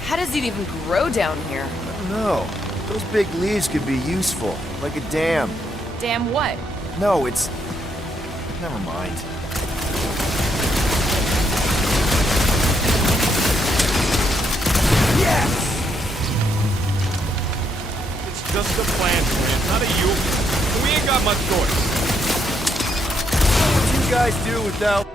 How does it even grow down here? I don't know. Those big leaves could be useful, like a dam. Damn what? No, it's... Never mind. Yes! It's just a plant, man, not a you. We ain't got much choice. What would you guys do without...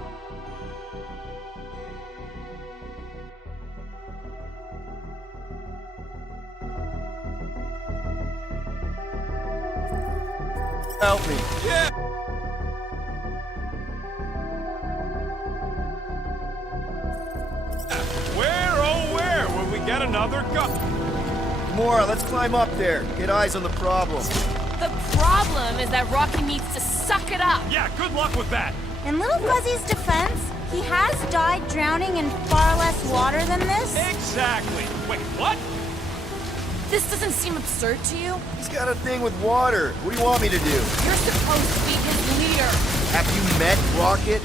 Help me. Yeah! Where, oh where, will we get another gun? Mora, let's climb up there. Get eyes on the problem. The problem is that Rocky needs to suck it up. Yeah, good luck with that. In Little Fuzzy's defense, he has died drowning in far less water than this. Exactly. Wait, what? This doesn't seem absurd to you? He's got a thing with water. What do you want me to do? You're supposed to be his leader. Have you met Rocket?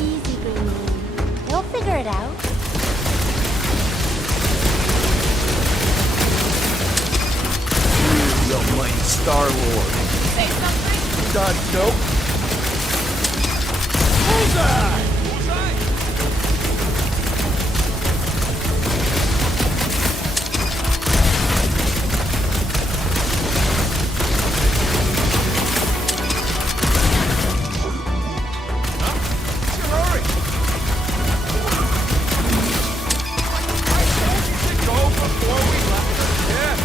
Easy, Green. You'll figure it out. The almighty Star-Lord. Say something? God, nope. Bullseye! Bullseye? Huh? What's your hurry? I told you to go before we left. Yeah.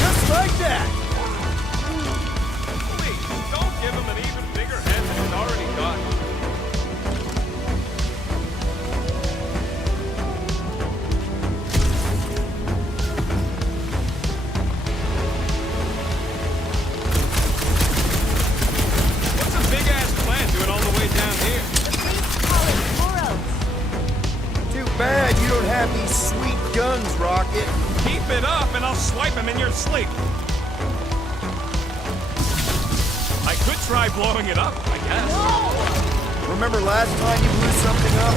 Just like that. Please, don't give him an even bigger head than he's already got. What's a big-ass plant doing all the way down here? The priests call it Boros. Too bad you don't have these sweet guns, Rocket. Keep it up and I'll swipe him in your sleep. I could try blowing it up, I guess. Remember last time you blew something up?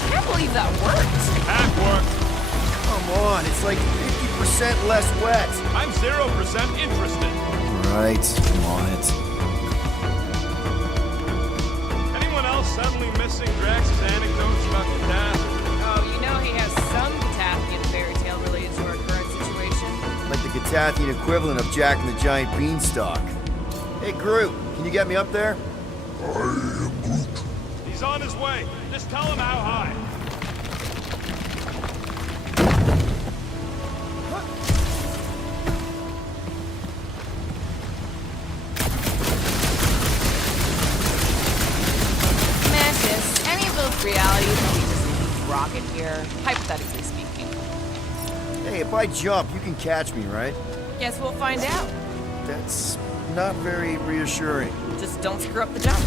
I can't believe that worked. That worked. Come on, it's like 50% less wet. I'm 0% interested. Right, I'm on it. Anyone else suddenly missing Drax's anecdotes about the death? Oh, you know he has some Cathathian fairy tale related to our current situation. Like the Cathathian equivalent of Jack and the Giant Beanstalk. Hey, Groot, can you get me up there? He's on his way. Just tell him how high. Mantis, any of those realities we just need Rocket here, hypothetically speaking. Hey, if I jump, you can catch me, right? Guess we'll find out. That's not very reassuring. Just don't screw up the jump.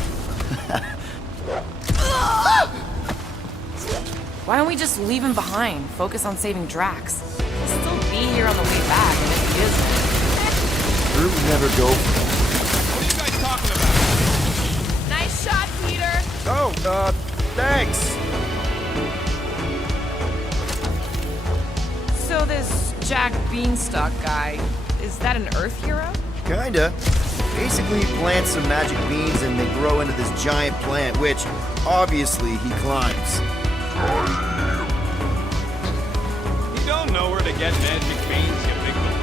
Why don't we just leave him behind? Focus on saving Drax. He'll still be here on the way back, and if he isn't... Groot would never go for it. What are you guys talking about? Nice shot, Peter! Oh, thanks. So this Jack Beanstalk guy, is that an Earth hero? Kinda. Basically, he plants some magic beans and they grow into this giant plant, which, obviously, he climbs. You don't know where to get magic beans, you big one.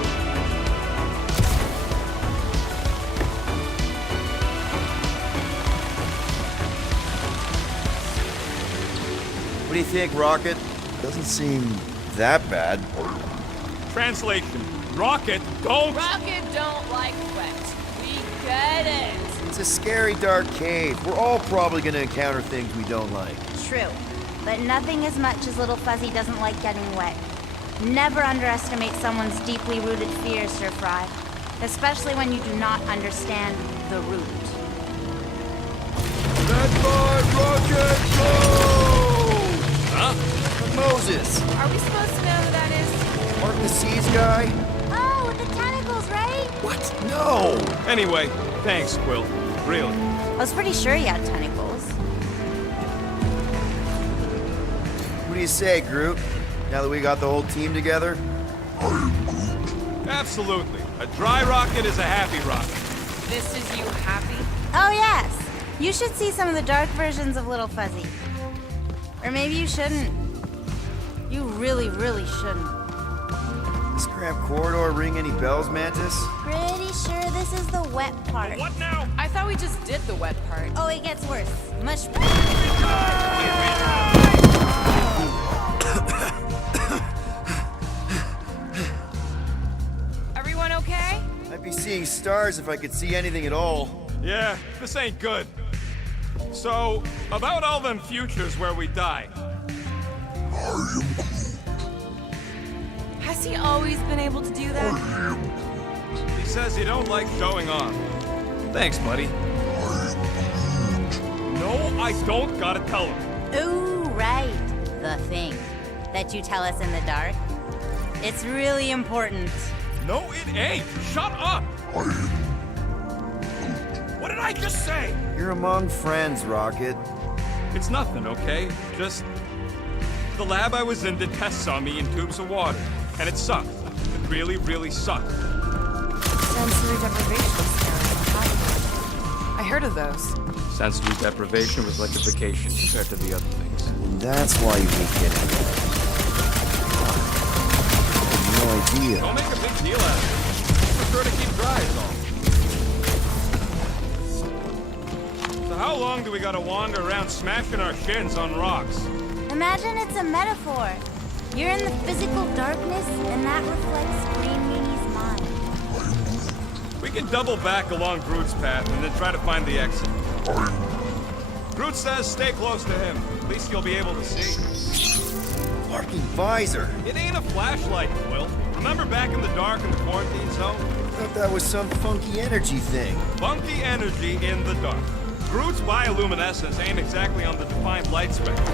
What do you think, Rocket? Doesn't seem that bad. Translation. Rocket, don't... Rocket don't like wet. We get it. It's a scary dark cave. We're all probably gonna encounter things we don't like. True, but nothing as much as Little Fuzzy doesn't like getting wet. Never underestimate someone's deeply rooted fears, Sir Fry. Especially when you do not understand the root. Red Bar Rocket Go! Huh? Moses! Are we supposed to know who that is? Mark the Seas guy? Oh, with the tentacles, right? What? No! Anyway, thanks, Quill. Really. I was pretty sure he had tentacles. What do you say, Groot? Now that we got the whole team together? Absolutely. A dry rocket is a happy rocket. This is you happy? Oh, yes. You should see some of the dark versions of Little Fuzzy. Or maybe you shouldn't. You really, really shouldn't. Does Cramp Corridor ring any bells, Mantis? Pretty sure this is the wet part. What now? I thought we just did the wet part. Oh, it gets worse. Much. Everyone okay? I'd be seeing stars if I could see anything at all. Yeah, this ain't good. So, about all them futures where we die. Has he always been able to do that? He says he don't like showing off. Thanks, buddy. No, I don't gotta tell him. Ooh, right. The thing that you tell us in the dark. It's really important. No, it ain't. Shut up. What did I just say? You're among friends, Rocket. It's nothing, okay? Just the lab I was in did tests on me in tubes of water, and it sucked. It really, really sucked. Sensory deprivation scans. I heard of those. Sensory deprivation was like a vacation compared to the other things. And that's why you hate getting it. No idea. Don't make a big deal out of it. I prefer to keep dry, is all. So how long do we gotta wander around smashing our shins on rocks? Imagine it's a metaphor. You're in the physical darkness, and that reflects Green Meanie's mind. We can double back along Groot's path and then try to find the exit. Groot says stay close to him. At least you'll be able to see. Fucking visor. It ain't a flashlight, Quill. Remember back in the dark in the quarantine zone? I thought that was some funky energy thing. Funky energy in the dark. Groot's bioluminescence ain't exactly on the defined light spectrum.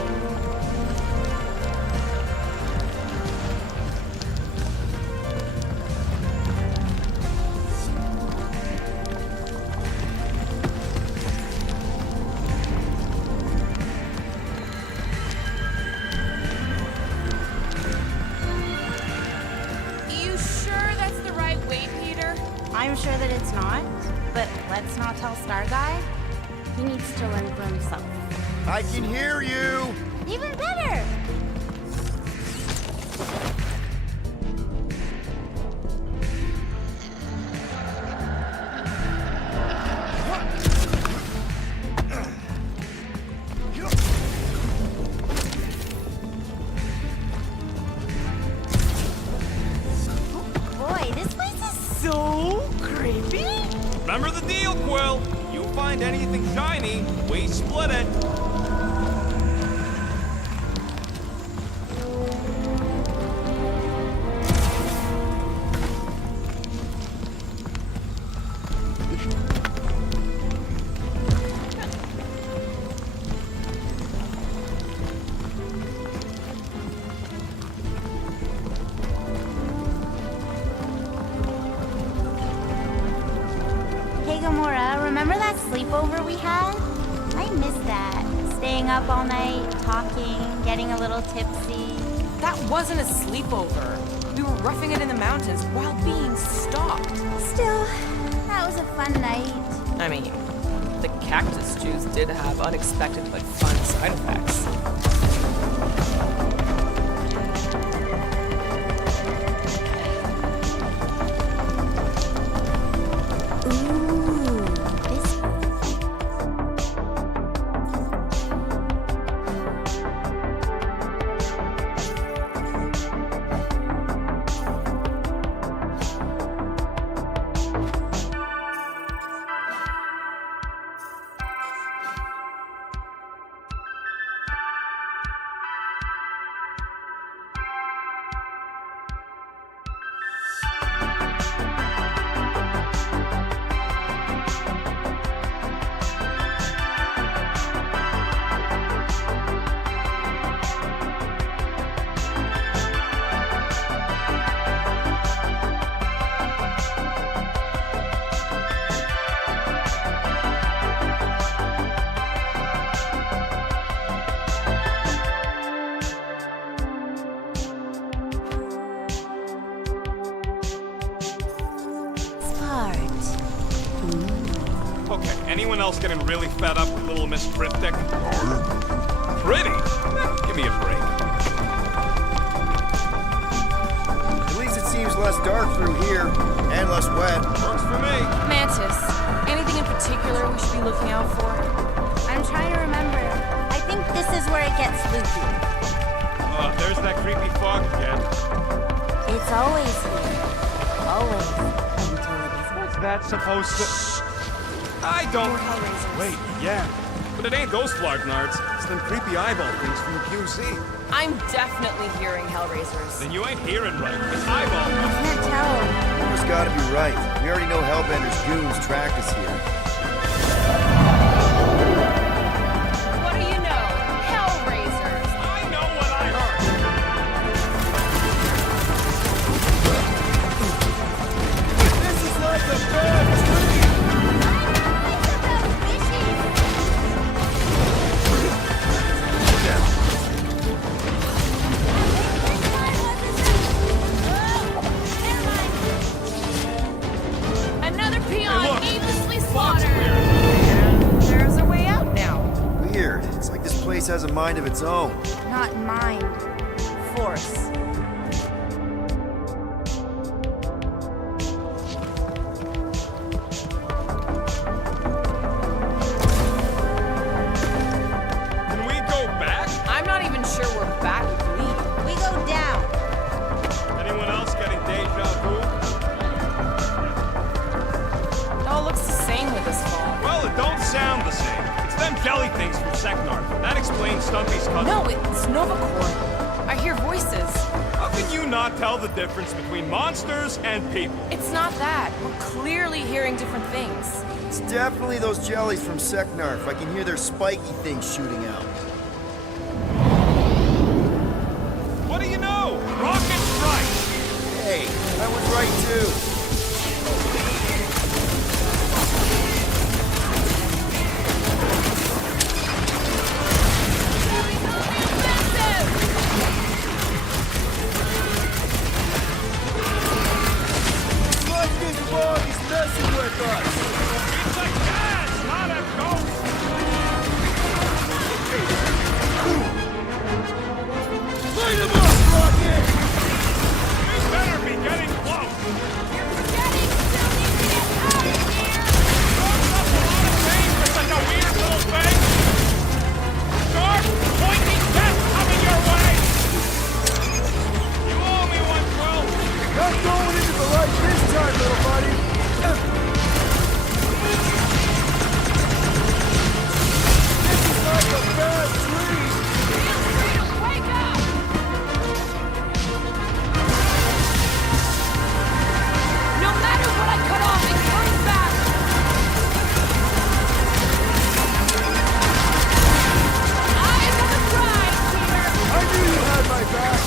You sure that's the right way, Peter? I'm sure that it's not, but let's not tell Star Guy. He needs to learn for himself. I can hear you. Even better! Boy, this place is so creepy. Remember the deal, Quill. You find anything shiny, we split it. Hey Gamora, remember that sleepover we had? I miss that. Staying up all night, talking, getting a little tipsy. That wasn't a sleepover. We were roughing it in the mountains while being stalked. Still, that was a fun night. I mean, the cactus juice did have unexpected but fun side effects. Ooh, this. Okay, anyone else getting really fed up with Little Miss Cryptic? Pretty? Give me a break. At least it seems less dark through here, and less wet. Works for me. Mantis, anything in particular we should be looking out for? I'm trying to remember. I think this is where it gets spooky. Oh, there's that creepy fog again. It's always here. Always. Until it isn't. What's that supposed to... I don't... More Hellraisers. Wait, yeah. But it ain't those Flargnards. It's them creepy eyeball things from the QC. I'm definitely hearing Hellraisers. Then you ain't hearing right. It's eyeball. I can't tell. Homer's gotta be right. We already know Hellbender's goons tracked us here. What do you know? Hellraisers! I know what I heard. This is like a bad dream! Another peon Hey, look. needlessly Fog's slaughtered! weird. And there's a way out now. Weird. It's like this place has a mind of its own. Not mind. Force. Can we go back? I'm not even sure we're back with Lee. We go down. Anyone else getting deja vu? It all looks the same with this fog. Well, it don't sound the same. It's them jelly things from Seknar. That explains Stumpy's cousin. No, it's Novacore. I hear voices. How can you not tell the difference between monsters and people? It's not that. We're clearly hearing different things. It's definitely those jellies from Seknarf. I can hear their spiky things shooting out. What do you know? Rocket strike! Hey, I was right too. Like this fog is messing with us. It's a gas, not a ghost! Light 'em up, Rocket! You better be getting close! Throws up a lot of pain for such a weird little thing! Sharp, pointing death coming your way! You owe me one, Quill! Not going into the light this time, little buddy. This is like a bad dream. Wake up! No matter what I cut off, it comes back! Eyes on the prize, Peter! I knew you had my back.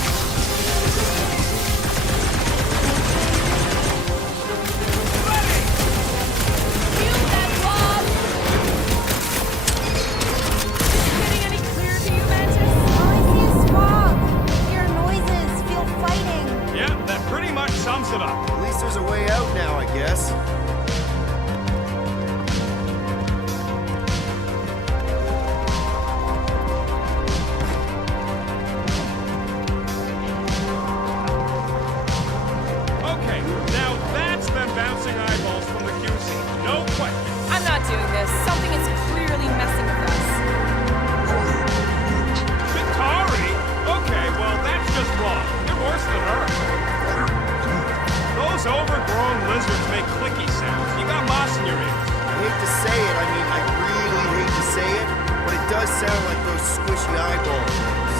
Feel that, Bob! Is it getting any clearer to you, Mantis? All I see is fog. Hear noises. Feel fighting. Yeah, that pretty much sums it up. At least there's a way out now, I guess. Okay, now that's them bouncing eyeballs from the QC. No question. I'm not doing this. Something is clearly messing with us. Chitauri? Okay, well, that's just wrong. You're worse than her. Those overgrown lizards make clicky sounds. You got moss in your ears. I hate to say it, I mean, I really hate to say it, but it does sound like those squishy eyeball things.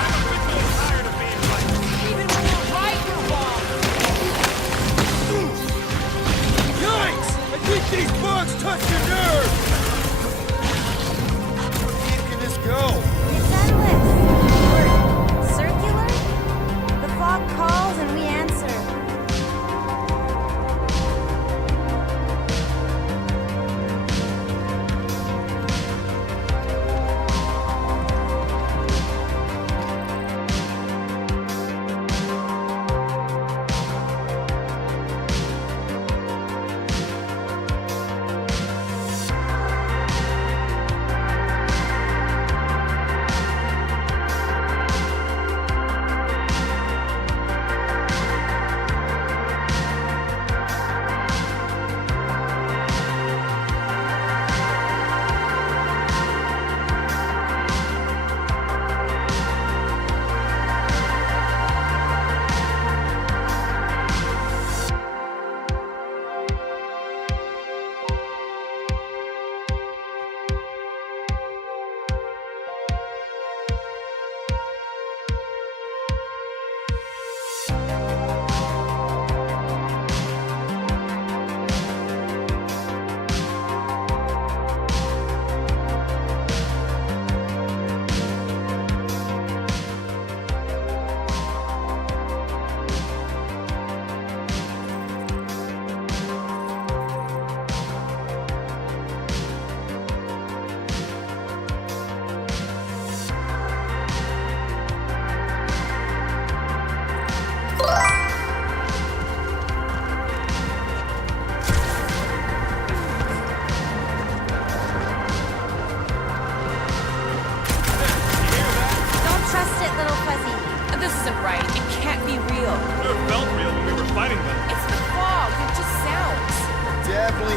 I'm officially tired of being right. Even when you're right, you're wrong. Yikes! I think these bugs touch your nerve! What deep can this go? It's endless. Or circular. The fog calls and we answer.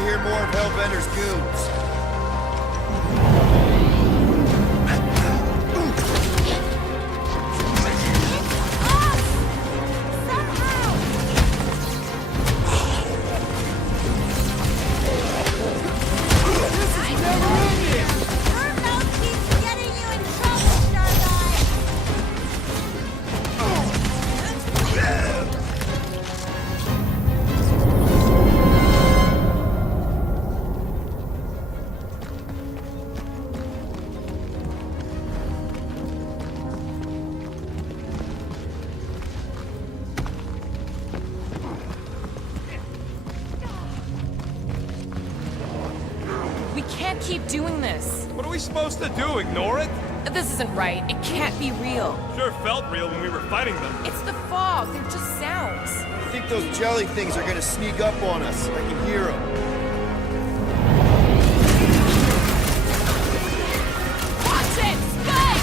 hear more of Hellbender's goons. We can't keep doing this. What are we supposed to do? Ignore it? This isn't right. It can't be real. Sure felt real when we were fighting them. It's the fog. They're just sounds. I think those jelly things are gonna sneak up on us. I can hear them. Watch it! Guys!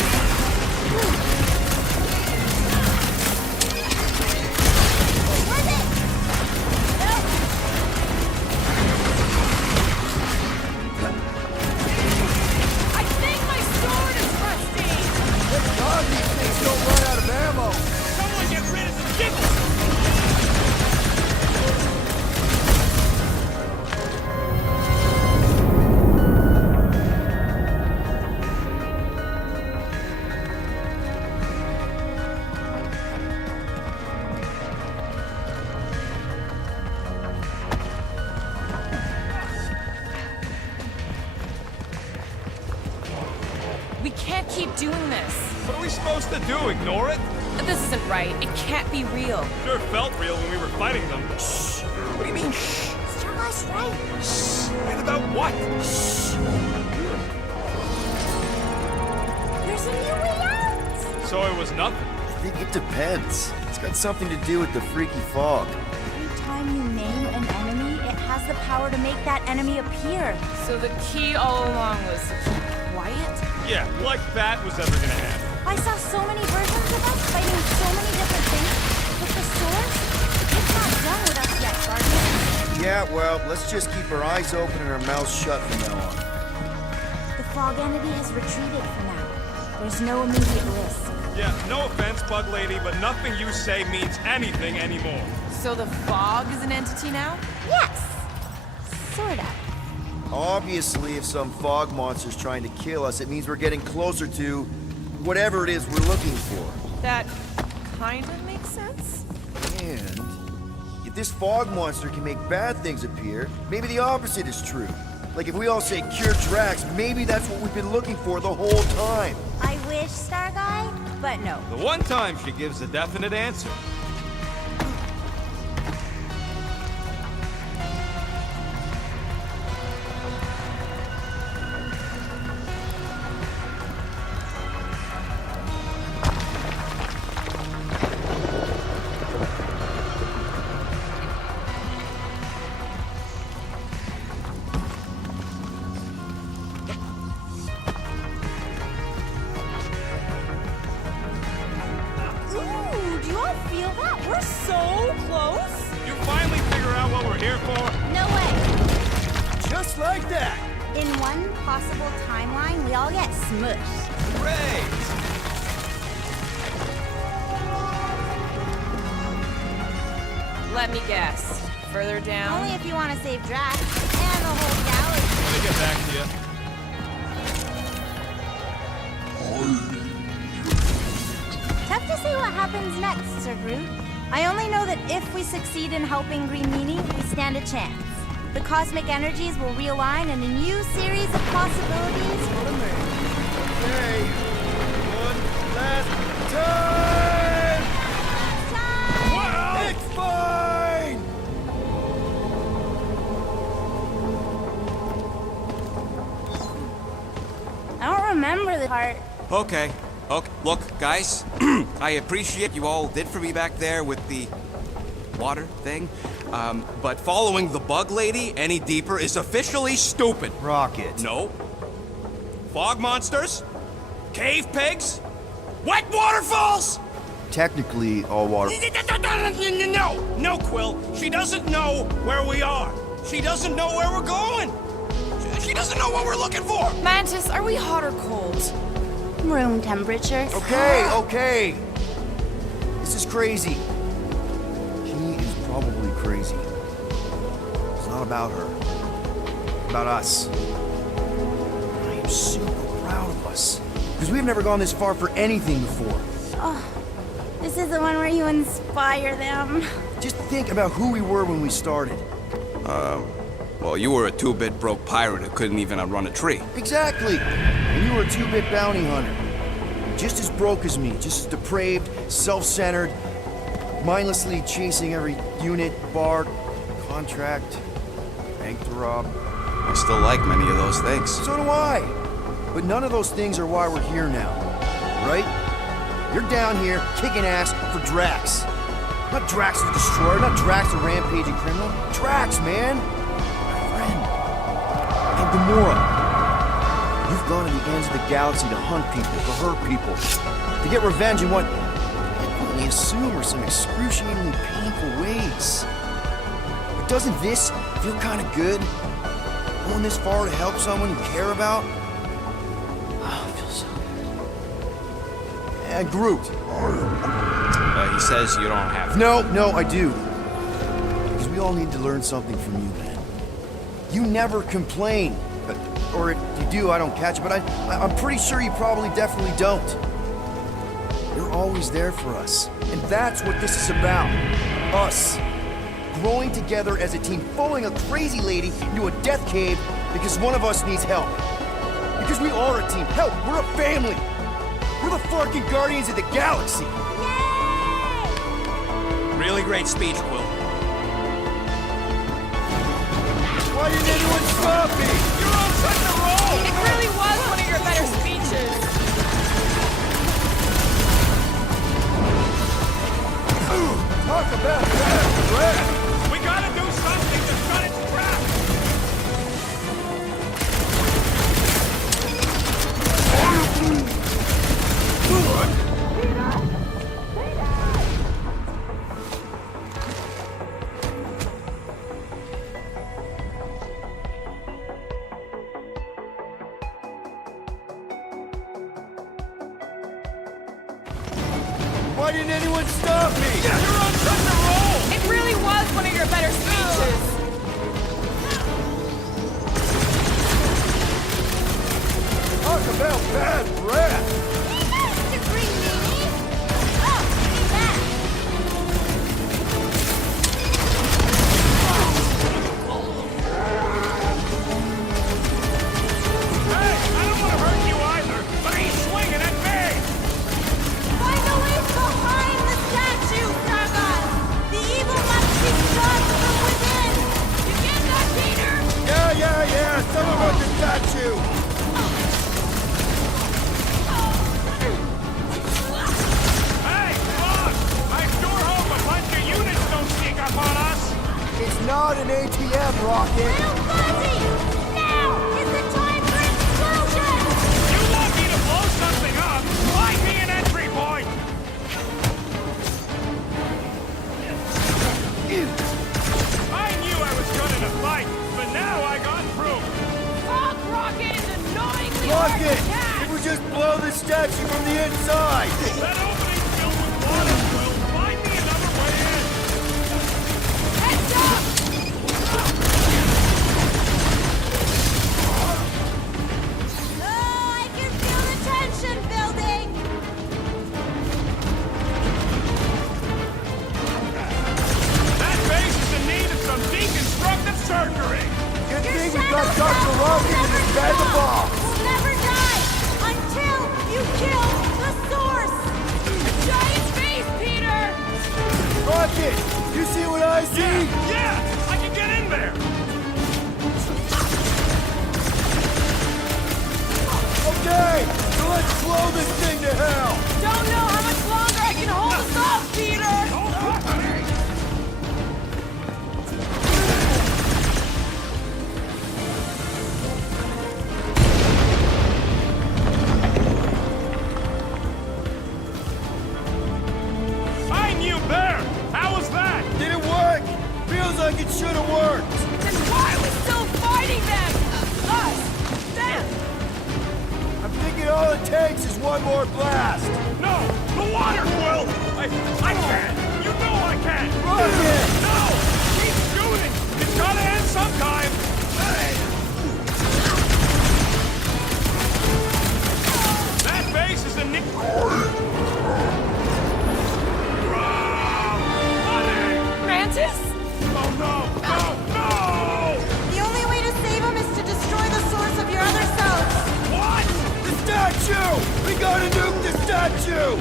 Where's it? I think my sword is rusty! God, these things don't run out of ammo. Someone get rid of the gibbets! We can't keep doing this. What are we supposed to do? Ignore it? This isn't right. It can't be real. Sure felt real when we were fighting them. Shh! What do you mean, shh? Starguy's right. Shh! Right about what? Shh! There's a new way out. So it was nothing. I think it depends. It's got something to do with the freaky fog. Every time you name an enemy, it has the power to make that enemy appear. So the key all along was to keep quiet? Yeah, like that was ever gonna happen. I saw so many versions of us fighting so many different things. But the source, it's not done with us yet, Guardian. Yeah, well, let's just keep our eyes open and our mouths shut from now on. The fog entity has retreated for now. There's no immediate risk. Yeah, no offense, Bug Lady, but nothing you say means anything anymore. So the fog is an entity now? Yes, sort of. Obviously, if some fog monster's trying to kill us, it means we're getting closer to whatever it is we're looking for. That kind of makes sense. And if this fog monster can make bad things appear, maybe the opposite is true. Like if we all say cure Drax, maybe that's what we've been looking for the whole time. I wish, Starguy, but no. The one time she gives a definite answer. Ooh, do you all feel that? We're so close. You finally figure out what we're here for? No way. Just like that! In one possible timeline, we all get smushed. Great! Let me guess. Further down? Only if you want to save Drax and the whole galaxy. Let me get back to you. Tough to say what happens next, Sir Groot. I only know that if we succeed in helping Green Meanie, we stand a chance. The cosmic energies will realign and a new series of possibilities will emerge. Okay, one last time! Wow! It's fine! I don't remember the part. Okay. Look, guys, I appreciate you all did for me back there with the water thing, but following the Bug Lady any deeper is officially stupid. Rocket. No. Fog monsters? Cave pigs? Wet waterfalls? Technically, all water. No, Quill. She doesn't know where we are. She doesn't know where we're going. She doesn't know what we're looking for. Mantis, are we hot or cold? Room temperature. Okay. This is crazy. She is probably crazy. It's not about her. It's about us. I am super proud of us. Because we've never gone this far for anything before. This is the one where you inspire them. Just think about who we were when we started. Well, you were a two-bit broke pirate who couldn't even outrun a tree. Exactly. And you were a two-bit bounty hunter. Just as broke as me, just as depraved, self-centered, mindlessly chasing every unit, bar, contract, bank to rob. I still like many of those things. So do I. But none of those things are why we're here now. Right? You're down here kicking ass for Drax. Not Drax the Destroyer, not Drax the rampaging criminal. Drax, man! My friend. And Gamora. You've gone to the ends of the galaxy to hunt people, to hurt people, to get revenge in what I only assume are some excruciatingly painful ways. But doesn't this feel kind of good? Going this far to help someone you care about? Oh, it feels so good. And Groot. He says you don't have to. No, I do. Because we all need to learn something from you, man. You never complain. Or if you do, I don't catch it, but I'm pretty sure you probably definitely don't. You're always there for us. And that's what this is about. Us. Growing together as a team, following a crazy lady into a death cave because one of us needs help. Because we are a team. Hell, we're a family. We're the fucking Guardians of the Galaxy. Really great speech, Quill. Why didn't anyone stop me? You're on such a roll! It really was one of your better speeches. Talk about bad breath. We gotta do something to shut its trap! Why didn't anyone stop me? You're on such a roll! It really was one of your better speeches. Talk about bad breath. Mr. Green Meanie! Oh, be back! Hey, I don't want to hurt you either, but he's swinging at me! Find the way behind the statue, Dragon! The evil must be struck from within! You get that, Peter? Yeah. Tell me about the statue. Hey, look! I sure hope a bunch of units don't sneak up on us! It's not an ATM, Rocket. Little Fuzzy! Now is the time for explosion! You want me to blow something up? Find me an entry point! I knew I was gonna fight, but now I got through. Fog Rocket is annoyingly Rocket! hard to catch. It would just blow the statue from the inside. That opening's filled with water, Will. Find me another way in. Heads up! Oh, I can feel the tension building! That base is in need of some deconstructive surgery. Good Your thing we shadow got self Dr. will Rocket in never his bag of die. bombs. Will never die until you kill the source! Giant face, Peter! Rocket, you see what I see? Yeah, I can get in there. Okay, so let's blow this thing to hell. Don't know how much longer I can hold us off, Peter! Don't touch me. I knew there. How was that? Did it work? Feels like it should have worked. Then why one more blast! No! The water, Quill! I can! You know I can! Rocket! No! Keep shooting! It's gotta end sometime! That base is in Francis? Oh no! No! No! The only way to save him is to destroy the source of your other selves. What? The statue! We gotta nuke the statue!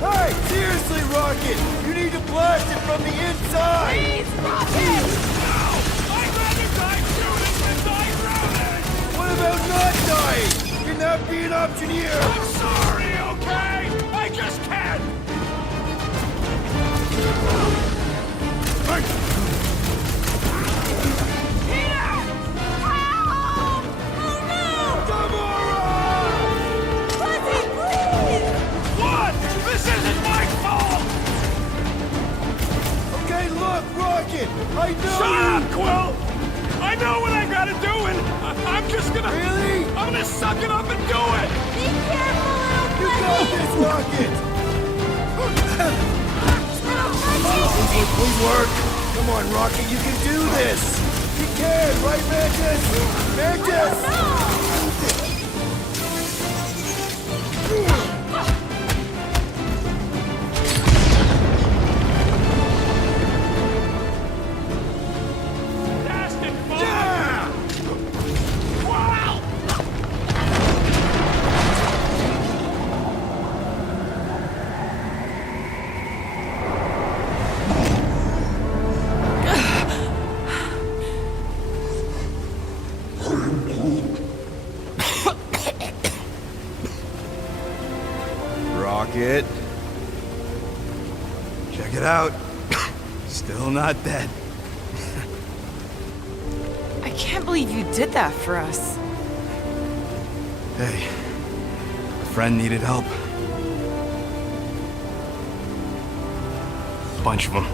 Hey, seriously, Rocket! You need to blast it from the inside! Please, Rocket! No! I'd rather die shooting than die drowning! What about not dying? Can that be an option here? I'm sorry, okay? I just can't! Peter! Help! Oh no! Gamora! Fuzzy, please! What? This isn't my fault! Okay, look, Rocket! I know Shut you! up, Quill! I know what I gotta do, and I'm just gonna... Really? I'm gonna suck it up and do it! Be careful, little You got Fuzzy! this, Rocket! Little Fuzzy! Please work! Come on, Rocket, you can do this! You can, right, Mantis? Mantis! No! Fantastic fun! Yeah! Wow! Rocket. Check it out. Still not dead. I can't believe you did that for us. Hey, a friend needed help. Bunch of them.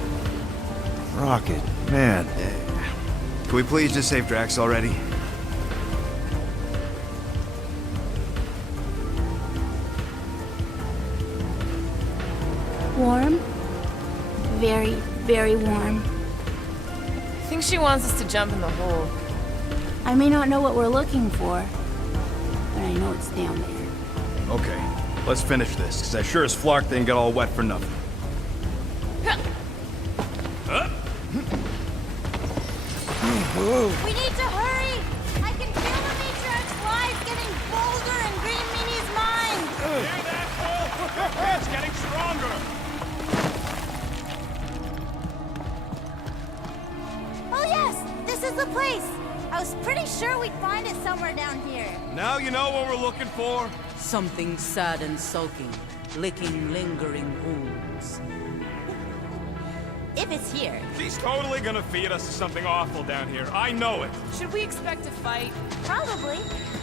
Rocket, man. Can we please just save Drax already? Warm? Very, very warm. I think she wants us to jump in the hole. I may not know what we're looking for, but I know it's down there. Okay, let's finish this, because I sure as Flark didn't get all wet for nothing. We need to hurry! I can feel the Matriarch's lies getting bolder in Green Meanie's mind! Hear that, Quill? It's getting stronger! Oh yes! This is the place! I was pretty sure we'd find it somewhere down here. Now you know what we're looking for? Something sad and sulking, licking lingering wounds. If it's here. She's totally gonna feed us to something awful down here. I know it. Should we expect a fight? Probably.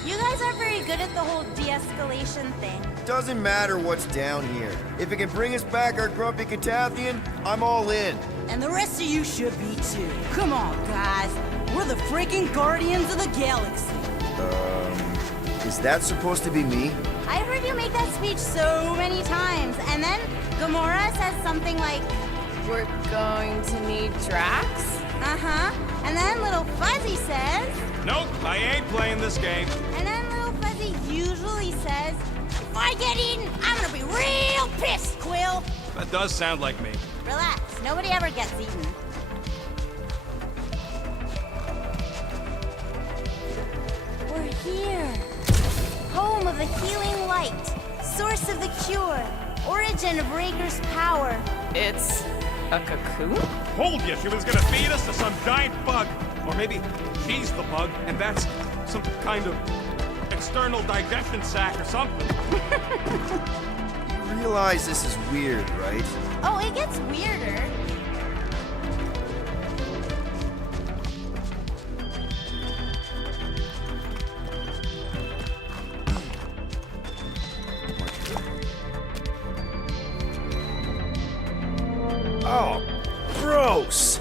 You guys aren't very good at the whole de-escalation thing. Doesn't matter what's down here. If it can bring us back our grumpy Catathian, I'm all in. And the rest of you should be too. Come on, guys. We're the freaking Guardians of the Galaxy. Is that supposed to be me? I heard you make that speech so many times, and then Gamora says something like, We're going to need Drax? uh-huh, and then Little Fuzzy says, Nope, I ain't playing this game. and then Little Fuzzy usually says, if I get eaten, I'm gonna be real pissed, Quill. That does sound like me. Relax, nobody ever gets eaten. We're here. Home of the healing light, source of the cure, origin of Rager's power. It's a cocoon? Told you she was gonna feed us to some giant bug. Or maybe she's the bug, and that's some kind of external digestion sac or something. You realize this is weird, right? Oh, it gets weirder. Oh, gross!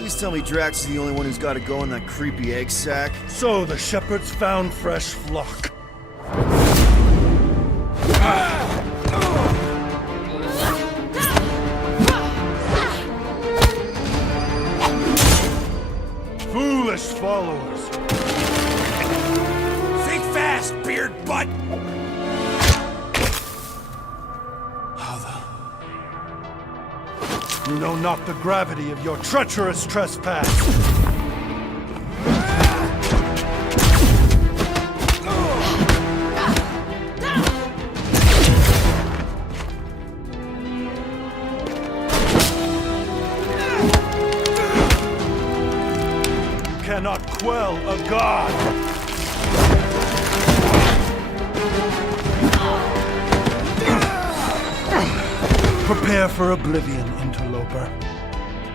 Please tell me Drax is the only one who's got to go in that creepy egg sack. So the shepherds found fresh flock. Foolish followers. Think fast, beard butt! You know not the gravity of your treacherous trespass. You cannot quell a god. Prepare for oblivion, interloper.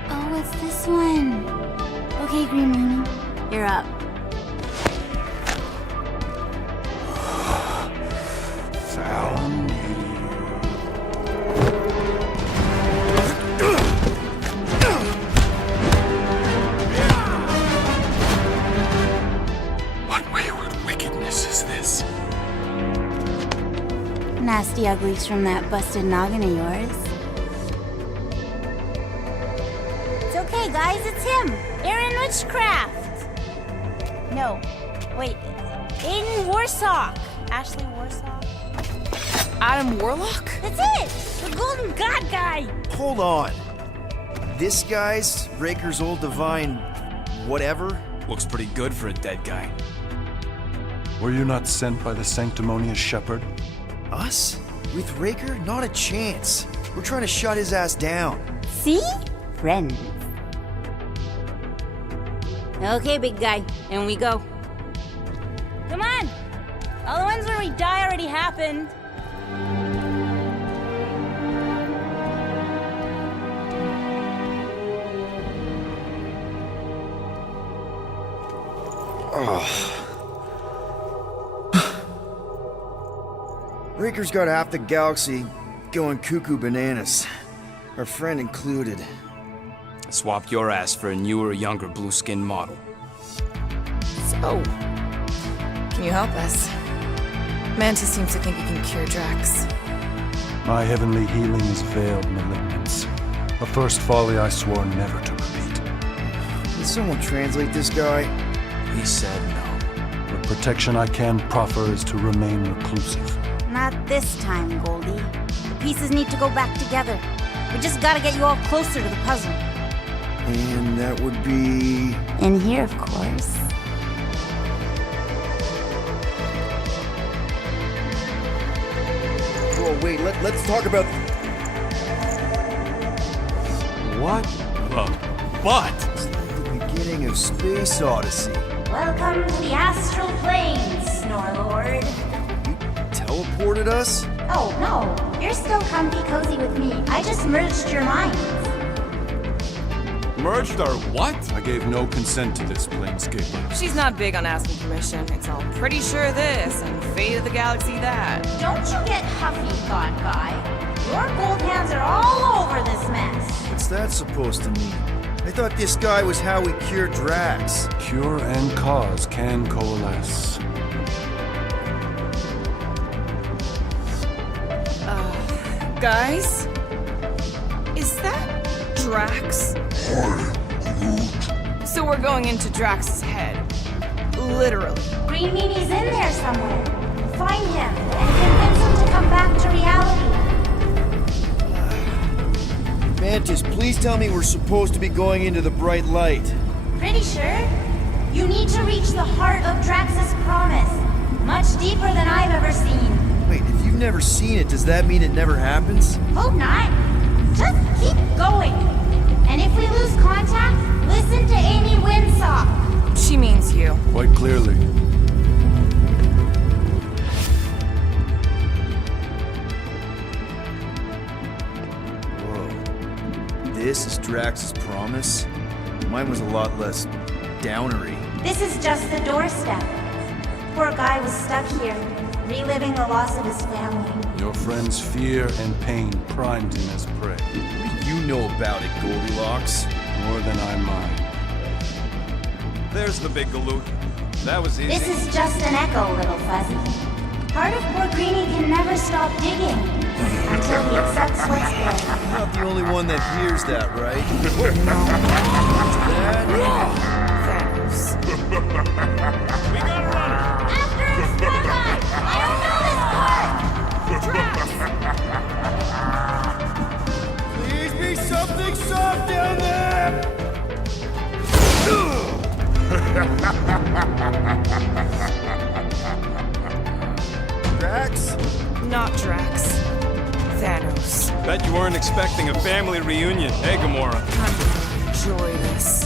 Oh, what's this one? Okay, Green Meanie, you're up. Found What wayward wickedness is this? Nasty uglies from that busted noggin of yours. It's okay, guys, it's him! Aaron Witchcraft! No, wait. Aiden Warsock! Ashley Warsock? Adam Warlock? That's it! The Golden God guy! Hold on. This guy's Raker's old divine whatever? Looks pretty good for a dead guy. Were you not sent by the sanctimonious shepherd? Us? With Raker? Not a chance. We're trying to shut his ass down. See? Friends. Okay, big guy, and we go. Come on! All the ones where we die already happened. Raker's got half the galaxy going cuckoo bananas. Our friend included. Swap your ass for a newer, younger blue-skinned model. So, can you help us? Mantis seems to think he can cure Drax. My heavenly healing is veiled malignance. A first folly I swore never to repeat. Can someone translate this guy? He said no. The protection I can proffer is to remain reclusive. Not this time, Goldie. The pieces need to go back together. We just gotta get you all closer to the puzzle. And that would be... In here, of course. Whoa, wait, let's talk about... What the butt? It's like the beginning of Space Odyssey. Welcome to the astral planes, Snorlord. Teleported us? Oh, no. You're still comfy cozy with me. I just merged your minds. Merged our what? I gave no consent to this, Planescaper. She's not big on asking permission. It's all pretty sure this and fate of the galaxy that. Don't you get huffy, God Guy. Your gold hands are all over this mess. What's that supposed to mean? I thought this guy was how we cured Drax. Cure and cause can coalesce. Guys? Is that Drax? So we're going into Drax's head. Literally. Green Meanie's in there somewhere. Find him and convince him to come back to reality. Mantis, please tell me we're supposed to be going into the bright light. Pretty sure. You need to reach the heart of Drax's promise. Much deeper than I've ever seen. Wait, if you've never seen it, does that mean it never happens? Hope not. Just keep going. And if we lose contact, listen to Amy Winsock. She means you. Quite clearly. Whoa. This is Drax's promise? Mine was a lot less downery. This is just the doorstep. Poor guy was stuck here, reliving the loss of his family. Your friend's fear and pain primed him as prey. What do you know about it, Goldilocks? more than I mind. There's the big galoot. That was easy. This is just an echo, little fuzzy. Part of poor Greenie can never stop digging until he accepts what's there. You're not the only one that hears that, right? Thanos. We gotta run! After his Starlight! I don't know this part! Please be something soft down there! Drax? Not Drax. Thanos. Bet you weren't expecting a family reunion, hey Gamora? I'm gonna enjoy this.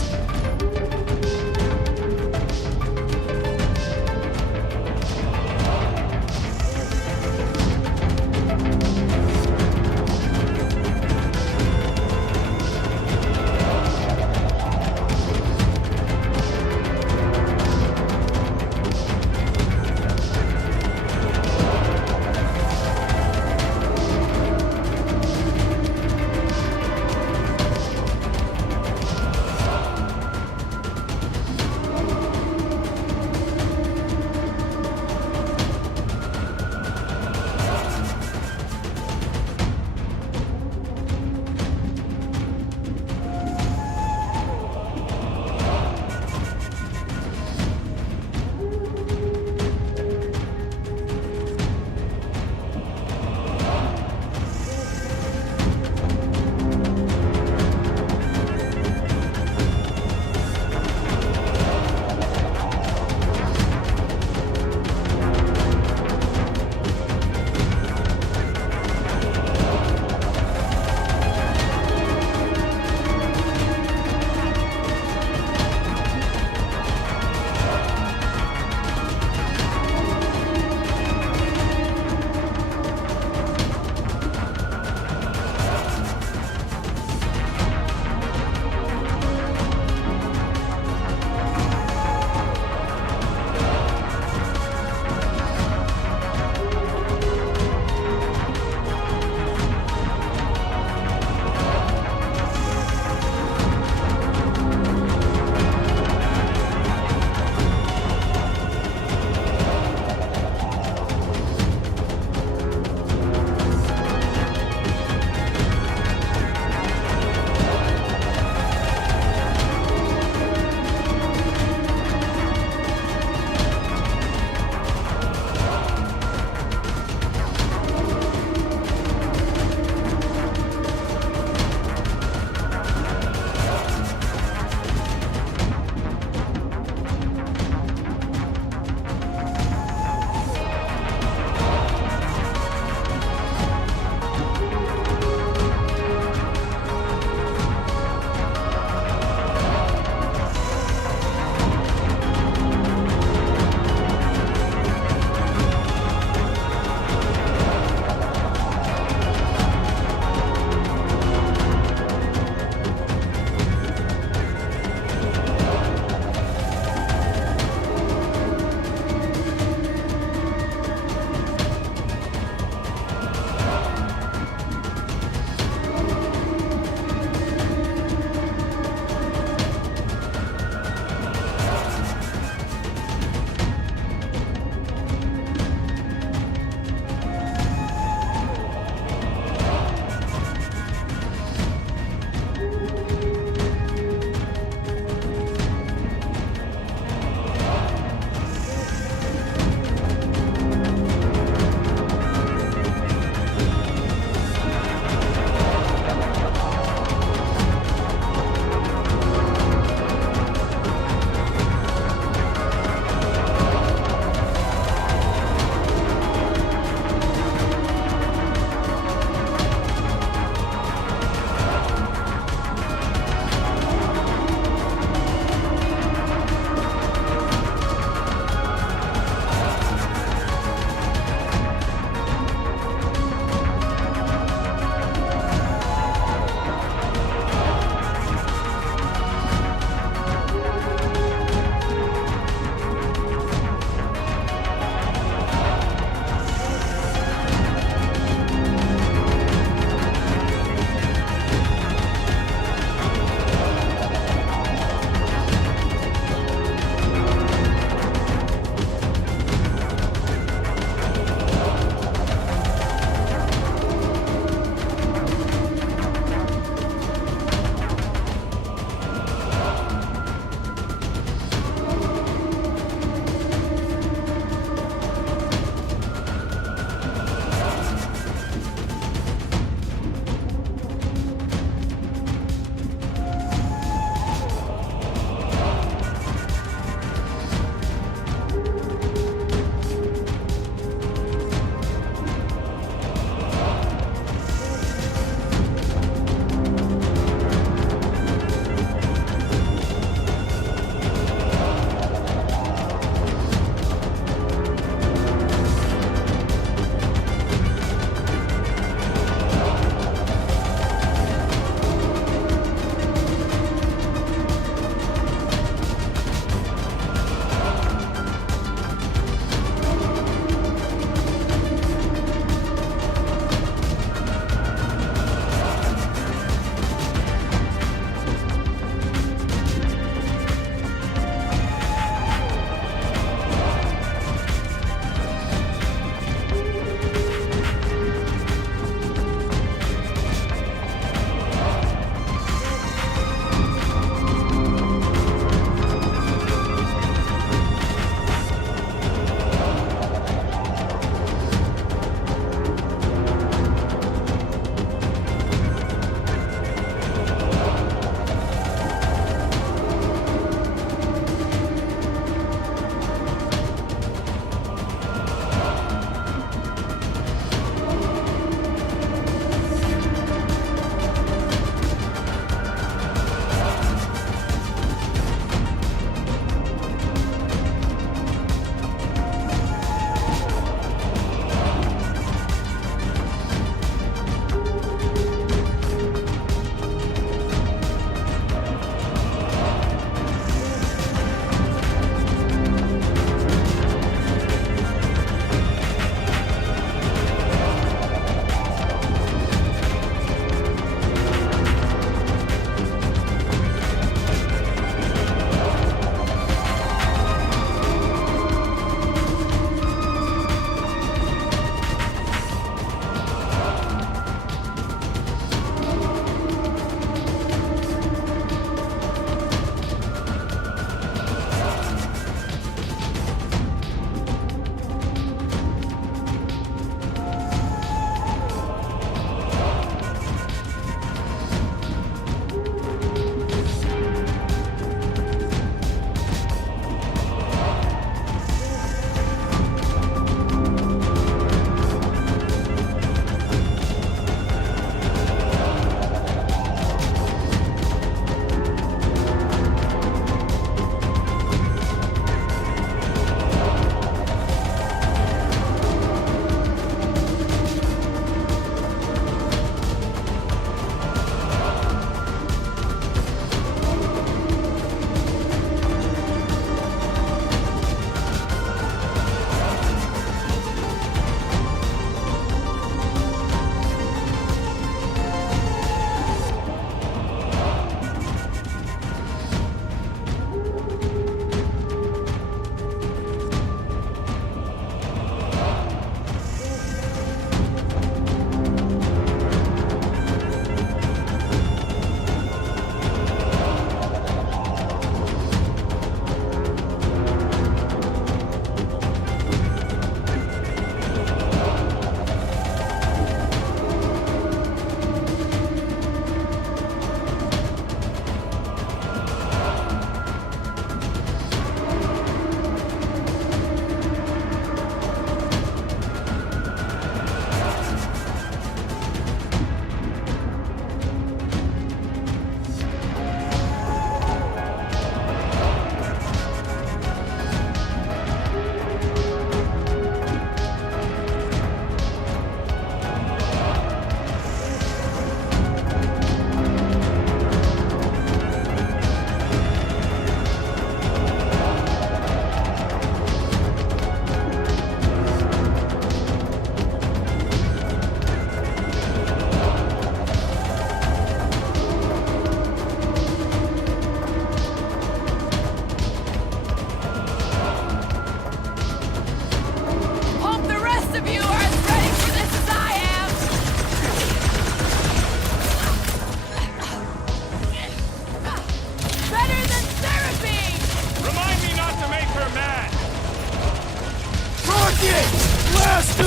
Blast him!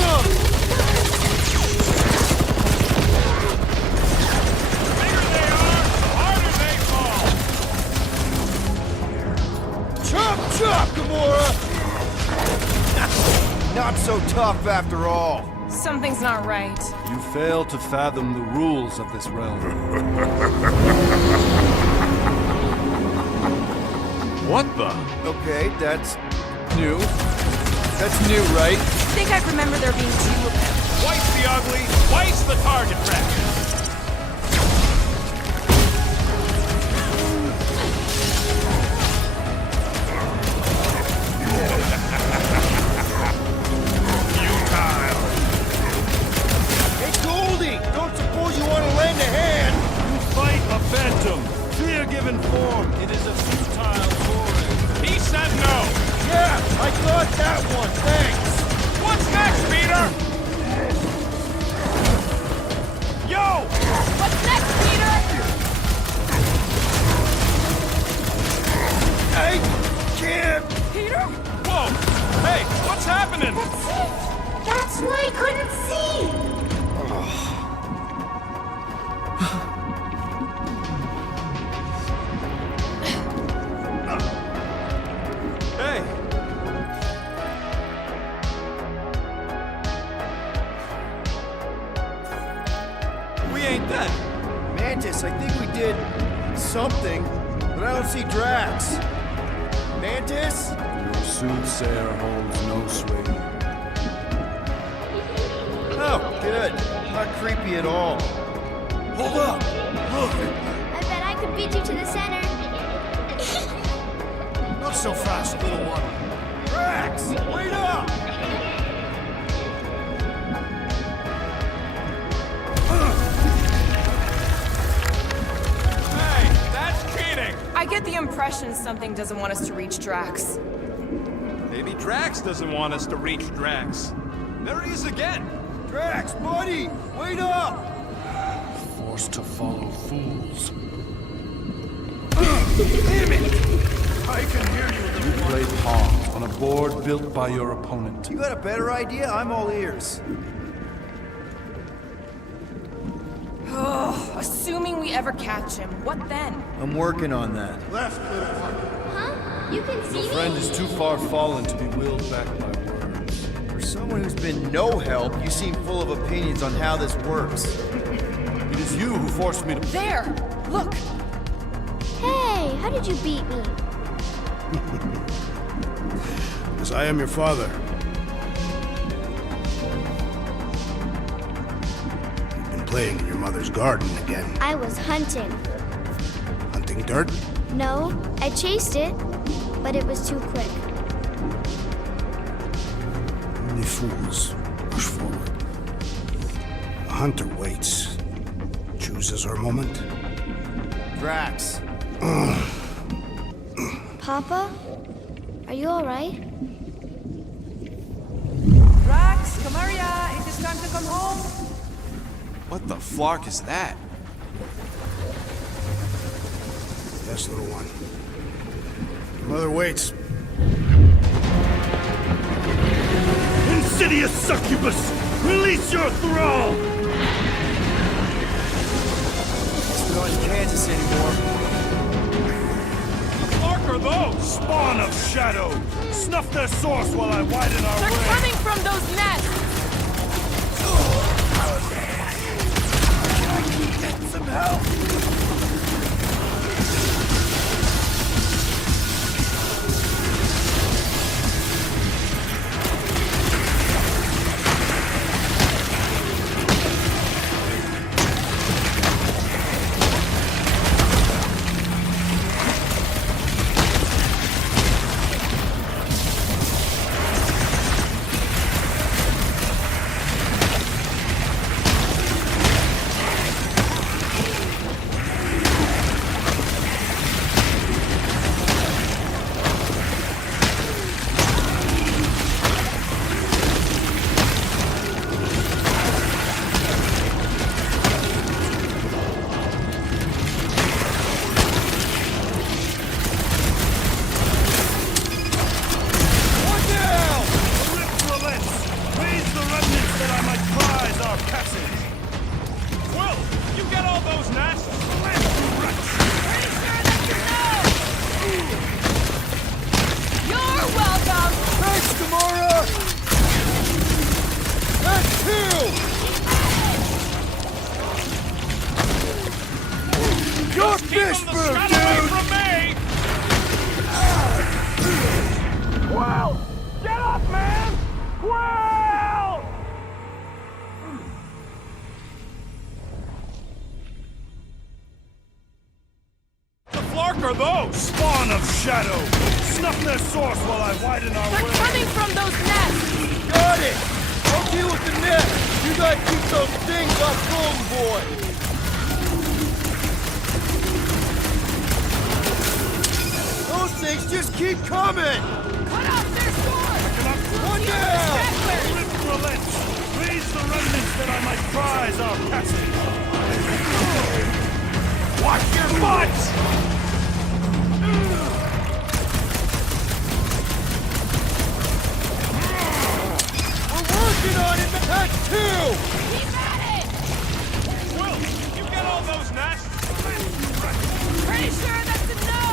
The bigger they are, the harder they fall. Chop, chop, Gamora! Not so tough after all. Something's not right. You fail to fathom the rules of this realm. What the? Okay, that's new. That's new, right? I think I remember there being two of them. Twice the ugly, twice the target practice. Hey, Goldie! Don't suppose you want to lend a hand? You fight a phantom. Fear given form. It is a futile foray. He said no. Yeah, I got that one, thanks. What's next, Peter? Yo! What's next, Peter? I can't. Peter? Whoa! Hey, what's happening? That's why I couldn't see! Hey! We ain't dead. Mantis, I think we did something, but I don't see Drax. Mantis? Your soothsayer holds no sway. Oh, good. Not creepy at all. Hold up! Look! I bet I could beat you to the center. Not so fast, little one. Drax! Wait up! Hey, that's cheating. I get the impression something doesn't want us to reach Drax. Maybe Drax doesn't want us to reach Drax. There he is again. Drax, buddy! Wait up! Forced to follow fools. Damn it! I can hear you. You played pawns on a board built by your opponent. You got a better idea? I'm all ears. Assuming we ever catch him, what then? I'm working on that. Huh? You can see Your friend is too far fallen to be willed back by words. For someone who's been no help, you seem full of opinions on how this works. It is you who forced me to... There! Look! Hey, how did you beat me? As I am your father. You've been playing in your mother's garden again. I was hunting. Hunting dirt? No, I chased it, but it was too quick. Only fools rush forward. A hunter waits. Chooses her moment. Drax. Papa? Are you alright? Drax, come here, it is time to come home. What the flark is that? Yes, little one. Your mother waits. Insidious succubus! Release your thrall! We're not in Kansas anymore. The Clark are those? Spawn of shadow! Snuff their source while I widen our They're way! coming from those nests! Get some help! Your Keep fish him the food, scud away dude! from me! Quill! Get up, man! Quill! The flark are those? Spawn of shadow! Snuff their source while I widen our They're way! coming from those nests! Got it! I'll deal with the net! You guys keep those things off Golden Boy! Those things just keep coming! Cut off their sword! One down! Lift relent! Raise the remnants that I might prize our passage! Watch your butts! We're working on it! That's two! Keep at it! Quill, you get all those nests? Pretty sure that's a no!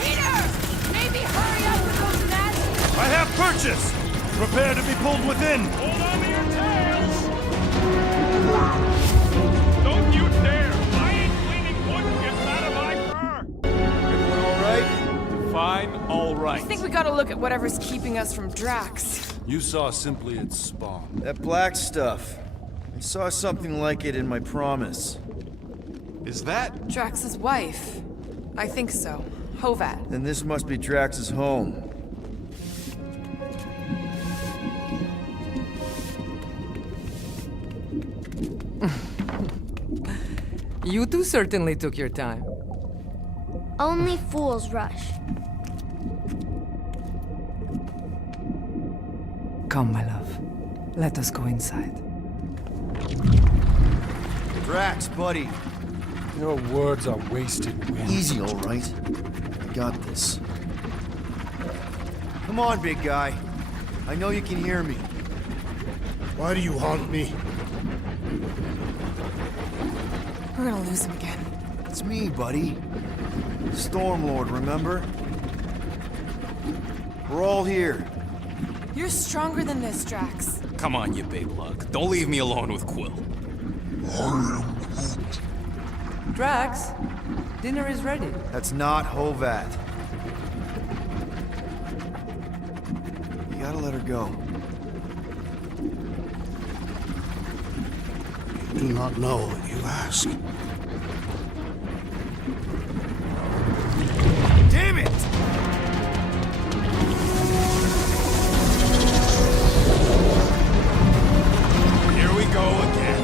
Peter! Maybe hurry up with those nests! I have purchase! Prepare to be pulled within! Hold on to your tails! Don't you dare! I ain't cleaning wood that gets out of my fur! Everyone alright? Fine, all right. I think we gotta look at whatever's keeping us from Drax. You saw simply its spawn. That black stuff. I saw something like it in my promise. Is that? Drax's wife. I think so. Hovat. Then this must be Drax's home. You two certainly took your time. Only fools rush. Come, my love. Let us go inside. Drax, buddy. Your words are wasted wind. Easy, alright? I got this. Come on, big guy. I know you can hear me. Why do you haunt me? We're gonna lose him again. It's me, buddy. Stormlord, remember? We're all here. You're stronger than this, Drax. Come on, you big lug. Don't leave me alone with Quill. Drax, dinner is ready. That's not Hovat. You gotta let her go. Do not know what you ask. Damn it! Here we go again.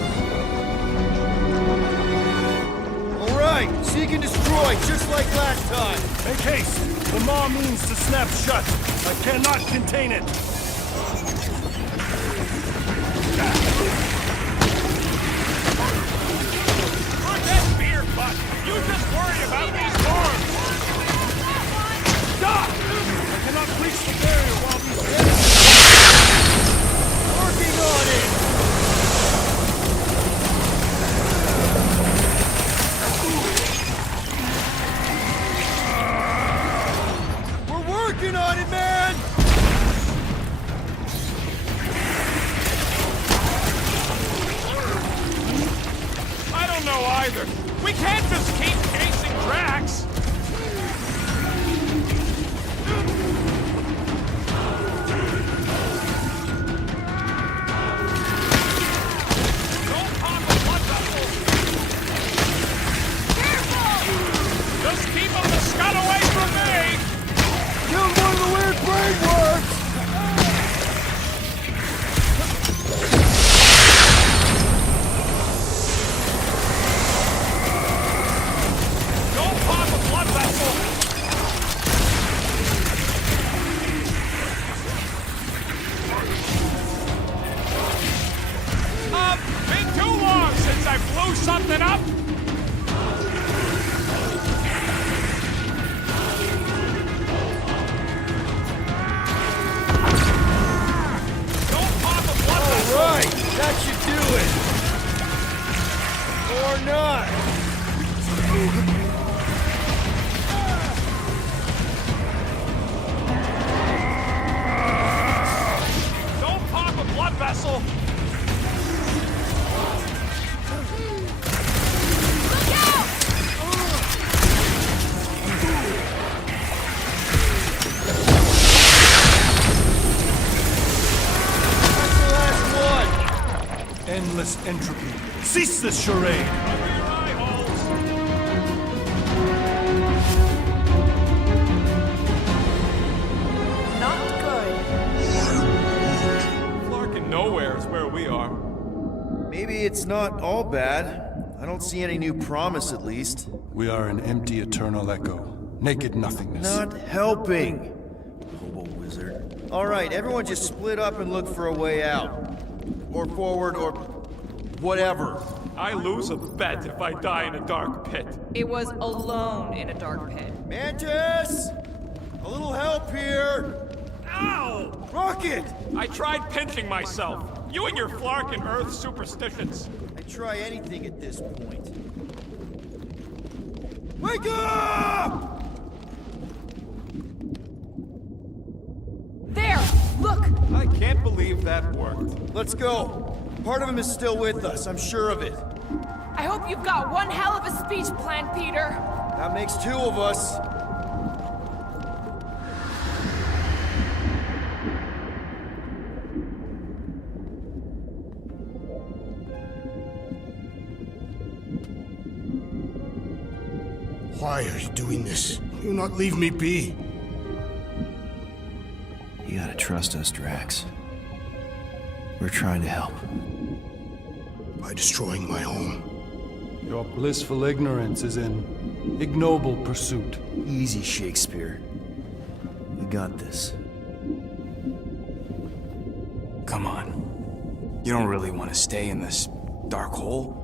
All right, seek and destroy, just like last time. Make haste! The maw means to snap shut. I cannot contain it. Put that beer butt! You just worry about these storms! Stop! I cannot breach the barrier while these Working on it! We're working on it, man! I don't know either. We can't just keep chasing Drax! Don't pop a blood vessel! Careful! Just keep him the scud away from me! Killed one of the weird brainworms! Don't pop a blood vessel! Been too long since I blew something up! Don't pop a blood vessel! Right, that should do it! Or not! Harness entropy. Cease this charade! Cover your eye holes! Not good. Flarkin' nowhere is where we are. Maybe it's not all bad. I don't see any new promise, at least. We are an empty eternal echo. Naked nothingness. Not helping. Hobo wizard. All right, everyone just split up and look for a way out. Or forward, or whatever. I lose a bet if I die in a dark pit. It was alone in a dark pit. Mantis! A little help here! Ow! Rocket! I tried pinching myself. You and your Flarkin' Earth superstitions. I'd try anything at this point. Wake up! There! Look! I can't believe that worked. Let's go. Part of him is still with us, I'm sure of it. I hope you've got one hell of a speech plan, Peter. That makes two of us. Why are you doing this? Will you not leave me be? You gotta trust us, Drax. We're trying to help. By destroying my home. Your blissful ignorance is an ignoble pursuit. Easy, Shakespeare. We got this. Come on. You don't really want to stay in this dark hole?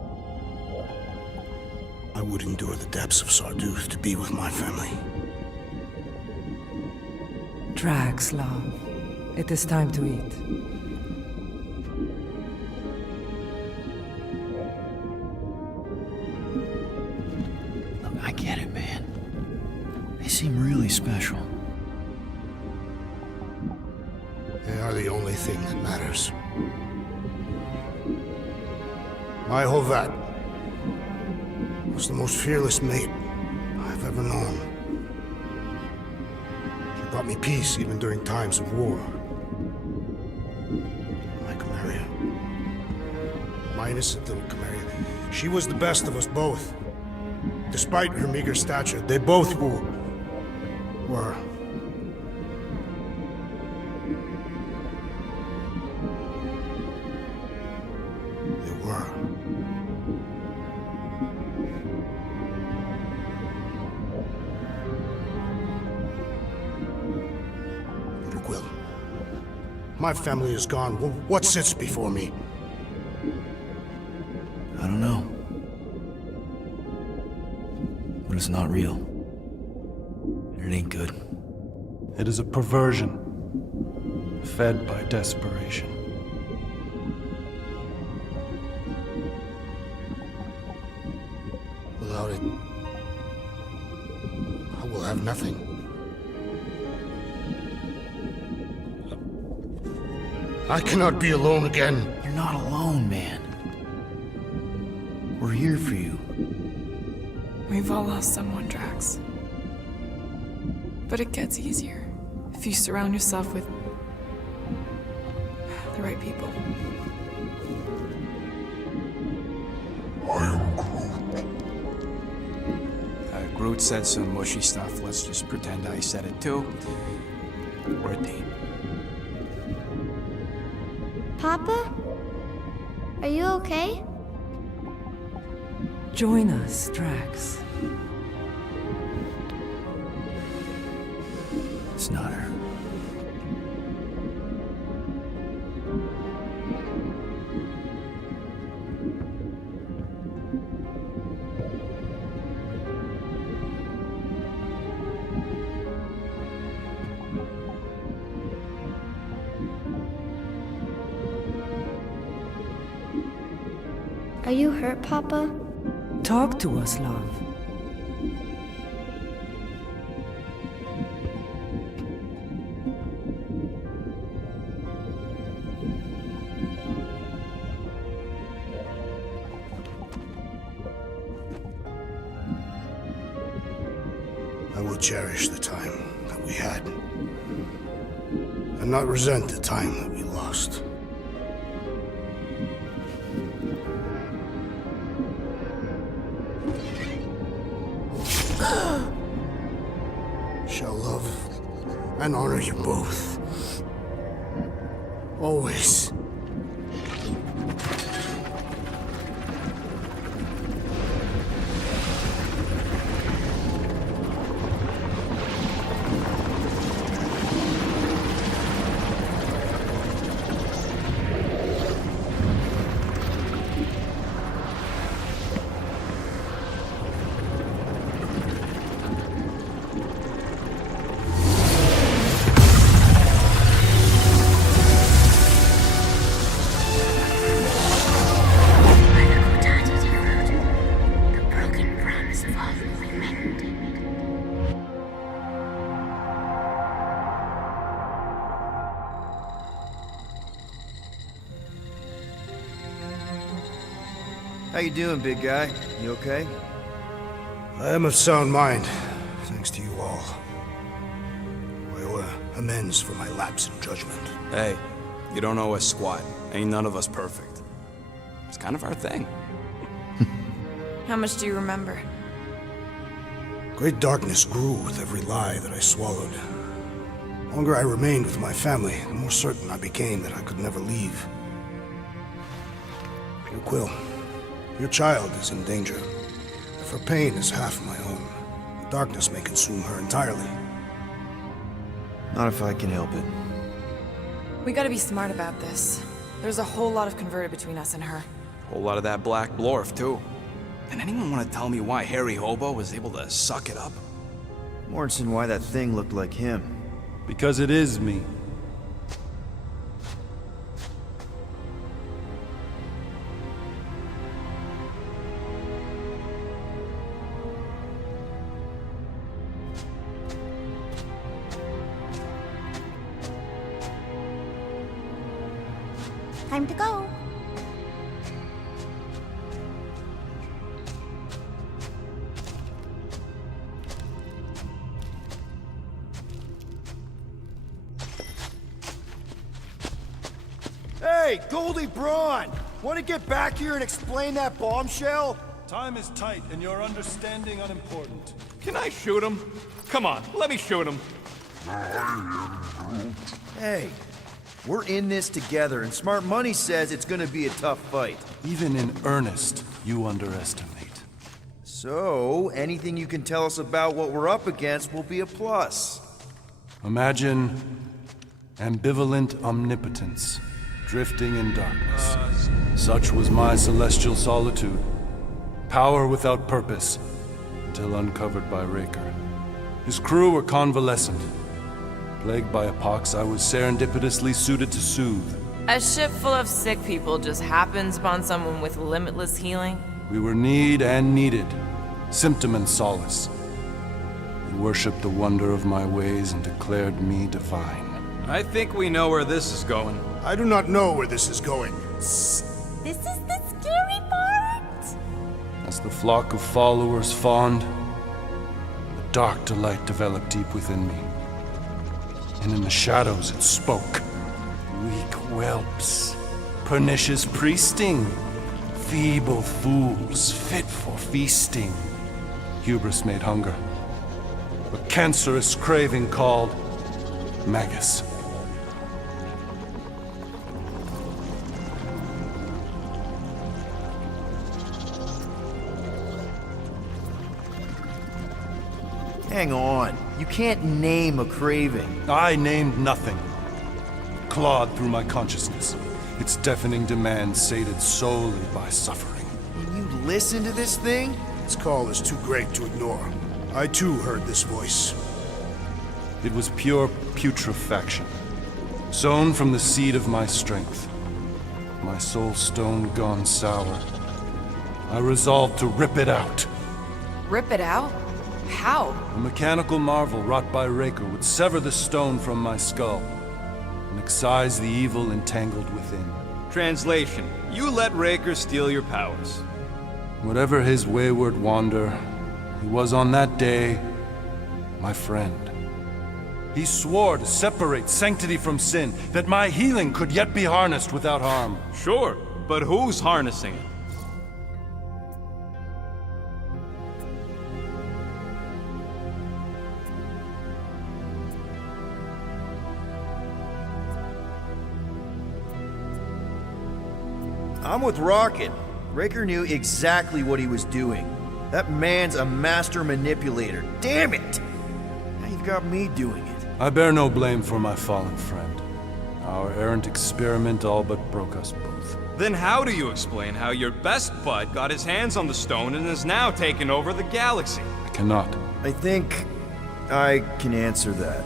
I would endure the depths of Sarduth to be with my family. Drax, love. It is time to eat. Look, I get it, man. They seem really special. They are the only thing that matters. My Hovat was the most fearless mate I've ever known. She brought me peace even during times of war. My Camarilla. My innocent little Camarilla. She was the best of us both. Despite her meager stature, they both were. They were. Peter Quill. My family is gone. What sits before me? I don't know. But it's not real. It ain't good. It is a perversion, fed by desperation. Without it, I will have nothing. I cannot be alone again. You're not alone, man. We're here for you. We've all lost someone, Drax. But it gets easier if you surround yourself with the right people. Groot said some mushy stuff. Let's just pretend I said it too. We're a team. Papa? Are you okay? Join us, Drax. It's not her. Are you hurt, Papa? Talk to us, love. I will cherish the time that we had, and not resent the time that we lost. and honor you both. Always. How you doing, big guy? You okay? I am of sound mind, thanks to you all. I owe amends for my lapse in judgment. Hey, you don't owe us squat. Ain't none of us perfect. It's kind of our thing. How much do you remember? Great darkness grew with every lie that I swallowed. The longer I remained with my family, the more certain I became that I could never leave. Dear Quill, your child is in danger. If her pain is half my own, the darkness may consume her entirely. Not if I can help it. We gotta be smart about this. There's a whole lot of converted between us and her. Whole lot of that black blorf, too. And anyone want to tell me why Harry Hobo was able to suck it up? Morrison, why that thing looked like him. Because it is me. Time to go. Hey, Goldie Braun! Want to get back here and explain that bombshell? Time is tight, and your understanding unimportant. Can I shoot him? Come on, let me shoot him. Hey, we're in this together, and Smart Money says it's gonna be a tough fight. Even in earnest, you underestimate. So, anything you can tell us about what we're up against will be a plus. Imagine ambivalent omnipotence, drifting in darkness. Such was my celestial solitude. Power without purpose, until uncovered by Raker. His crew were convalescent. Plagued by a pox, I was serendipitously suited to soothe. A ship full of sick people just happens upon someone with limitless healing. We were need and needed, symptom and solace. He worshipped the wonder of my ways and declared me divine. I think we know where this is going. I do not know where this is going. This is the scary part. As the flock of followers fawned, a dark delight developed deep within me. And in the shadows it spoke. Weak whelps, pernicious priesting, feeble fools fit for feasting. Hubris made hunger. A cancerous craving called Magus. Hang on. You can't name a craving. I named nothing. Clawed through my consciousness, its deafening demands sated solely by suffering. When you listen to this thing, Its call is too great to ignore. I too heard this voice. It was pure putrefaction, sown from the seed of my strength. My soul stone gone sour. I resolved to rip it out. Rip it out? How? A mechanical marvel wrought by Raker would sever the stone from my skull and excise the evil entangled within. Translation: you let Raker steal your powers. Whatever his wayward wander, he was on that day my friend. He swore to separate sanctity from sin, that my healing could yet be harnessed without harm. Sure, but who's harnessing it? I'm with Rocket. Raker knew exactly what he was doing. That man's a master manipulator. Damn it! Now you've got me doing it. I bear no blame for my fallen friend. Our errant experiment all but broke us both. Then how do you explain how your best bud got his hands on the stone and is now taking over the galaxy? I cannot. I think I can answer that.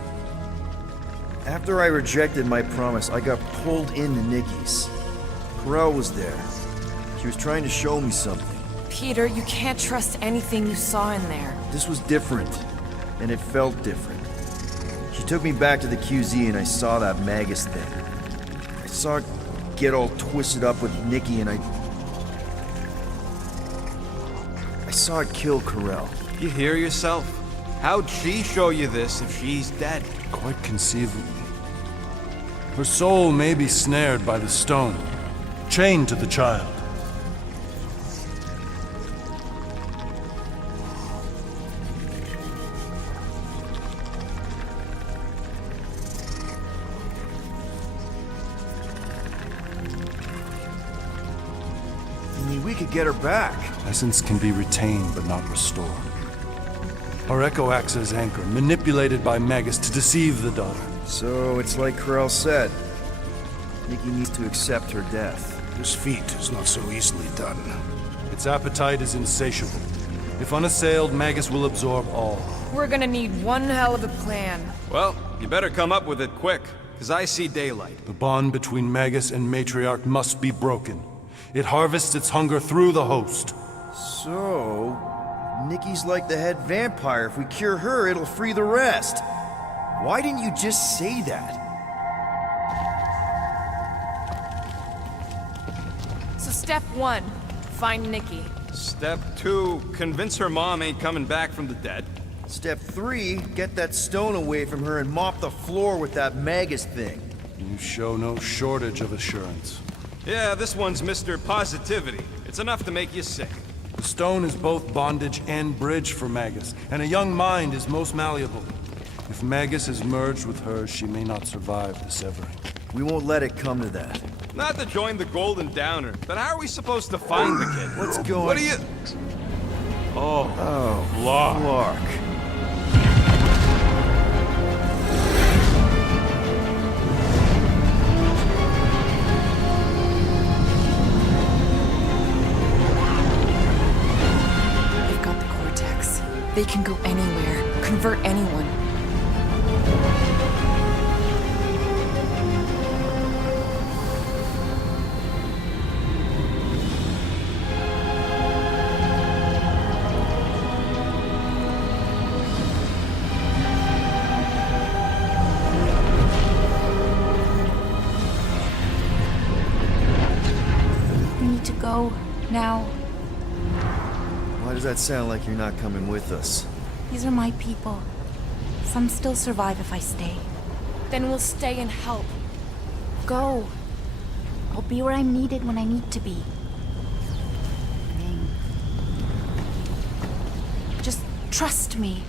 After I rejected my promise, I got pulled into Nikki's. Corel was there. She was trying to show me something. Peter, you can't trust anything you saw in there. This was different, and it felt different. She took me back to the QZ and I saw that Magus thing. I saw it get all twisted up with Nikki and I saw it kill Corel. You hear yourself? How'd she show you this if she's dead? Quite conceivably. Her soul may be snared by the stone, chained to the child. We could get her back. Essence can be retained but not restored. Our Echo acts as anchor, manipulated by Magus to deceive the daughter. So it's like Corel said. Nikki needs to accept her death. This feat is not so easily done. Its appetite is insatiable. If unassailed, Magus will absorb all. We're gonna need one hell of a plan. Well, you better come up with it quick, because I see daylight. The bond between Magus and Matriarch must be broken. It harvests its hunger through the host. So, Nikki's like the head vampire. If we cure her, it'll free the rest. Why didn't you just say that? So step 1, find Nikki. Step 2, convince her mom ain't coming back from the dead. Step 3, get that stone away from her and mop the floor with that Magus thing. You show no shortage of assurance. Yeah, this one's Mr. Positivity. It's enough to make you sick. The stone is both bondage and bridge for Magus, and a young mind is most malleable. If Magus is merged with hers, she may not survive the severing. We won't let it come to that. Not to join the Golden Downer, but how are we supposed to find the kid? What's going on? What are you... Oh, Clark. They've got the Cortex. They can go anywhere, convert anyone. Go now. Why does that sound like you're not coming with us? These are my people. Some still survive if I stay. Then we'll stay and help. Go. I'll be where I'm needed when I need to be. Just trust me.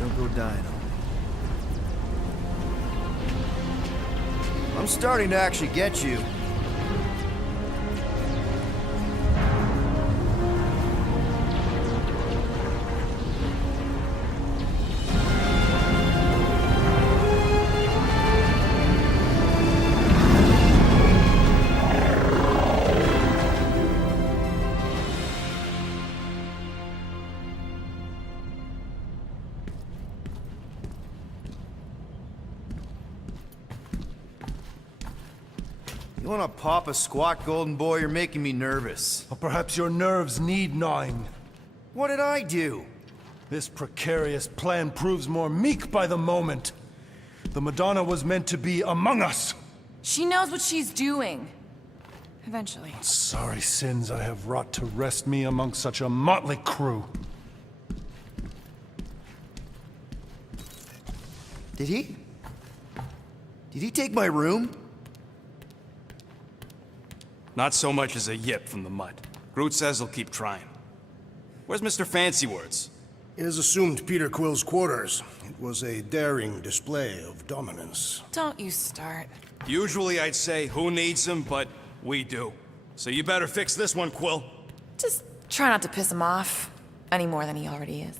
Don't go dying on me. I'm starting to actually get you. You wanna pop a squat, Golden Boy? You're making me nervous. Or perhaps your nerves need gnawing. What did I do? This precarious plan proves more meek by the moment. The Madonna was meant to be among us. She knows what she's doing. Eventually. Sorry sins I have wrought to wrest me among such a motley crew. Did he? Did he take my room? Not so much as a yip from the mud. Groot says he'll keep trying. Where's Mr. Fancy Words? It is assumed Peter Quill's quarters. It was a daring display of dominance. Don't you start. Usually I'd say, who needs him, but we do. So you better fix this one, Quill. Just try not to piss him off any more than he already is.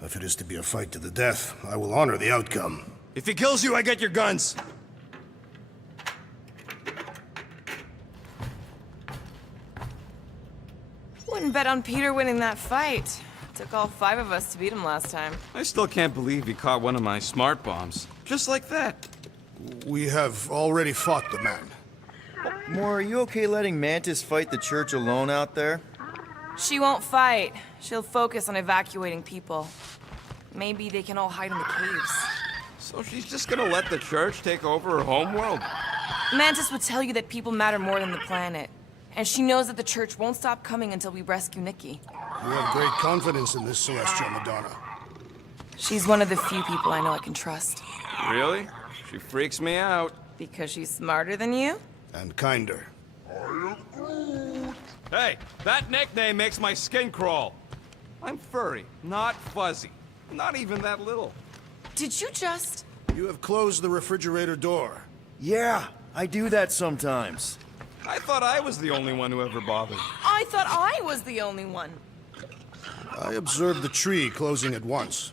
If it is to be a fight to the death, I will honor the outcome. If he kills you, I get your guns. Wouldn't bet on Peter winning that fight. Took all 5 of us to beat him last time. I still can't believe he caught one of my smart bombs. Just like that. We have already fought the man. Moore, are you okay letting Mantis fight the church alone out there? She won't fight. She'll focus on evacuating people. Maybe they can all hide in the caves. So she's just gonna let the church take over her homeworld? Mantis would tell you that people matter more than the planet. And she knows that the church won't stop coming until we rescue Nikki. You have great confidence in this Celestial Madonna. She's one of the few people I know I can trust. Really? She freaks me out. Because she's smarter than you? And kinder. Hey, that nickname makes my skin crawl. I'm furry, not fuzzy. Not even that little. Did you just... You have closed the refrigerator door. Yeah, I do that sometimes. I thought I was the only one who ever bothered. I thought I was the only one. I observed the tree closing at once.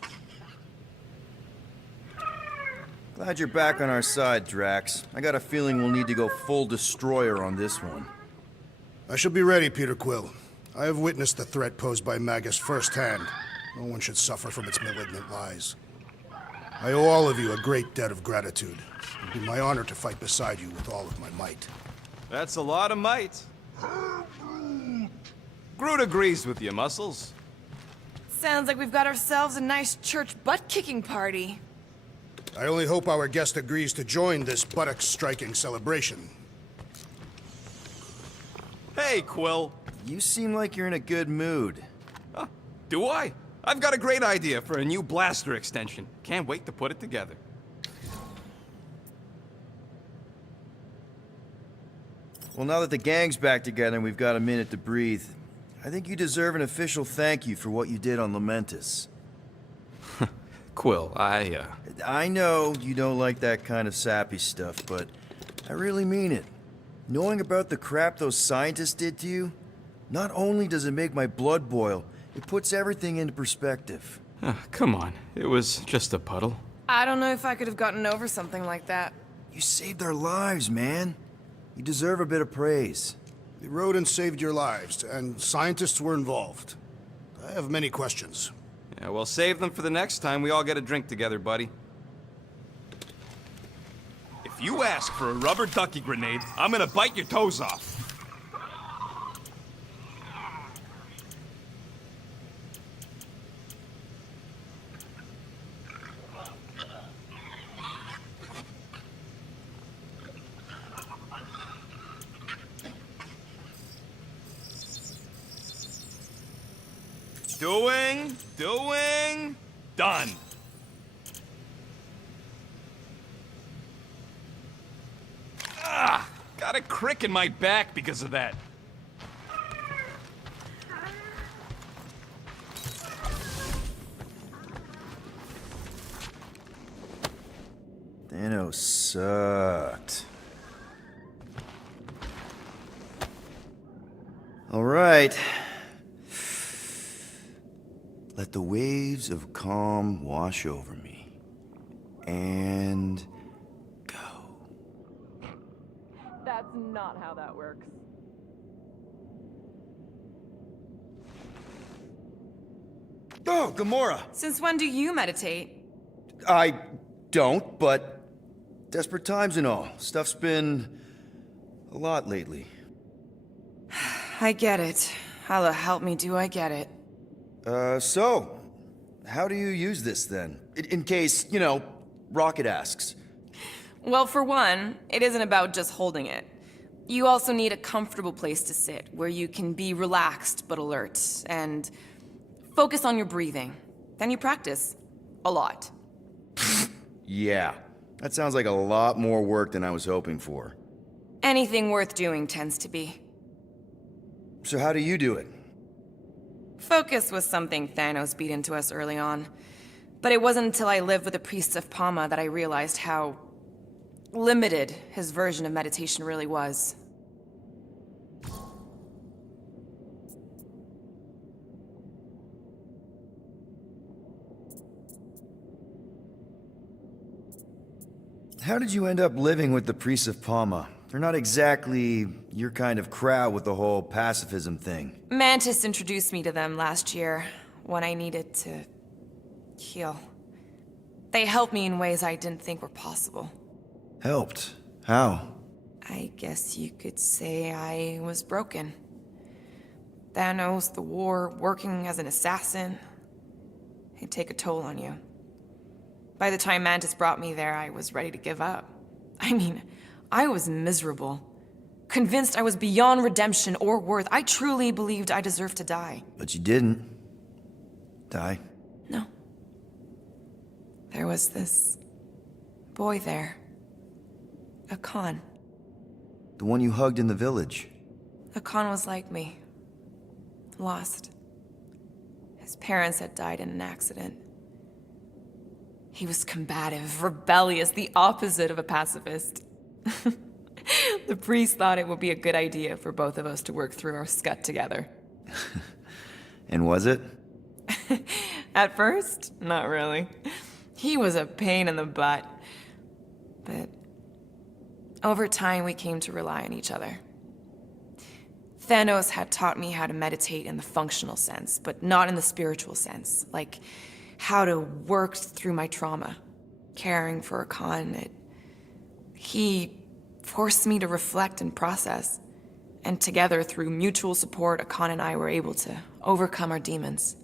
Glad you're back on our side, Drax. I got a feeling we'll need to go full destroyer on this one. I shall be ready, Peter Quill. I have witnessed the threat posed by Magus firsthand. No one should suffer from its malignant lies. I owe all of you a great debt of gratitude. It would be my honor to fight beside you with all of my might. That's a lot of might. Groot agrees with you, Muscles. Sounds like we've got ourselves a nice church butt-kicking party. I only hope our guest agrees to join this buttock-striking celebration. Hey, Quill. You seem like you're in a good mood. Huh, do I? I've got a great idea for a new blaster extension. Can't wait to put it together. Well, now that the gang's back together and we've got a minute to breathe, I think you deserve an official thank you for what you did on Lamentus. Quill, I know you don't like that kind of sappy stuff, but I really mean it. Knowing about the crap those scientists did to you, not only does it make my blood boil, it puts everything into perspective. Come on. It was just a puddle. I don't know if I could have gotten over something like that. You saved their lives, man. You deserve a bit of praise. The rodents saved your lives, and scientists were involved. I have many questions. Yeah, well, save them for the next time we all get a drink together, buddy. If you ask for a rubber ducky grenade, I'm gonna bite your toes off. Doing, done. Got a crick in my back because of that. Thanos sucked. All right. Let the waves of calm wash over me. And go. That's not how that works. Oh, Gamora! Since when do you meditate? I don't, but desperate times and all. Stuff's been a lot lately. I get it. How the help me do I get it? So, how do you use this then? In case, Rocket asks. Well, for one, it isn't about just holding it. You also need a comfortable place to sit, where you can be relaxed but alert, and focus on your breathing. Then you practice. A lot. Yeah, that sounds like a lot more work than I was hoping for. Anything worth doing tends to be. So how do you do it? Focus was something Thanos beat into us early on. But it wasn't until I lived with the priests of Palma that I realized how limited his version of meditation really was. How did you end up living with the priests of Palma? They're not exactly your kind of crowd with the whole pacifism thing. Mantis introduced me to them last year when I needed to heal. They helped me in ways I didn't think were possible. Helped? How? I guess you could say I was broken. Thanos, the war, working as an assassin, it'd take a toll on you. By the time Mantis brought me there, I was ready to give up. I mean, I was miserable. Convinced I was beyond redemption or worth. I truly believed I deserved to die. But you didn't. Die? No. There was this boy there. Akan. The one you hugged in the village. Akan was like me. Lost. His parents had died in an accident. He was combative, rebellious, the opposite of a pacifist. The priest thought it would be a good idea for both of us to work through our scut together. And was it? At first, not really. He was a pain in the butt. But over time, we came to rely on each other. Thanos had taught me how to meditate in the functional sense, but not in the spiritual sense. Like how to work through my trauma, caring for Akan. He forced me to reflect and process. And together, through mutual support, Akan and I were able to overcome our demons.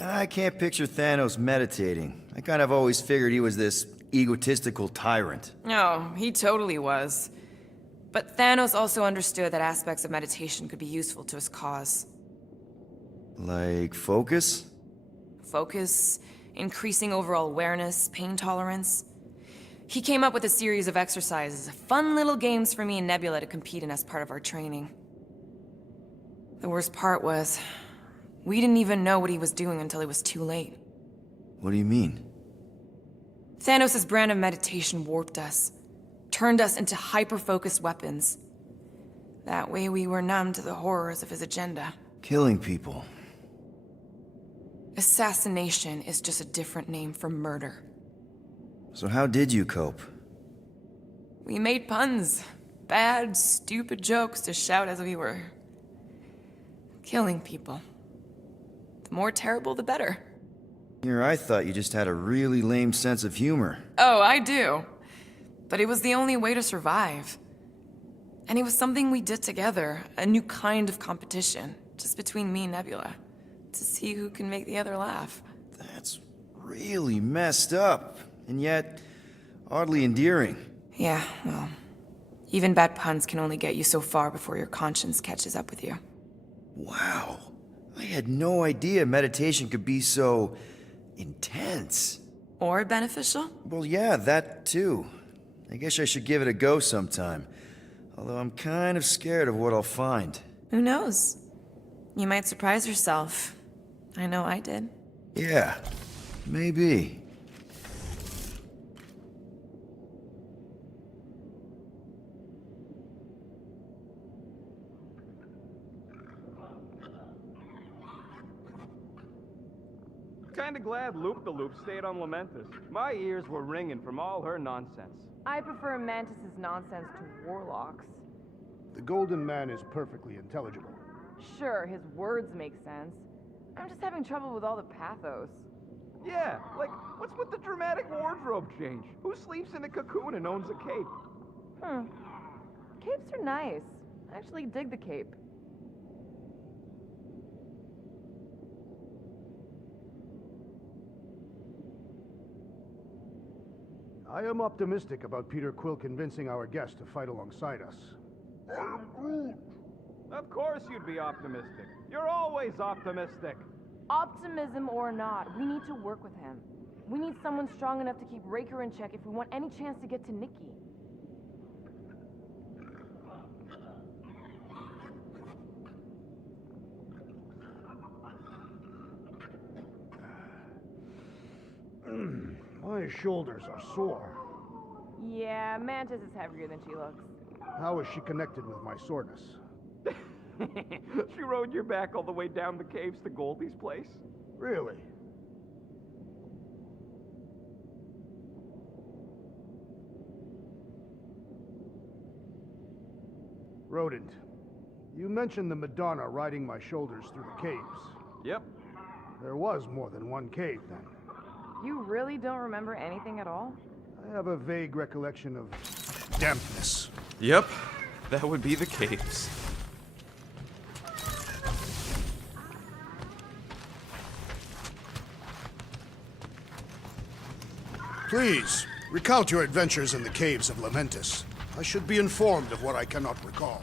I can't picture Thanos meditating. I kind of always figured he was this egotistical tyrant. Oh, he totally was. But Thanos also understood that aspects of meditation could be useful to his cause. Like focus? Focus, increasing overall awareness, pain tolerance. He came up with a series of exercises, fun little games for me and Nebula to compete in as part of our training. The worst part was, we didn't even know what he was doing until it was too late. What do you mean? Thanos' brand of meditation warped us, turned us into hyper-focused weapons. That way we were numb to the horrors of his agenda. Killing people. Assassination is just a different name for murder. So how did you cope? We made puns. Bad, stupid jokes to shout as we were killing people. The more terrible, the better. Here, I thought you just had a really lame sense of humor. Oh, I do. But it was the only way to survive. And it was something we did together, a new kind of competition, just between me and Nebula, to see who can make the other laugh. That's really messed up, and yet oddly endearing. Yeah, well, even bad puns can only get you so far before your conscience catches up with you. Wow. I had no idea meditation could be so intense. Or beneficial? Well, yeah, that too. I guess I should give it a go sometime. Although I'm kind of scared of what I'll find. Who knows? You might surprise yourself. I know I did. Yeah, maybe. Kinda glad Loop-the-Loop stayed on Lamentus. My ears were ringing from all her nonsense. I prefer Mantis' nonsense to Warlock's. The Golden Man is perfectly intelligible. Sure, his words make sense. I'm just having trouble with all the pathos. Yeah, like, what's with the dramatic wardrobe change? Who sleeps in a cocoon and owns a cape? Capes are nice. I actually dig the cape. I am optimistic about Peter Quill convincing our guest to fight alongside us. Of course you'd be optimistic. You're always optimistic. Optimism or not, we need to work with him. We need someone strong enough to keep Raker in check if we want any chance to get to Nikki. My shoulders are sore. Yeah, Mantis is heavier than she looks. How is she connected with my soreness? She rode your back all the way down the caves to Goldie's place? Really? Rodent, you mentioned the Madonna riding my shoulders through the caves. Yep. There was more than one cave then. You really don't remember anything at all? I have a vague recollection of dampness. Yep, that would be the caves. Please, recount your adventures in the caves of Lamentis. I should be informed of what I cannot recall.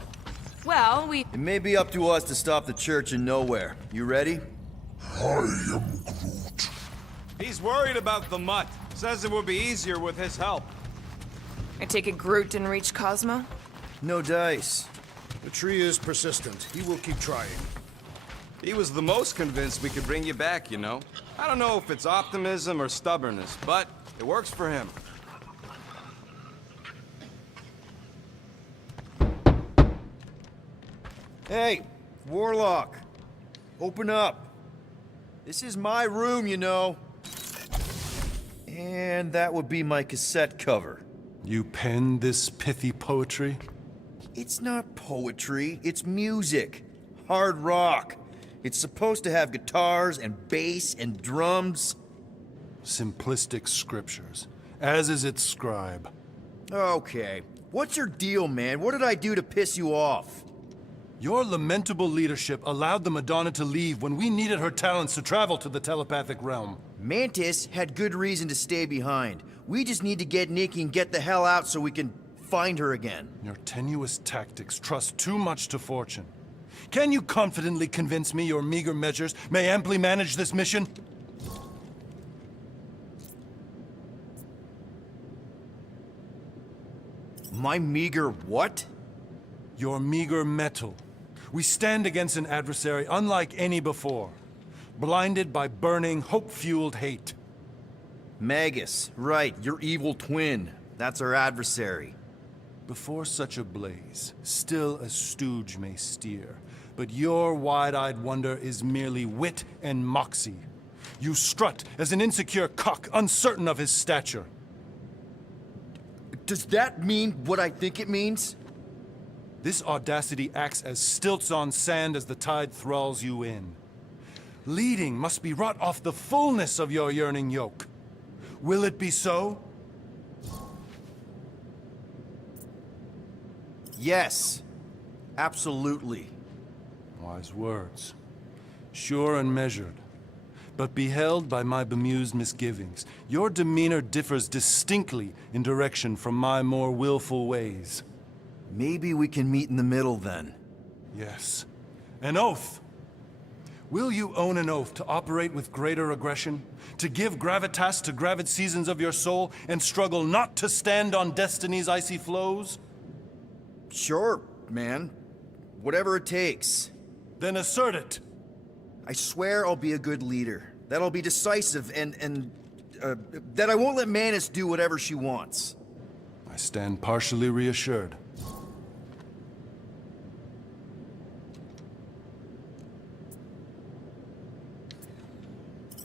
Well, we... It may be up to us to stop the church in nowhere. You ready? I am Groot. He's worried about the mutt. Says it would be easier with his help. I take it Groot didn't reach Cosmo? No dice. The tree is persistent. He will keep trying. He was the most convinced we could bring you back, you know? I don't know if it's optimism or stubbornness, but it works for him. Hey, Warlock. Open up. This is my room, you know. And that would be my cassette cover. You penned this pithy poetry? It's not poetry, it's music. Hard rock. It's supposed to have guitars and bass and drums. Simplistic scriptures, as is its scribe. Okay. What's your deal, man? What did I do to piss you off? Your lamentable leadership allowed the Madonna to leave when we needed her talents to travel to the telepathic realm. Mantis had good reason to stay behind. We just need to get Nikki and get the hell out so we can find her again. Your tenuous tactics trust too much to fortune. Can you confidently convince me your meager measures may amply manage this mission? My meager what? Your meager metal. We stand against an adversary unlike any before, blinded by burning, hope-fueled hate. Magus, right, your evil twin. That's our adversary. Before such a blaze, still a stooge may steer, but your wide-eyed wonder is merely wit and moxie. You strut as an insecure cock, uncertain of his stature. Does that mean what I think it means? This audacity acts as stilts on sand as the tide thralls you in. Leading must be wrought off the fullness of your yearning yoke. Will it be so? Yes, absolutely. Wise words. Sure and measured. But beheld by my bemused misgivings, your demeanor differs distinctly in direction from my more willful ways. Maybe we can meet in the middle then. Yes. An oath! Will you own an oath to operate with greater aggression? To give gravitas to gravid seasons of your soul and struggle not to stand on destiny's icy flows? Sure, man. Whatever it takes. Then assert it! I swear I'll be a good leader. That I'll be decisive and that I won't let Mantis do whatever she wants. I stand partially reassured.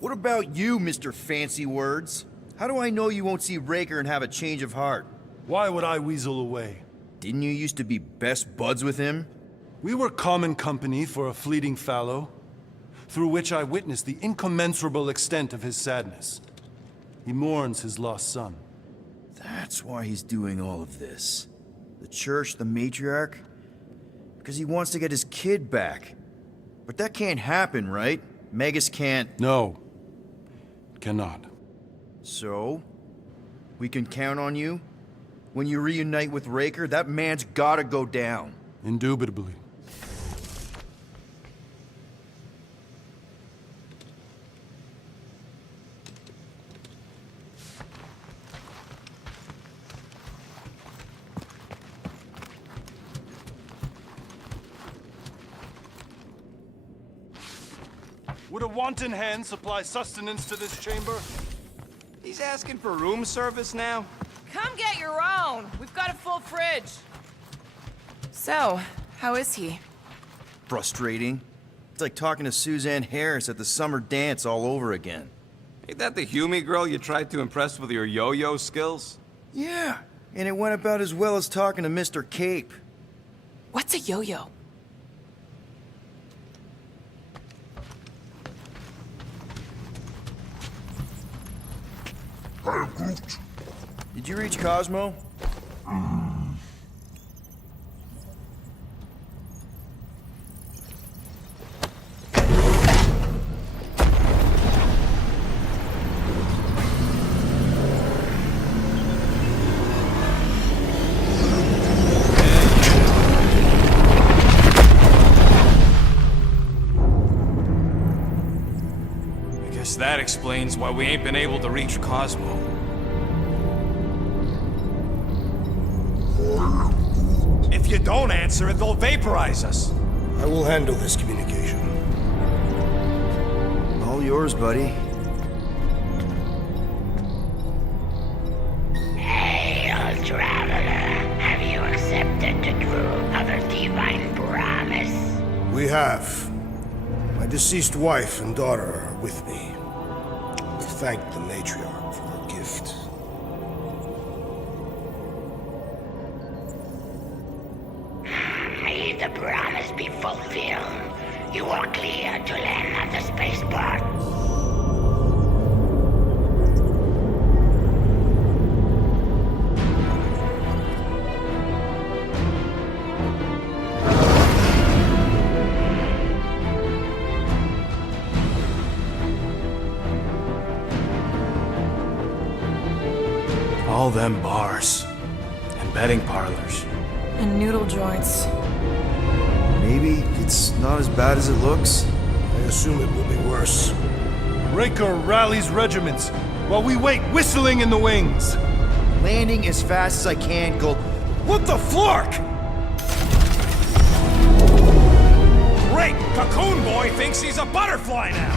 What about you, Mr. Fancy Words? How do I know you won't see Raker and have a change of heart? Why would I weasel away? Didn't you used to be best buds with him? We were common company for a fleeting fallow, through which I witnessed the incommensurable extent of his sadness. He mourns his lost son. That's why he's doing all of this. The church, the matriarch? Because he wants to get his kid back. But that can't happen, right? Magus can't... No. Cannot. So? We can count on you? When you reunite with Raker, that man's gotta go down. Indubitably. Would a wanton hand supply sustenance to this chamber? He's asking for room service now? Come get your own. We've got a full fridge. So, how is he? Frustrating. It's like talking to Suzanne Harris at the summer dance all over again. Ain't that the Hume girl you tried to impress with your yo-yo skills? Yeah, and it went about as well as talking to Mr. Cape. What's a yo-yo? Did you reach Cosmo? I guess that explains why we ain't been able to reach Cosmo. If you don't answer it, they'll vaporize us. I will handle this communication. All yours, buddy. Hail, traveler. Have you accepted the truth of a divine promise? We have. My deceased wife and daughter are with me. Thank the matriarch for her gift. May the promise be fulfilled. You are clear to land at the spaceport. All them bars. And betting parlors. And noodle joints. Maybe it's not as bad as it looks. I assume it will be worse. Raker rallies regiments while we wait whistling in the wings. Landing as fast as I can, Gold. What the flark? Great! Cocoon Boy thinks he's a butterfly now!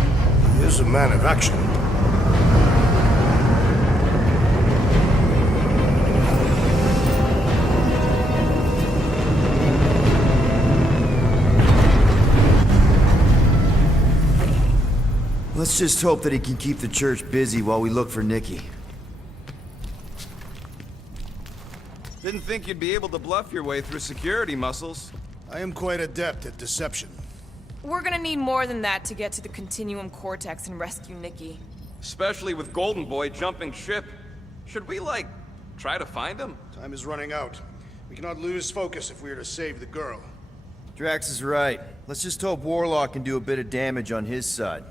He is a man of action. Let's just hope that he can keep the church busy while we look for Nikki. Didn't think you'd be able to bluff your way through security muscles. I am quite adept at deception. We're gonna need more than that to get to the Continuum Cortex and rescue Nikki. Especially with Golden Boy jumping ship. Should we, like, try to find him? Time is running out. We cannot lose focus if we are to save the girl. Drax is right. Let's just hope Warlock can do a bit of damage on his side.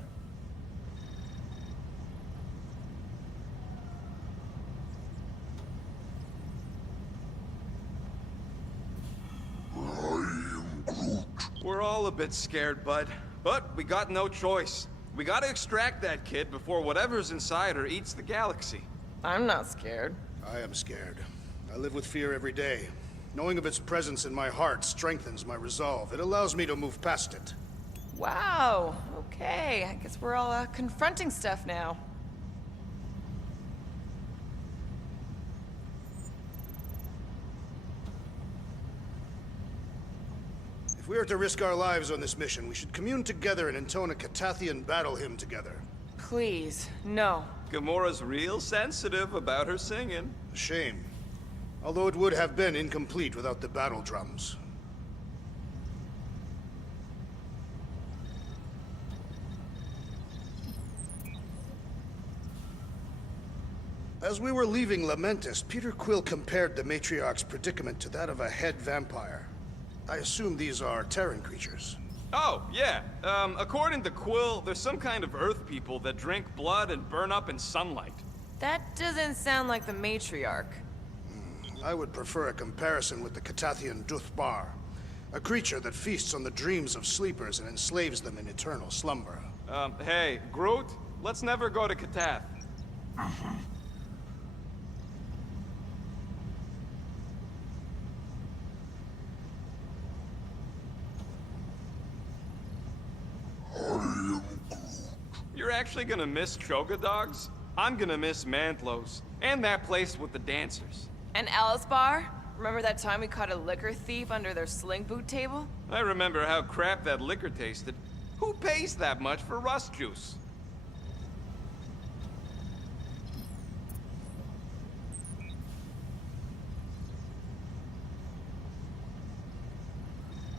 We're all a bit scared, bud. But we got no choice. We gotta extract that kid before whatever's inside her eats the galaxy. I'm not scared. I am scared. I live with fear every day. Knowing of its presence in my heart strengthens my resolve. It allows me to move past it. Wow, okay. I guess we're all confronting stuff now. If we are to risk our lives on this mission, we should commune together and intone a Catathian battle hymn together. Please, no. Gamora's real sensitive about her singing. A shame. Although it would have been incomplete without the battle drums. As we were leaving Lamentis, Peter Quill compared the Matriarch's predicament to that of a head vampire. I assume these are Terran creatures. Oh, yeah. According to Quill, there's some kind of Earth people that drink blood and burn up in sunlight. That doesn't sound like the Matriarch. I would prefer a comparison with the Catathian Duthbar, a creature that feasts on the dreams of sleepers and enslaves them in eternal slumber. Hey, Groot, let's never go to Katath. You're actually gonna miss Choga dogs? I'm gonna miss Mantlos, and that place with the dancers. And Alice Bar? Remember that time we caught a liquor thief under their sling boot table? I remember how crap that liquor tasted. Who pays that much for rust juice?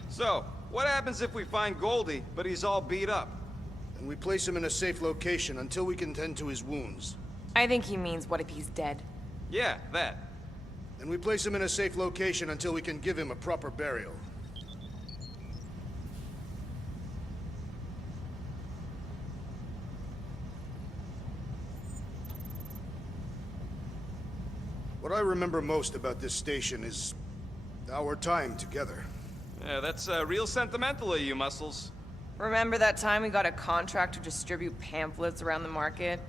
So, what happens if we find Goldie, but he's all beat up? And we place him in a safe location until we can tend to his wounds. I think he means what if he's dead? Yeah, that. And we place him in a safe location until we can give him a proper burial. What I remember most about this station is our time together. Yeah, that's real sentimental of you, Muscles. Remember that time we got a contract to distribute pamphlets around the market?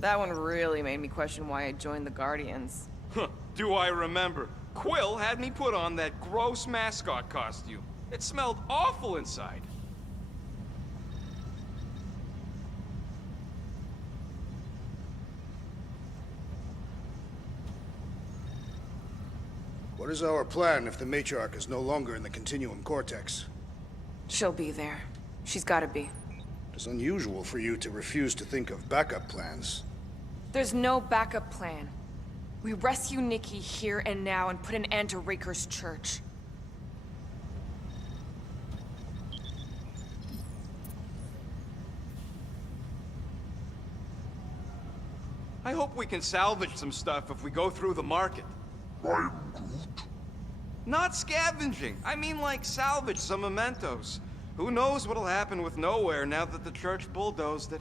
That one really made me question why I joined the Guardians. Huh, do I remember? Quill had me put on that gross mascot costume. It smelled awful inside. What is our plan if the Matriarch is no longer in the Continuum Cortex? She'll be there. She's gotta be. It's unusual for you to refuse to think of backup plans. There's no backup plan. We rescue Nikki here and now and put an end to Raker's church. I hope we can salvage some stuff if we go through the market. Not scavenging. I mean like salvage some mementos. Who knows what'll happen with Nowhere now that the church bulldozed it.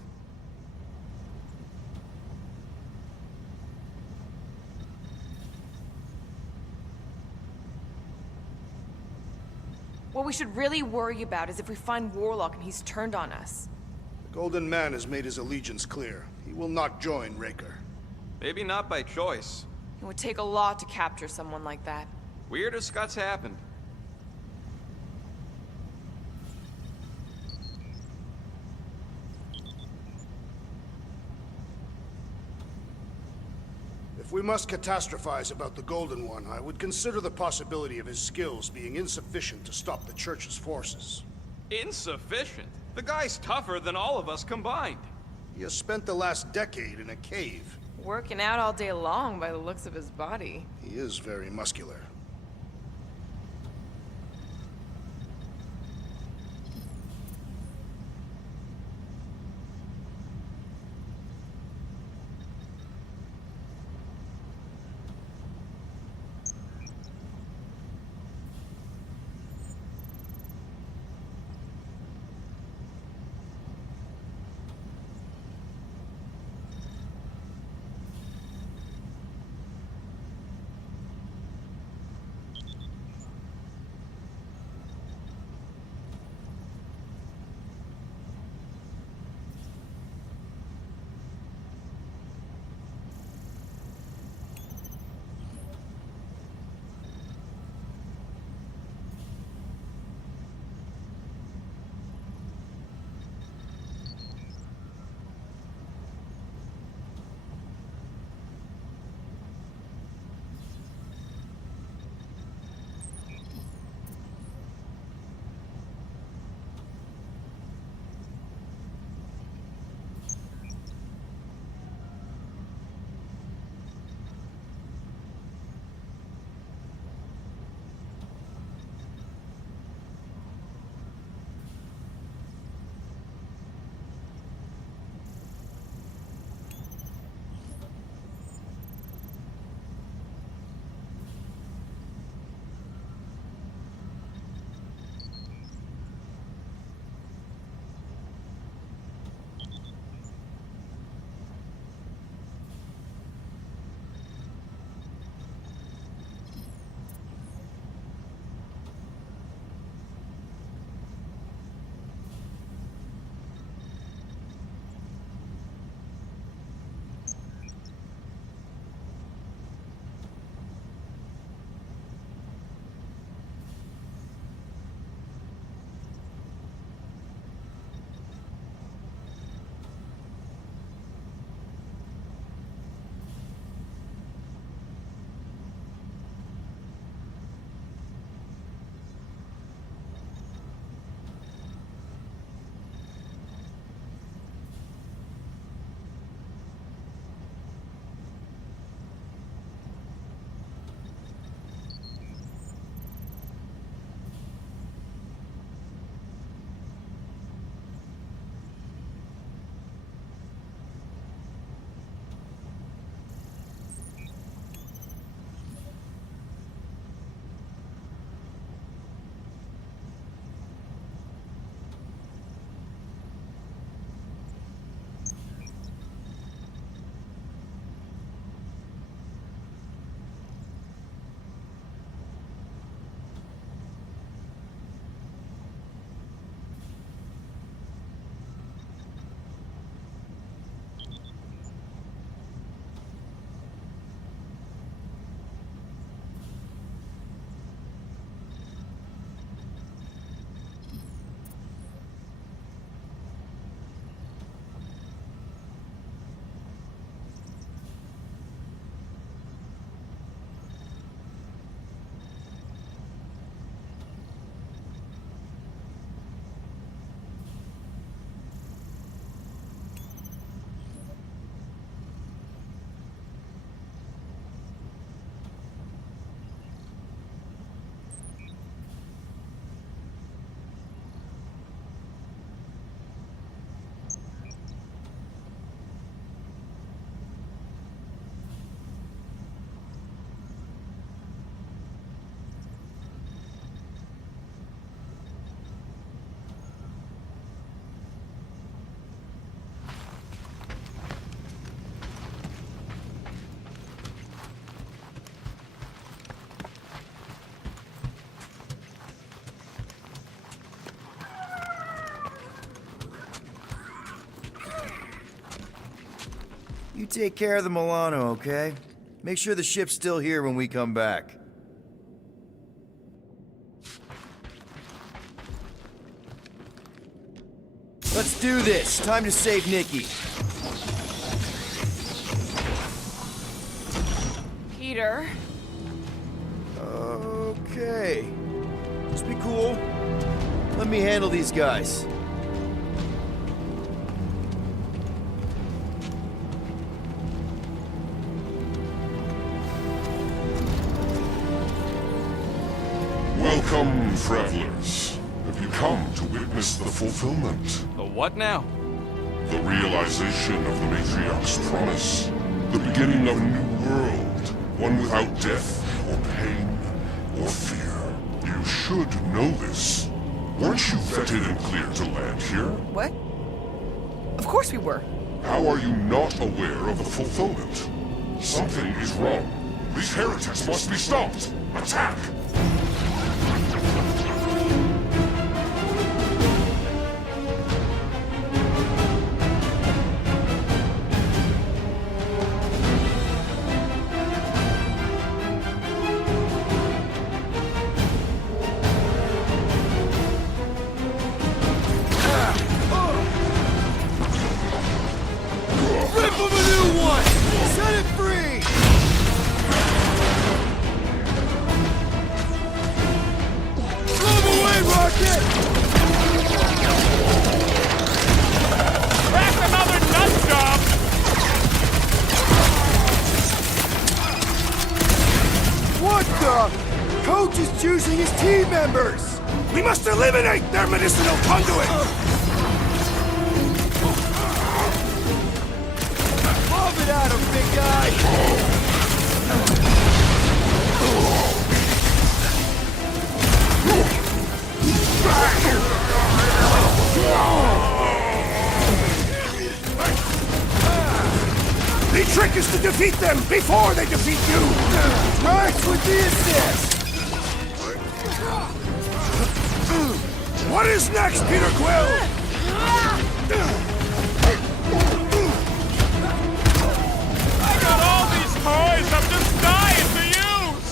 What we should really worry about is if we find Warlock and he's turned on us. The Golden Man has made his allegiance clear. He will not join Raker. Maybe not by choice. It would take a lot to capture someone like that. Weirder scuts happened. If we must catastrophize about the Golden One, I would consider the possibility of his skills being insufficient to stop the Church's forces. Insufficient? The guy's tougher than all of us combined. He has spent the last decade in a cave. Working out all day long by the looks of his body. He is very muscular. You take care of the Milano, okay? Make sure the ship's still here when we come back. Let's do this. Time to save Nikki. Peter. Okay. Just be cool. Let me handle these guys. Welcome, travelers. Have you come to witness the fulfillment? The what now? The realization of the Matriarch's promise. The beginning of a new world. One without death, or pain, or fear. You should know this. Weren't you vetted and cleared to land here? What? Of course we were. How are you not aware of the fulfillment? Something is wrong. These heretics must be stopped. Attack! Rip him a new one! Set it free! Blow him away, Rocket! That's another nut job! What the? Coach is choosing his team members! We must eliminate their medicinal conduit! Lob it at him, big guy! The trick is to defeat them before they defeat you! Drax with the assist! What is next, Peter Quill? I got all these toys, I'm just dying to use!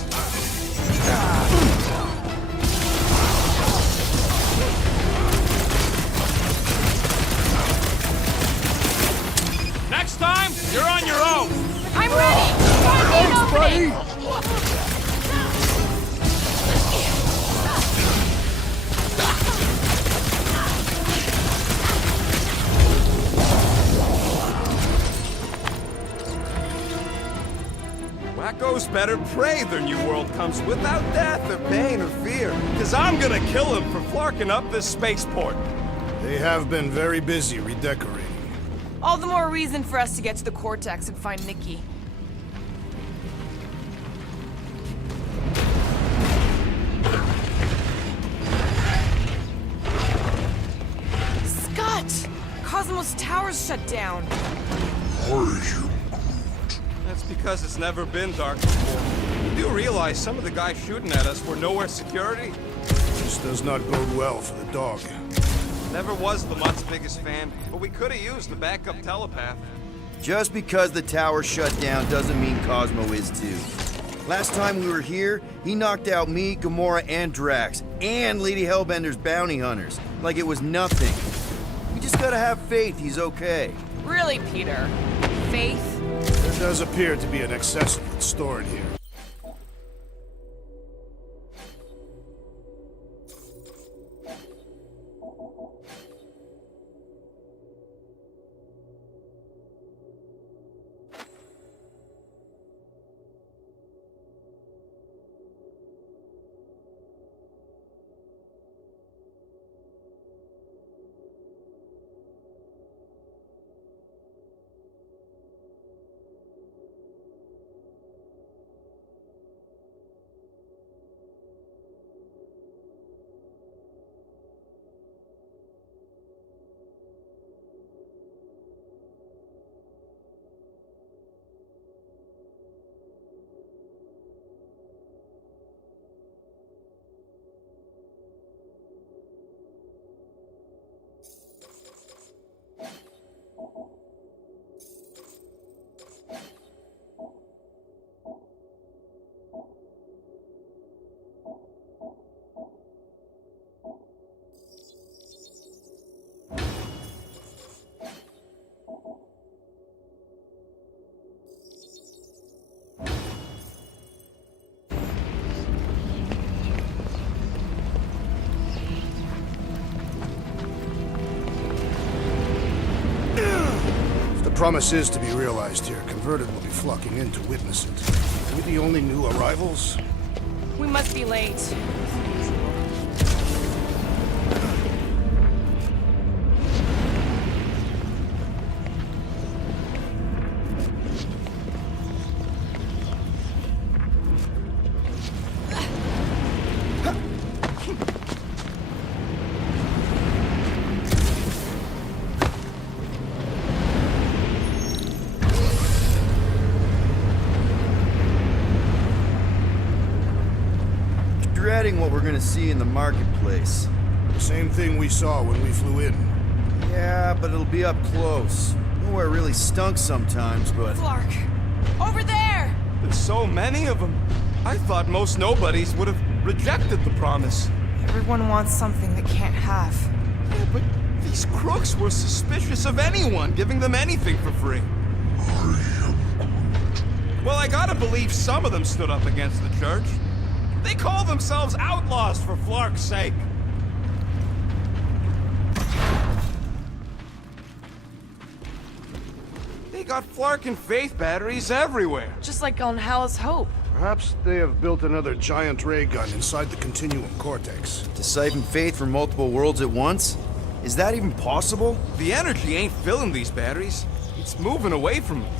Next time, you're on your own! I'm ready! Thanks, buddy! Wacko's better pray their new world comes without death or pain or fear. Cause I'm gonna kill him for flarking up this spaceport. They have been very busy redecorating. All the more reason for us to get to the Cortex and find Nikki. Scott! Cosmos Tower's shut down. Are you? That's because it's never been dark before. You do realize some of the guys shooting at us were nowhere security? This does not bode well for the dog. Never was the Mutt's biggest fan, but we could have used the backup telepath. Just because the tower shut down doesn't mean Cosmo is too. Last time we were here, he knocked out me, Gamora, and Drax, and Lady Hellbender's bounty hunters, like it was nothing. We just gotta have faith he's okay. Really, Peter? Faith? There does appear to be an excess of it stored here. promise is to be realized here, Converted will be flocking in to witness it. Are we the only new arrivals? We must be late. Dreading what we're gonna see in the marketplace. The same thing we saw when we flew in. Yeah, but it'll be up close. Nowhere really stunk sometimes, but... Flark! Over there! There's so many of them. I thought most nobodies would have rejected the promise. Everyone wants something they can't have. Yeah, but these crooks were suspicious of anyone giving them anything for free. Well, I gotta believe some of them stood up against the church. They call themselves outlaws for Flark's sake. They got Flark and Faith batteries everywhere. Just like on Hal's Hope. Perhaps they have built another giant ray gun inside the Continuum Cortex. To siphon Faith from multiple worlds at once? Is that even possible? The energy ain't filling these batteries. It's moving away from them.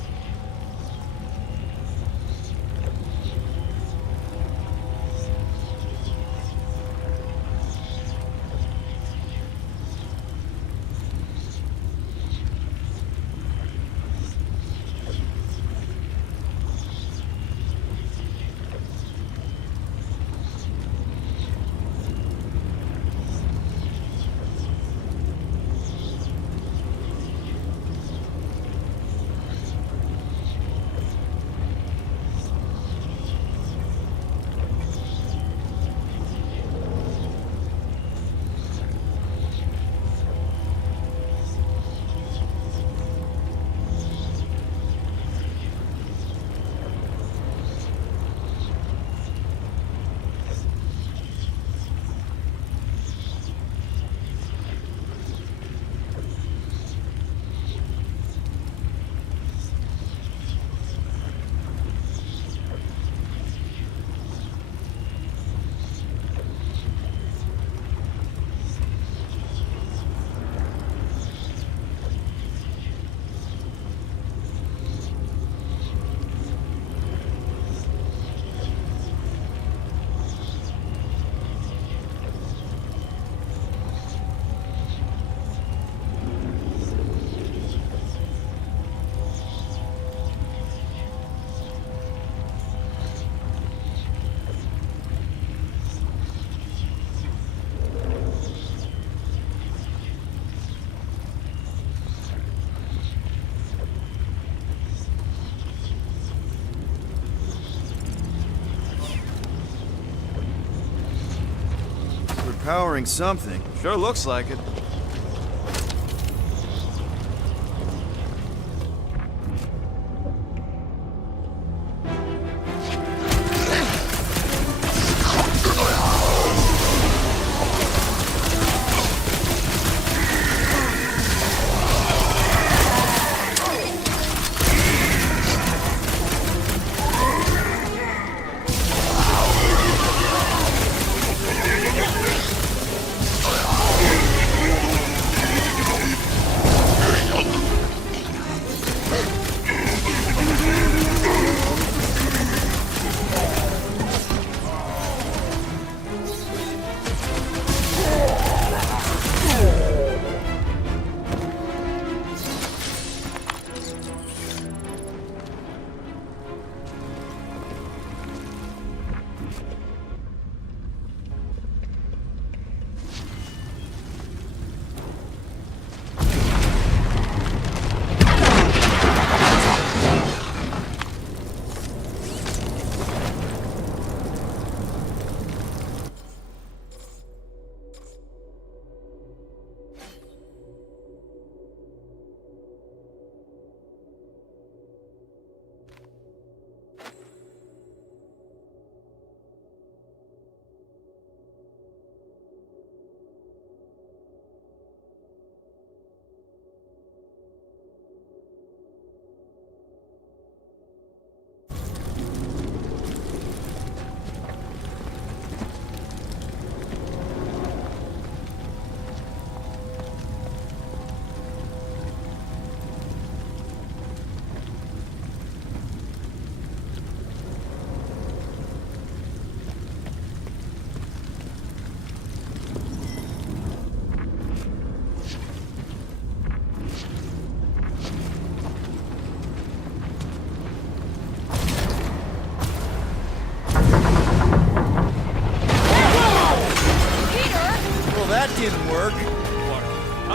Powering something. Sure looks like it.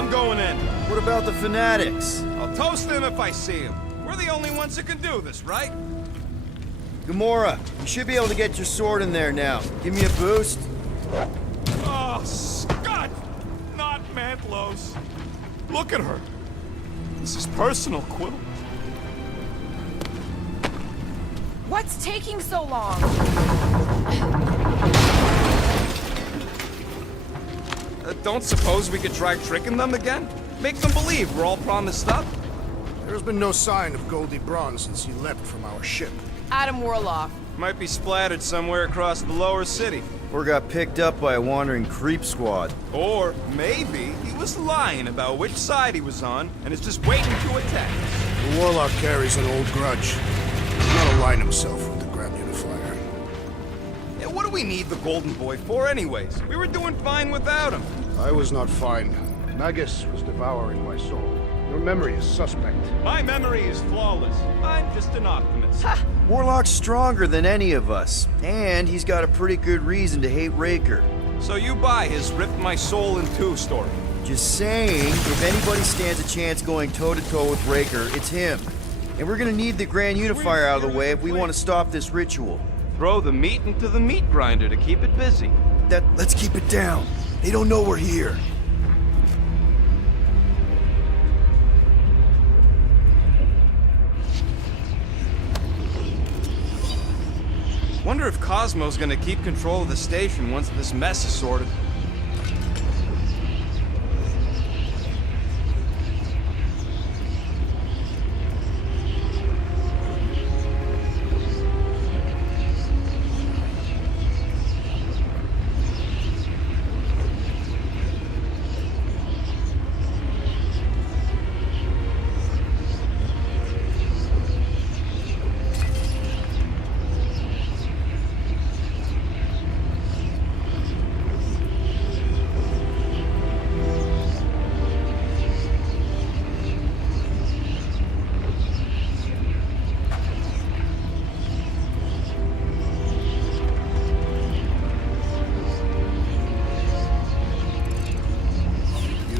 I'm going in. What about the fanatics? I'll toast them if I see them. We're the only ones that can do this, right? Gamora, you should be able to get your sword in there now. Give me a boost. Oh, Scott! Not Mantlos. Look at her. This is personal, Quill. What's taking so long? Don't suppose we could try tricking them again? Make them believe we're all promised up? There's been no sign of Goldie Braun since he left from our ship. Adam Warlock. Might be splattered somewhere across the lower city. Or got picked up by a wandering creep squad. Or maybe he was lying about which side he was on and is just waiting to attack. The Warlock carries an old grudge. He does not align himself with the Grand Unifier. Yeah, what do we need the Golden Boy for anyways? We were doing fine without him. I was not fine. Magus was devouring my soul. Your memory is suspect. My memory is flawless. I'm just an optimist. Warlock's stronger than any of us, and he's got a pretty good reason to hate Raker. So you buy his ripped my soul in two story? Just saying, if anybody stands a chance going toe-to-toe with Raker, it's him. And we're gonna need the Grand Unifier out of the way if we want to stop this ritual. Throw the meat into the meat grinder to keep it busy. Let's keep it down. They don't know we're here. Wonder if Cosmo's gonna keep control of the station once this mess is sorted.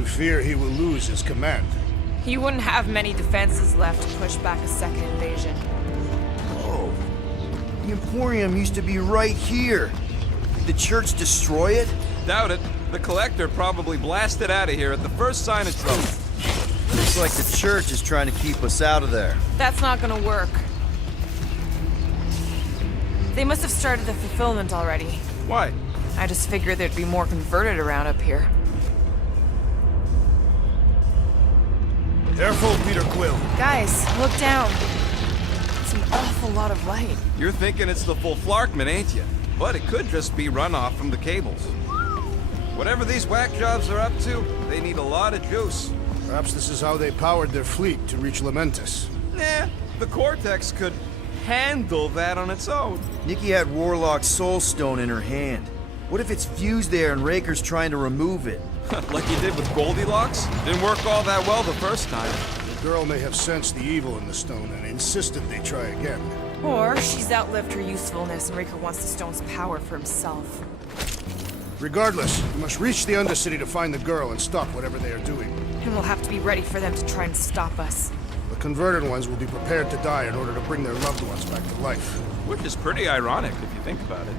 Fear he will lose his command. He wouldn't have many defenses left to push back a second invasion. Oh, the Emporium used to be right here. Did the church destroy it? Doubt it. The Collector probably blasted out of here at the first sign of trouble. Looks like the church is trying to keep us out of there. That's not gonna work. They must have started the fulfillment already. Why? I just figured there'd be more converted around up here. Careful, Peter Quill. Guys, look down. It's an awful lot of light. You're thinking it's the full Flarkman, ain't you? But it could just be runoff from the cables. Whatever these whack jobs are up to, they need a lot of juice. Perhaps this is how they powered their fleet to reach Lamentus. Nah, the Cortex could handle that on its own. Nikki had Warlock's soul stone in her hand. What if it's fused there and Raker's trying to remove it? Like you did with Goldilocks? Didn't work all that well the first time. The girl may have sensed the evil in the stone and insisted they try again. Or she's outlived her usefulness and Raker wants the stone's power for himself. Regardless, we must reach the Undercity to find the girl and stop whatever they are doing. And we'll have to be ready for them to try and stop us. The converted ones will be prepared to die in order to bring their loved ones back to life. Which is pretty ironic if you think about it.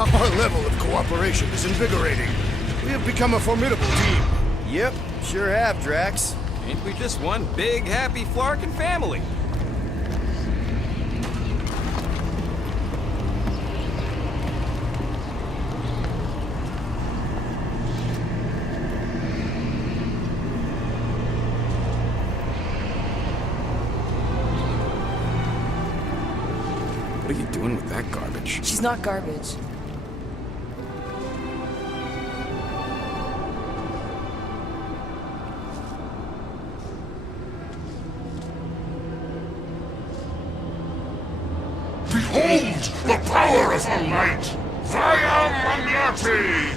Our level of cooperation is invigorating. We have become a formidable team. Yep, sure have, Drax. Ain't we just one big, happy Flarkin family? What are you doing with that garbage? She's not garbage. Behold the power of the light! Via Magnati!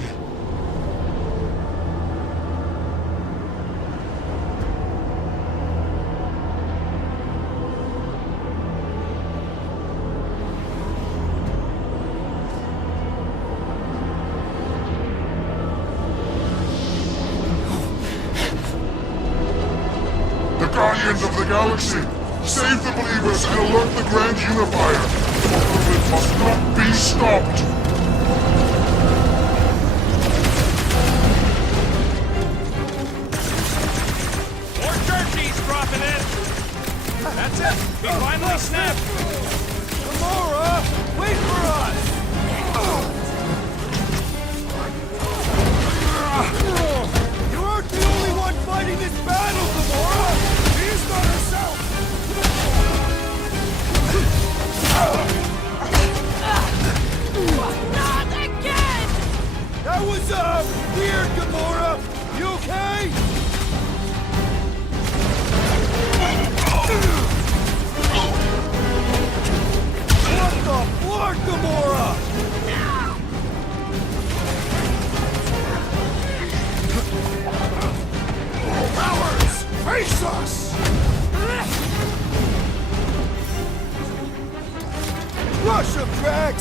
the galaxy. Save the believers and alert the Grand Unifier. Fulfillment must not be stopped. More turkeys dropping in. That's it. We finally snapped. Gamora, wait for us! You aren't the only one fighting this battle, Gamora! She's not herself! Not again! That was, weird, Gamora! You okay? What the fuck, Gamora? Powers, face us! Rush him, Drax!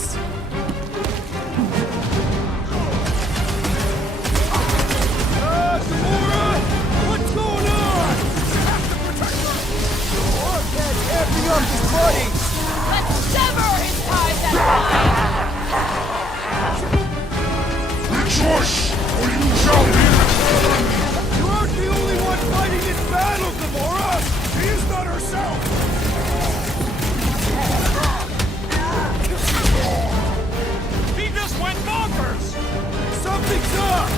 Gamora! What's going on? Have to protect her! Gamora can't me up his buddy! Let's sever his ties that bind! Rejoice, or you shall be returned! You aren't the only one fighting this battle, Gamora! She is not herself! He just went bonkers! Something's up!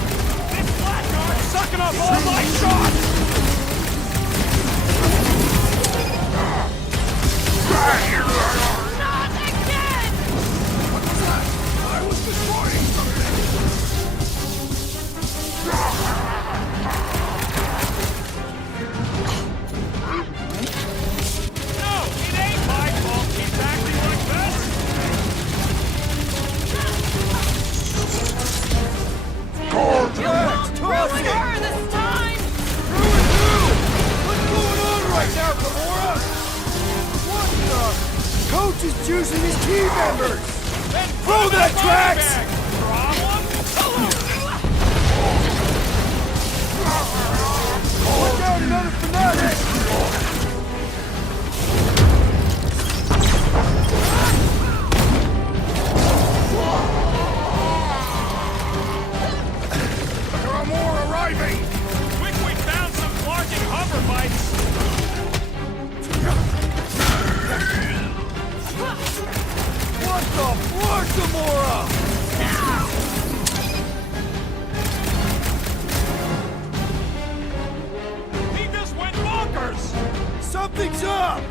This blackguard's sucking up all my shots! Not again! What was that? I was destroying something! No, it ain't my fault he's acting like this! Drax, toss Ruin it! her this time! Ruin who? What's going on right now, Gamora? What the? Coach is choosing his team members! Then Throw that, Drax! Look out, another fanatic! There are more arriving! Quick, we found some barking hover bites! What the fuck, Gamora? He just went bonkers! Something's up!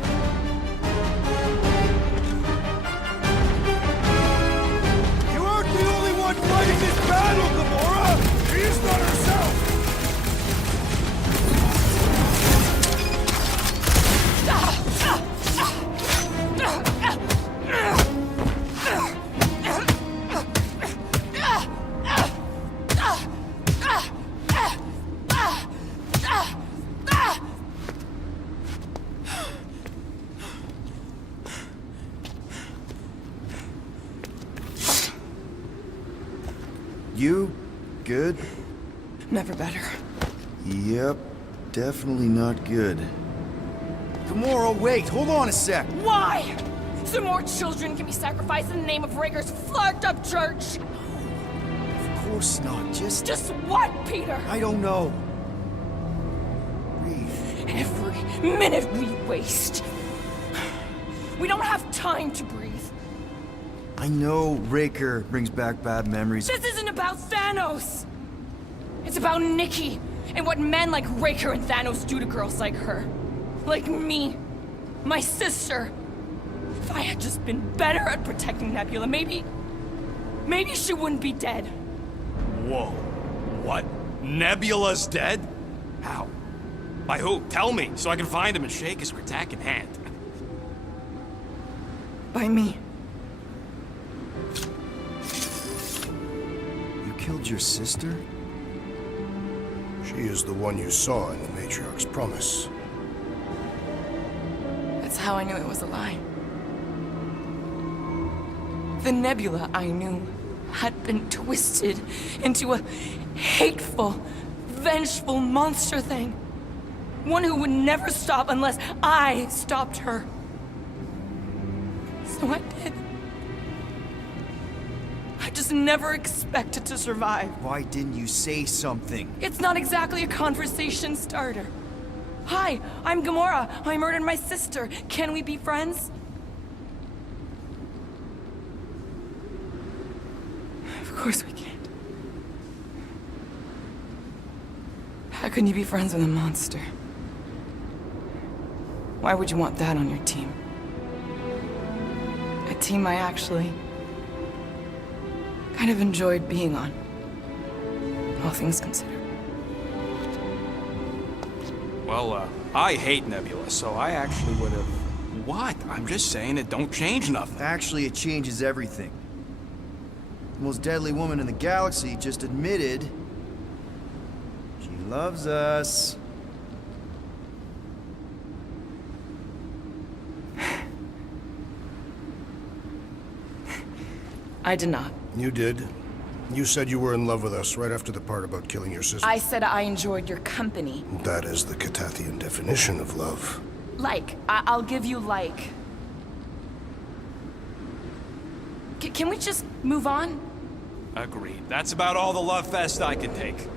You aren't the only one fighting this battle, Gamora! She's not herself! You? Good? Never better. Yep, definitely not good. Gamora, wait! Hold on a sec! Why? So more children can be sacrificed in the name of Raker's flagged up church? Of course not, just... Just what, Peter? I don't know. Breathe. Every minute we waste. We don't have time to breathe. I know Raker brings back bad memories. This isn't about Thanos! It's about Nikki, and what men like Raker and Thanos do to girls like her. Like me. My sister. If I had just been better at protecting Nebula, maybe she wouldn't be dead. Whoa. What? Nebula's dead? How? By who? Tell me, so I can find him and shake his Kratak in hand. By me. You killed your sister? She is the one you saw in the Matriarch's promise. That's how I knew it was a lie. The Nebula I knew had been twisted into a hateful, vengeful monster thing. One who would never stop unless I stopped her. So I did. I just never expected to survive. Why didn't you say something? It's not exactly a conversation starter. Hi, I'm Gamora. I murdered my sister. Can we be friends? Of course we can't. How can you be friends with a monster? Why would you want that on your team? A team I actually kind of enjoyed being on, all things considered. Well, I hate Nebula, so I actually would have... What? I'm just saying it don't change nothing. Actually, it changes everything. The most deadly woman in the galaxy just admitted she loves us. I did not. You did. You said you were in love with us right after the part about killing your sister. I said I enjoyed your company. That is the Catathian definition of love. Like. I'll give you like. Can we just move on? Agreed. That's about all the love fest I can take.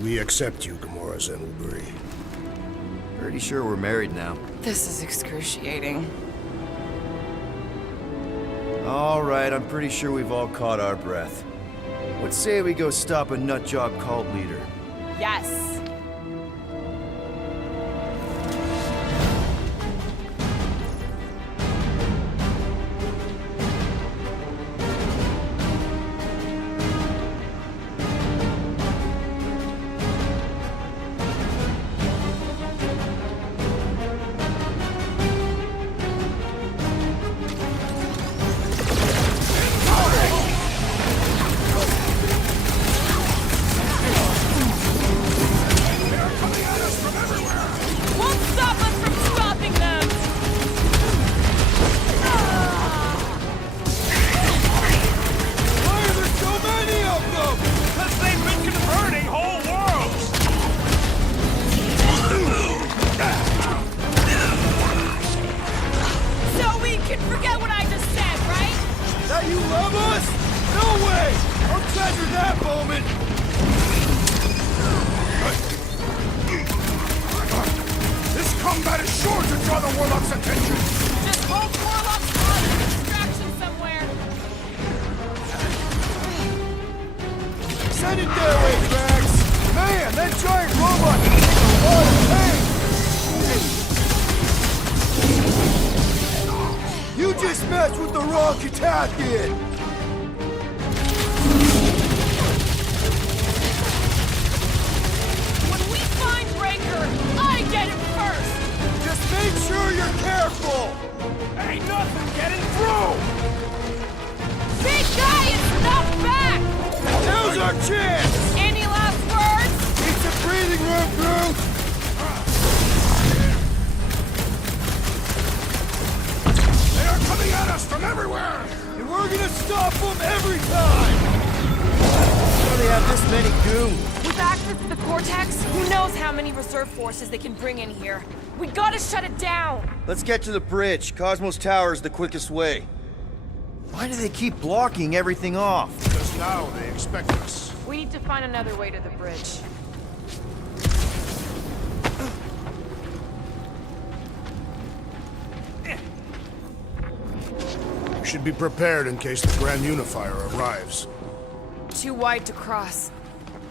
We accept you, Gamora Zenoburi. Pretty sure we're married now. This is excruciating. All right, I'm pretty sure we've all caught our breath. Let's say we go stop a nutjob cult leader. Yes. Send it their way, Drax! Man, that giant robot can take a lot of pain! You just messed with the wrong Catathian! When we find Breaker, I get it first! Just make sure you're careful! Ain't nothing getting through! Big guy is knocked back! Now's our chance! Any last words? Need some breathing room, Groot! They are coming at us from everywhere! And we're gonna stop them every time! How do they have this many goons? With access to the Cortex, who knows how many reserve forces they can bring in here. We gotta shut it down! Let's get to the bridge. Cosmos Tower is the quickest way. Why do they keep blocking everything off? Because now they expect us. We need to find another way to the bridge. We should be prepared in case the Grand Unifier arrives. Too wide to cross.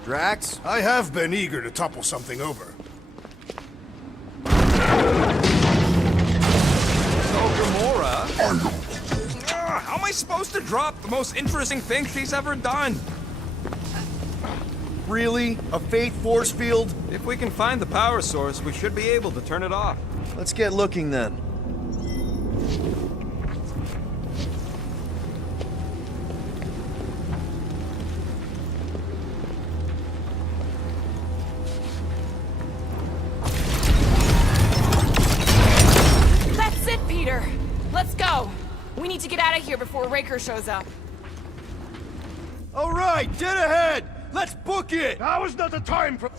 Drax? I have been eager to topple something over. So, Gamora... how am I supposed to drop the most interesting thing she's ever done? Really? A Fate force field? If we can find the power source, we should be able to turn it off. Let's get looking then. That's it, Peter! Let's go! We need to get out of here before Raker shows up. All right, dead ahead! Let's book it! Now is not the time for...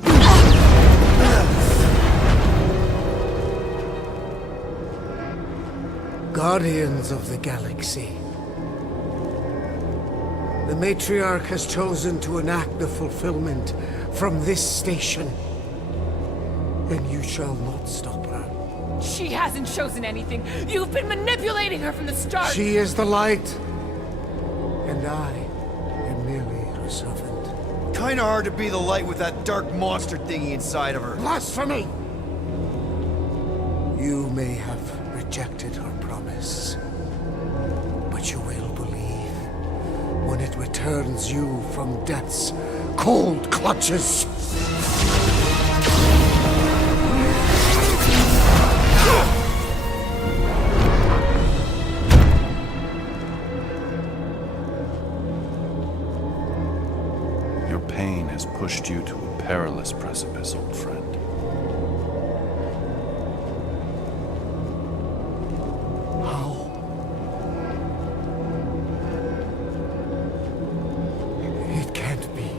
Guardians of the Galaxy. The Matriarch has chosen to enact the fulfillment from this station. And you shall not stop her. She hasn't chosen anything. You've been manipulating her from the start. She is the light. And I am merely her servant. Kinda hard to be the light with that dark monster thingy inside of her. Blasphemy! You may have rejected her promise, but you will believe when it returns you from death's cold clutches. Your pain has pushed you to a perilous precipice, old friend. It can't be.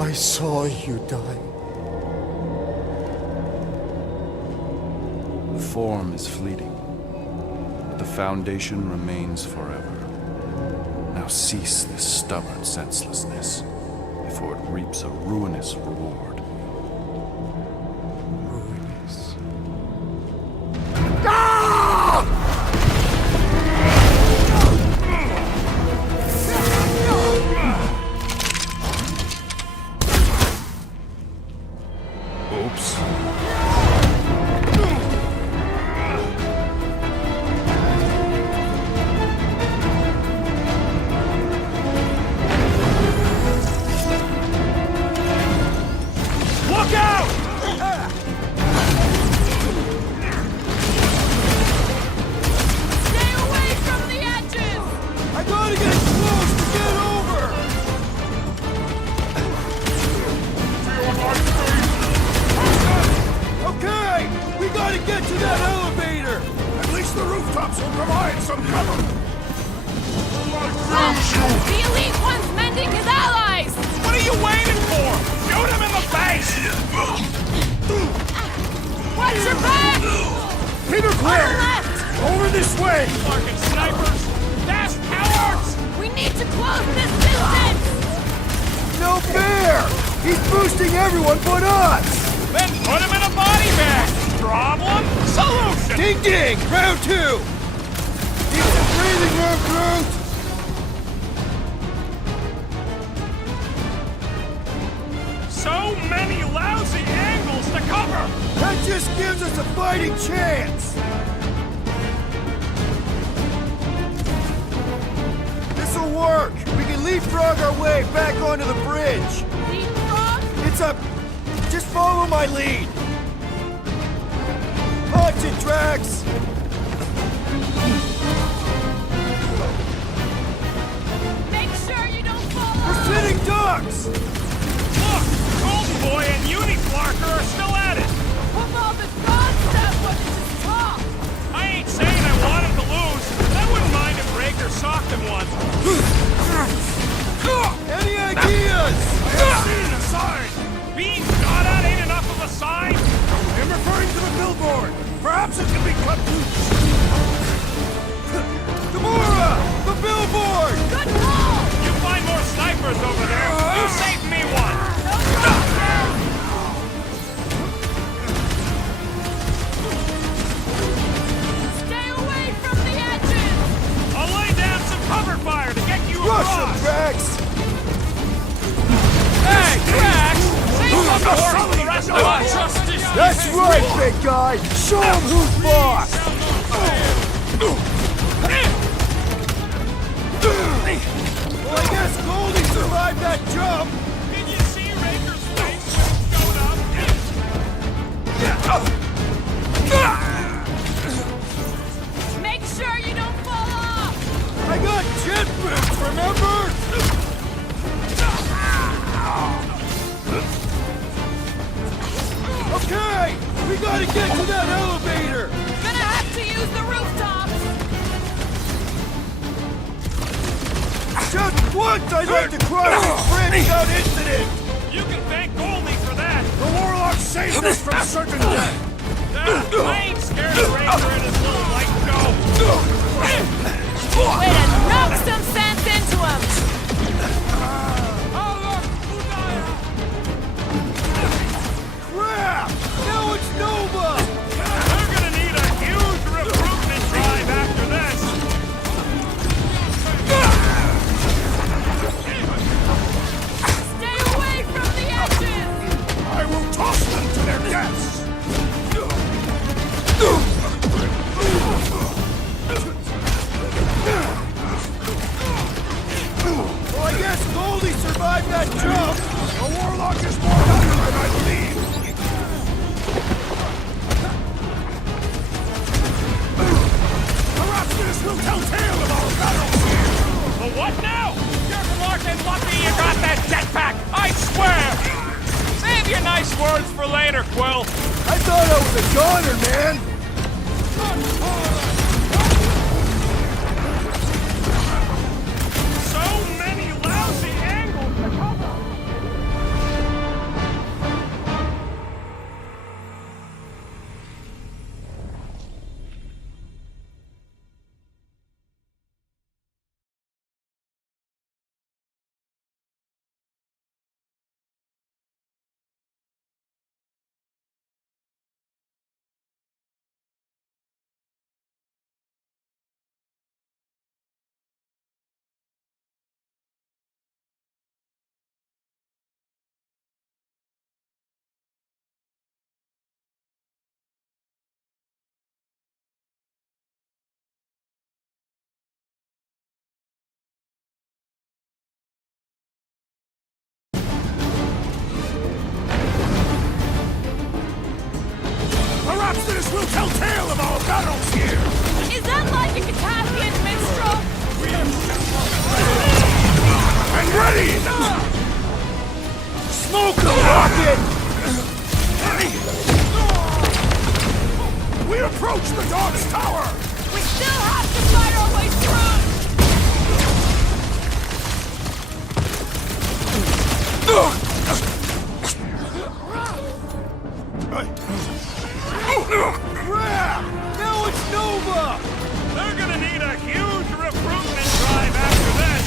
I saw you die. The form is fleeting, but the foundation remains forever. Now cease this stubborn senselessness, before it reaps a ruinous reward. Ruinous. Oops. Look out! Stay away from the edges! I gotta get close to get over! Okay! We gotta get to that elevator! At least the rooftops will provide some cover! The Elite One's mending his allies! What are you waiting for? Shoot him in the face! Watch your back! Peter Quill! Over this way! Fucking snipers! Fast cowards! We need to close this distance! No fair! He's boosting everyone but us! Then put him in a body bag! Problem? Solution! Ding ding! Round two! Keep some breathing room, Groot! So many lousy angles to cover! That just gives us a fighting chance! This'll work! We can leapfrog our way back onto the bridge! Leapfrog? It's a... Just follow my lead! Punch it, Drax! Make sure you don't fall We're off! sitting ducks! Look! Golden Boy and Uniflarker are still at it! Football the concept wasn't just talk! I ain't saying I want him to lose, but I wouldn't mind if Raker socked him once. Any ideas? I seen a sign! Being shot at ain't enough of a sign! I'm referring to the billboard! Perhaps it can be cut loose! Gamora! The billboard! Good call! You find more snipers over there! You save me one! Stay away from the edges! I'll lay down some cover fire to get you Rush him, across! Drax! Hey, Drax! Save some more for the rest of us! That's right, big guy! Show him who's boss! Well, I guess Goldie survived that jump! Did you see Raker's face when it showed up? Make sure you don't fall off! I got jet boots, remember? Okay! We gotta get to that elevator! What? I'd like to cross his bridge without incident! You can thank Goldie for that! The warlock saved us from certain death! Lane scared the Ranger in his little light show! Way to knock some sense into him! Crap! Now it's Nova! They're gonna need a huge recruitment drive after this! Stay away from the edges! I will toss them to their deaths! Well, I guess Goldie survived that jump! The warlock is more valuable than I believe! Perhaps this will tell tale of our battles here! The what now? You're fucking lucky you got that jetpack! I swear! Save your nice words for later, Quill! I thought I was a goner, man! So many lousy angles to cover! Perhaps this will tell tale of our battles here! Is that like a Catassian minstrel? And ready! Smoke the rocket! We approach the Dog's Tower! We still have to fight our way through! Crap! Now it's Nova! They're gonna need a huge recruitment drive after this!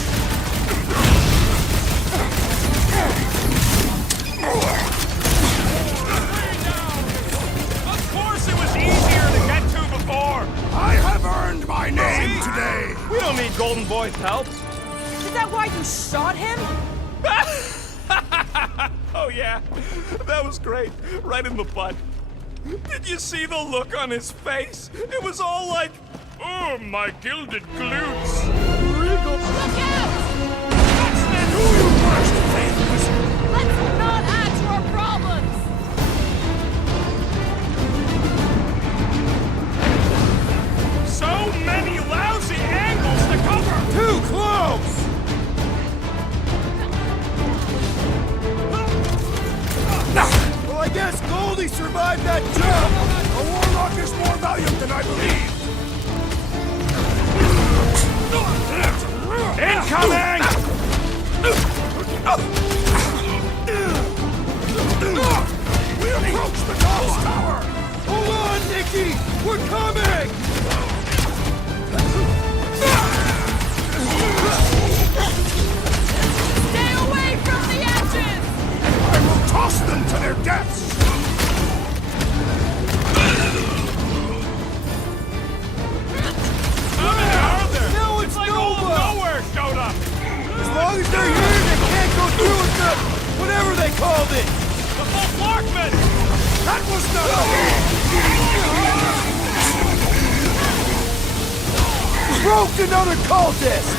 Of course it was easier to get to before! I have earned my name today! We don't need Golden Boy's help! Is that why you shot him? Oh yeah, that was great. Right in the butt. Did you see the look on his face? It was all like, oh, my gilded glutes. Look out! That's the who you worst faithless. Let's not add to our problems! So many lousy angles to cover. Too close! Well, I guess Goldie survived that jump! The warlock is more valiant than I believed! Incoming! We approach the Dog's Tower! Hold on, Nikki! We're coming! Stay away from the edges! I will toss them to their deaths! Now it's Like all of Nova! nowhere showed up. As long as they're here, they can't go through with the... whatever they called it! The full Larkman! That was not Broke another cultist!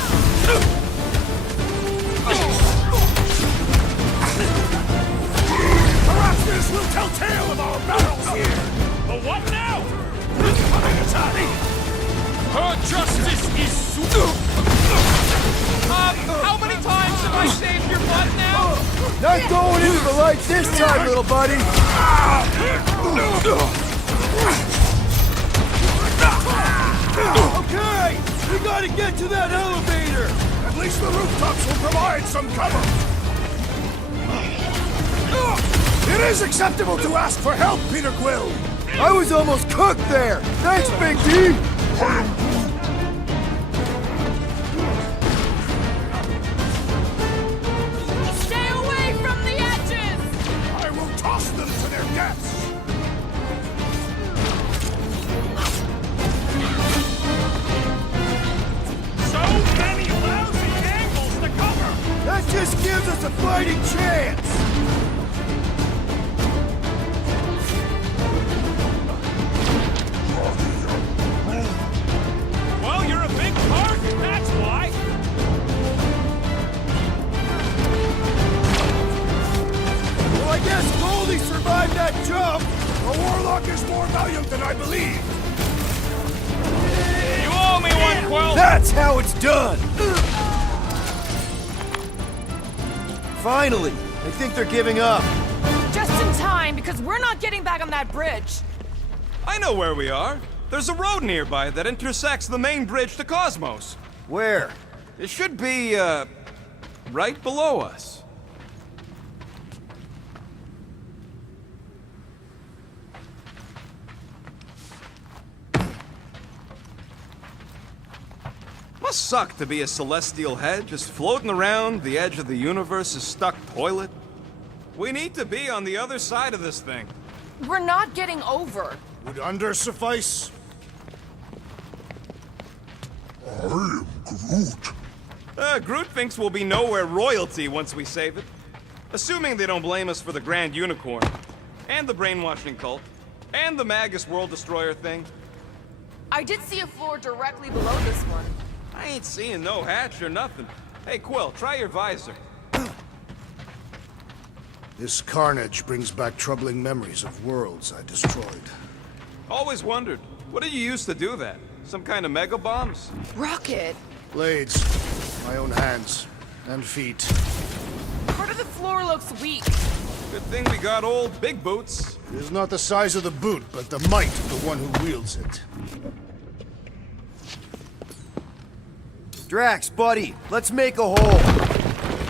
Perhaps this will tell tale of our battles here! But what now? Her justice is How many times have I saved your butt now? not going into the light this time, little buddy! Okay! We gotta get to that elevator! At least the rooftops will provide some cover. It is acceptable to ask for help, Peter Quill. I was almost cooked there. Thanks, Big D. Stay away from the edges! I will toss them to their deaths. So many lousy angles to cover! That just gives us a fighting chance. Well, you're a big target, that's why. Well, I guess Goldie survived that jump. The Warlock is more valiant than I believed. You owe me one, Quill! That's how it's done. Finally, I think they're giving up. Just in time, because we're not getting back on that bridge. I know where we are. There's a road nearby that intersects the main bridge to Cosmos. Where? It should be, right below us. Must suck to be a celestial head, just floating around the edge of the universe's stuck toilet. We need to be on the other side of this thing. We're not getting over. Would under suffice? I am Groot. Groot thinks we'll be nowhere royalty once we save it. Assuming they don't blame us for the Grand Unicorn, and the brainwashing cult, and the Magus World Destroyer thing. I did see a floor directly below this one. I ain't seeing no hatch or nothing. Hey, Quill, try your visor. This carnage brings back troubling memories of worlds I destroyed. Always wondered, what did you use to do that? Some kind of mega bombs? Rocket! Blades. My own hands. And feet. Part of the floor looks weak. Good thing we got old Big Boots. It is not the size of the boot, but the might of the one who wields it. Drax, buddy, let's make a hole.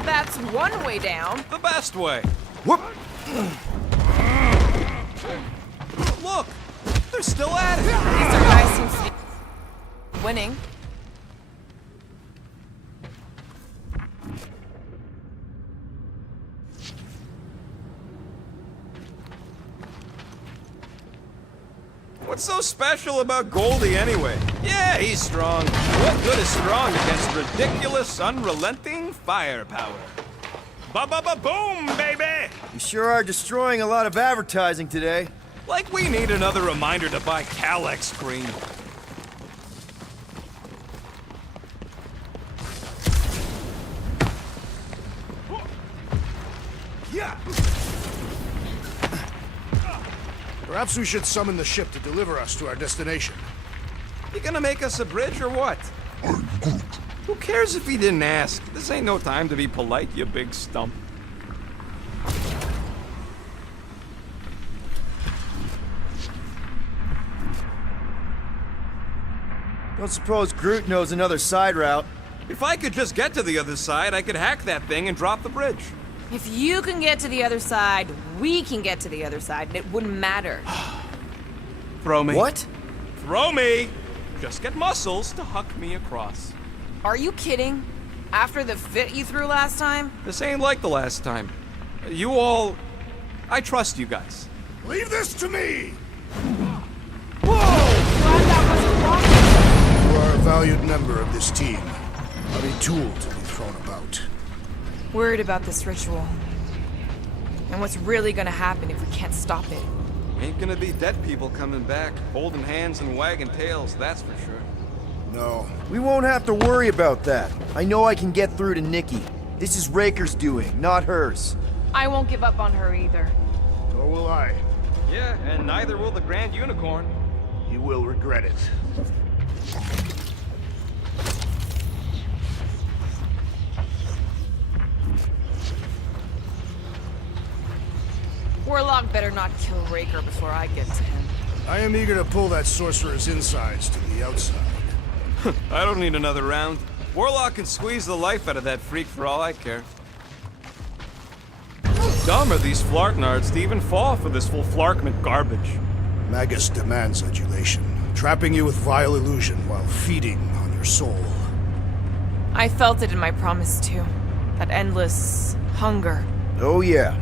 That's one way down. The best way. Whoop! Look! They're still at it! These are guys seems to be winning. What's so special about Goldie anyway? Yeah, he's strong. What good is strong against ridiculous, unrelenting firepower? Ba-ba-ba-boom, baby! You sure are destroying a lot of advertising today. Like we need another reminder to buy Calex cream. Yeah! Perhaps we should summon the ship to deliver us to our destination. You gonna make us a bridge or what? I'm Groot. Who cares if he didn't ask? This ain't no time to be polite, you big stump. Don't suppose Groot knows another side route. If I could just get to the other side, I could hack that thing and drop the bridge. If you can get to the other side, we can get to the other side, and it wouldn't matter. Throw me. What? Throw me! Just get muscles to huck me across. Are you kidding? After the fit you threw last time? This ain't like the last time. You all... I trust you guys. Leave this to me! Glad that wasn't wrong. You are a valued member of this team. Not a tool to be thrown about. Worried about this ritual. And what's really gonna happen if we can't stop it. Ain't gonna be dead people coming back, holding hands and wagging tails, that's for sure. No. We won't have to worry about that. I know I can get through to Nikki. This is Raker's doing, not hers. I won't give up on her either. Nor will I. Yeah, and neither will the Grand Unicorn. You will regret it. Warlock better not kill Raker before I get to him. I am eager to pull that sorcerer's insides to the outside. I don't need another round. Warlock can squeeze the life out of that freak for all I care. How dumb are these Flarknards to even fall for this full Flarkment garbage? Magus demands adulation, trapping you with vile illusion while feeding on your soul. I felt it in my promise too. That endless hunger. Oh yeah.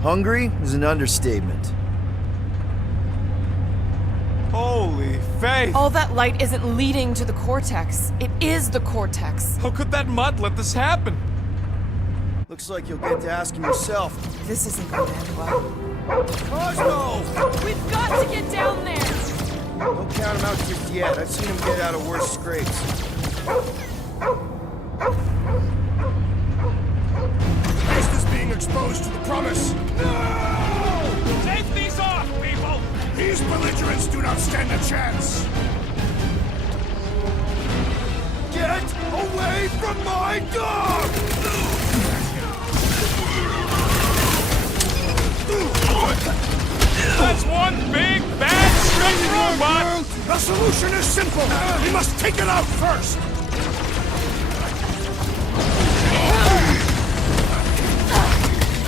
Hungry is an understatement. Holy faith! All that light isn't leading to the Cortex. It is the Cortex. How could that mud let this happen? Looks like you'll get to ask him yourself. This isn't going to end well. Cosmo! We've got to get down there! Don't count him out just yet. I've seen him get out of worse scrapes. Nest is being exposed to the promise. No! Take these off, people! These belligerents do not stand a chance. Get away from my dog! That's one big, bad, strict robot! The solution is simple. We must take it out first.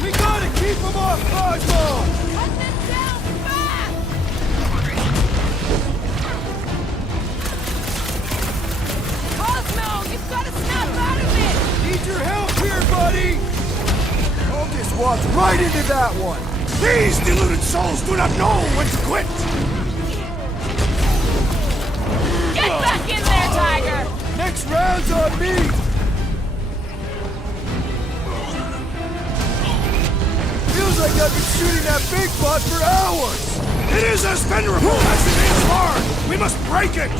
We gotta keep him off Cosmo! Cosmo, you've got to snap out of it! Need your help here, buddy! Focus walked right into that one! These deluded souls do not know when to quit. Get back in there, Tiger! Next round's on me! Feels like I've been shooting that big bot for hours! It is as venerable as it is hard. We must break it.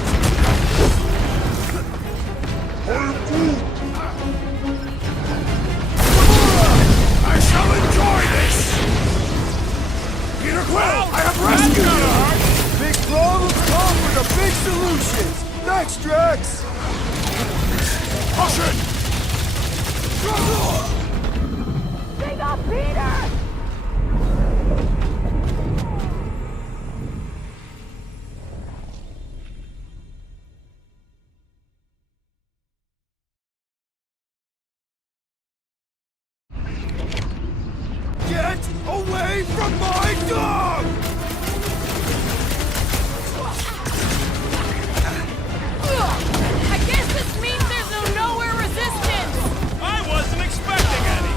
I shall enjoy this. Peter Quill, I have rescued you. Big problems come with the big solutions! Thanks, Drax! Caution! They got Peter! Get away from my dog! I guess this means there's no nowhere resistance! I wasn't expecting any!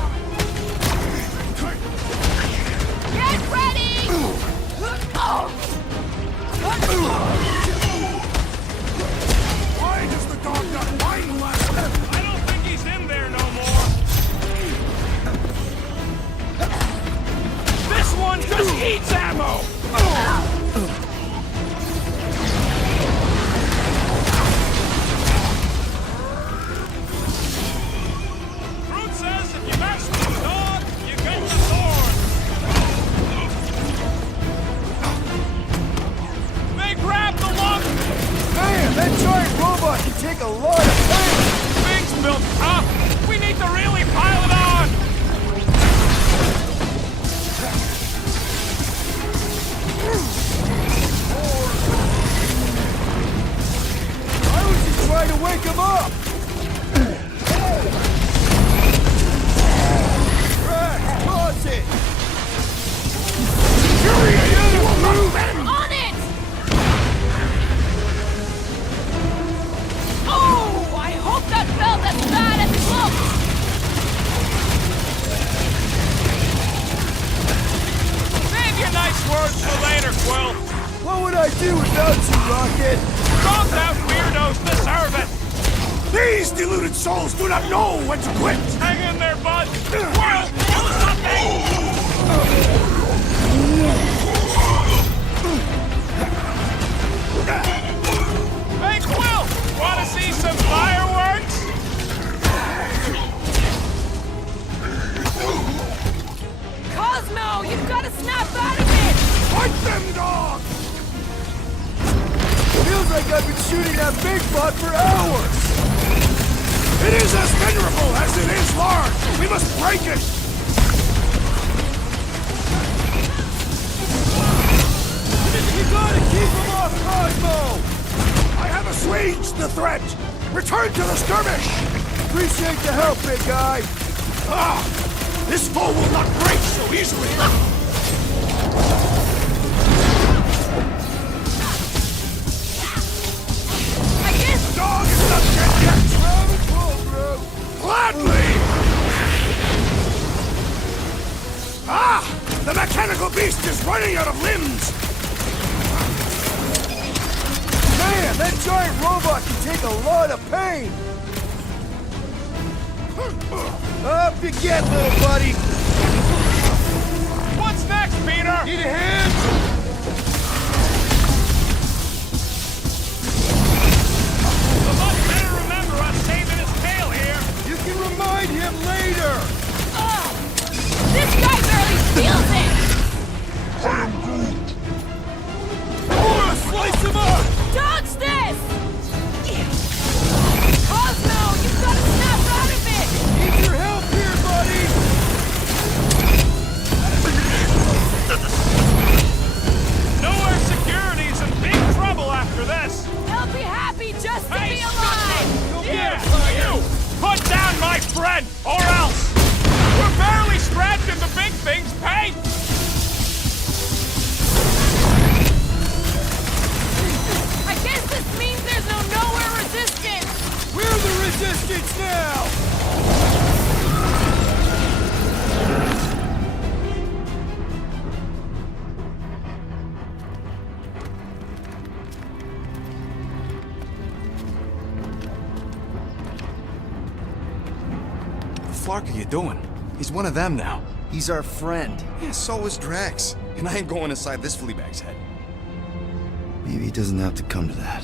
Get ready! Why does the dog not whine less? I don't think he's in there no more! This one just eats ammo! Fruit says if you mess with the dog, you get the sword! They grabbed the lung! Man, that giant robot can take a lot of pain! Things built tough! We need to really pile it on! I was just trying to wake him up! Drax, toss it! On it! Oh, I hope that felt as bad as it looked! Save your nice words for later, Quill! What would I do without you, Rocket? Dropped out weirdos deserve it! These deluded souls do not know when to quit. Hang in there, bud! Quill, do something! Hey, Quill! Wanna see some fireworks? Cosmo, you've got to snap out of it! Fight them, dog! Feels like I've been shooting that big bot for hours! It is as venerable as it is large. We must break it. You gotta keep him off Cosmo! I have assuaged the threat. Return to the skirmish! Appreciate the help, big guy. This foe will not break so easily! I guess... Dog is not dead yet! Gladly! The mechanical beast is running out of limbs! Man, that giant robot can take a lot of pain. Up you get, little buddy. What's next, Peter? Need a hand? The Mutt better remember us saving his tail here. You can remind him later. This guy barely feels it! Slice him up! Dodge this! Cosmo, you've got to snap out of it! Need your help here, buddy! Nowhere Security's in big trouble after this. They'll be happy just to Hey, be alive! Yeah, you! Put down my friend, or else! We're barely scratching the big thing's paint! I guess this means there's no nowhere resistance! We're the resistance now! What the flark are you doing? He's one of them now. He's our friend. Yeah, so is Drax. And I ain't going inside this fleabag's head. Maybe it doesn't have to come to that.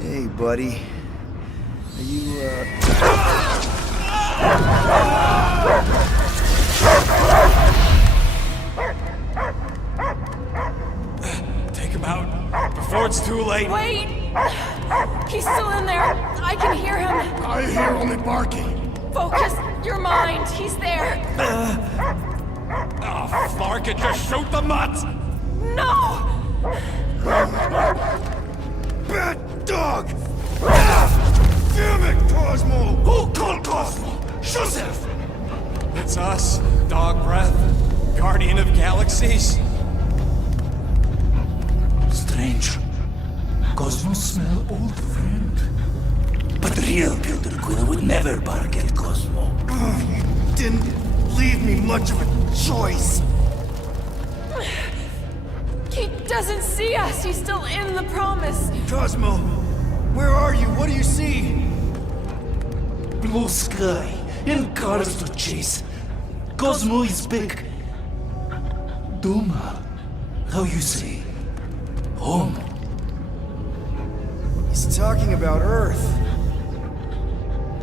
Hey, buddy. Are you, Take him out before it's too late. Wait! He's still in there. I can hear him. I hear only barking. Focus your mind. He's there. Oh, Flark, it just shoot the Mutt! No! Bad dog! Damn it, Cosmo! Who called Cosmo? Joseph! It's us, Dog Breath, Guardian of Galaxies. Strange. Cosmo smell old friend. But real Peter Quill would never bark at Cosmo. You didn't leave me much of a choice. He doesn't see us. He's still in the promise. Cosmo, where are you? What do you see? Blue sky and cars to chase. Cosmo is back. Doma. How you say? Home. He's talking about Earth.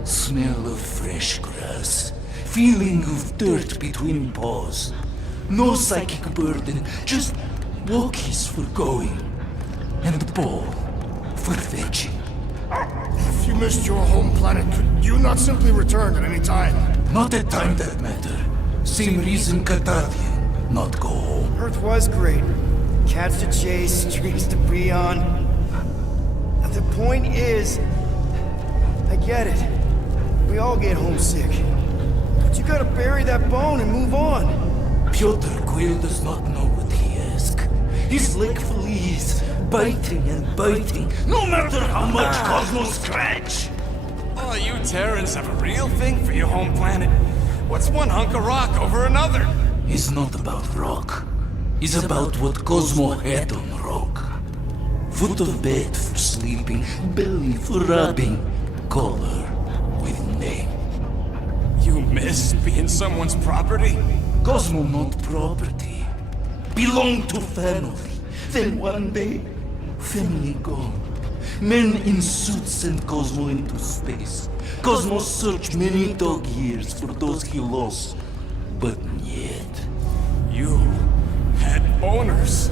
Smell of fresh grass. Feeling of dirt between paws. No psychic burden, just walkies for going. And the ball for fetching. If you missed your home planet, could you not simply return at any time? Not at time that matter. Same reason Cardassian not go home. Earth was great. Cats to chase, streets to be on. The point is, I get it. We all get homesick. But you gotta bury that bone and move on. Piotr Quill does not know what he asks. He's like fleas, biting and biting, no matter how much Cosmo scratch. Oh, you Terrans have a real thing for your home planet. What's one hunk of rock over another? It's not about rock. It's about what Cosmo had on rock. Foot of bed for sleeping, belly for rubbing, color with name. You miss being someone's property? Cosmo not property. Belong to family. Then one day, family gone. Men in suits send Cosmo into space. Cosmo searched many dog years for those he lost. But yet... You had owners.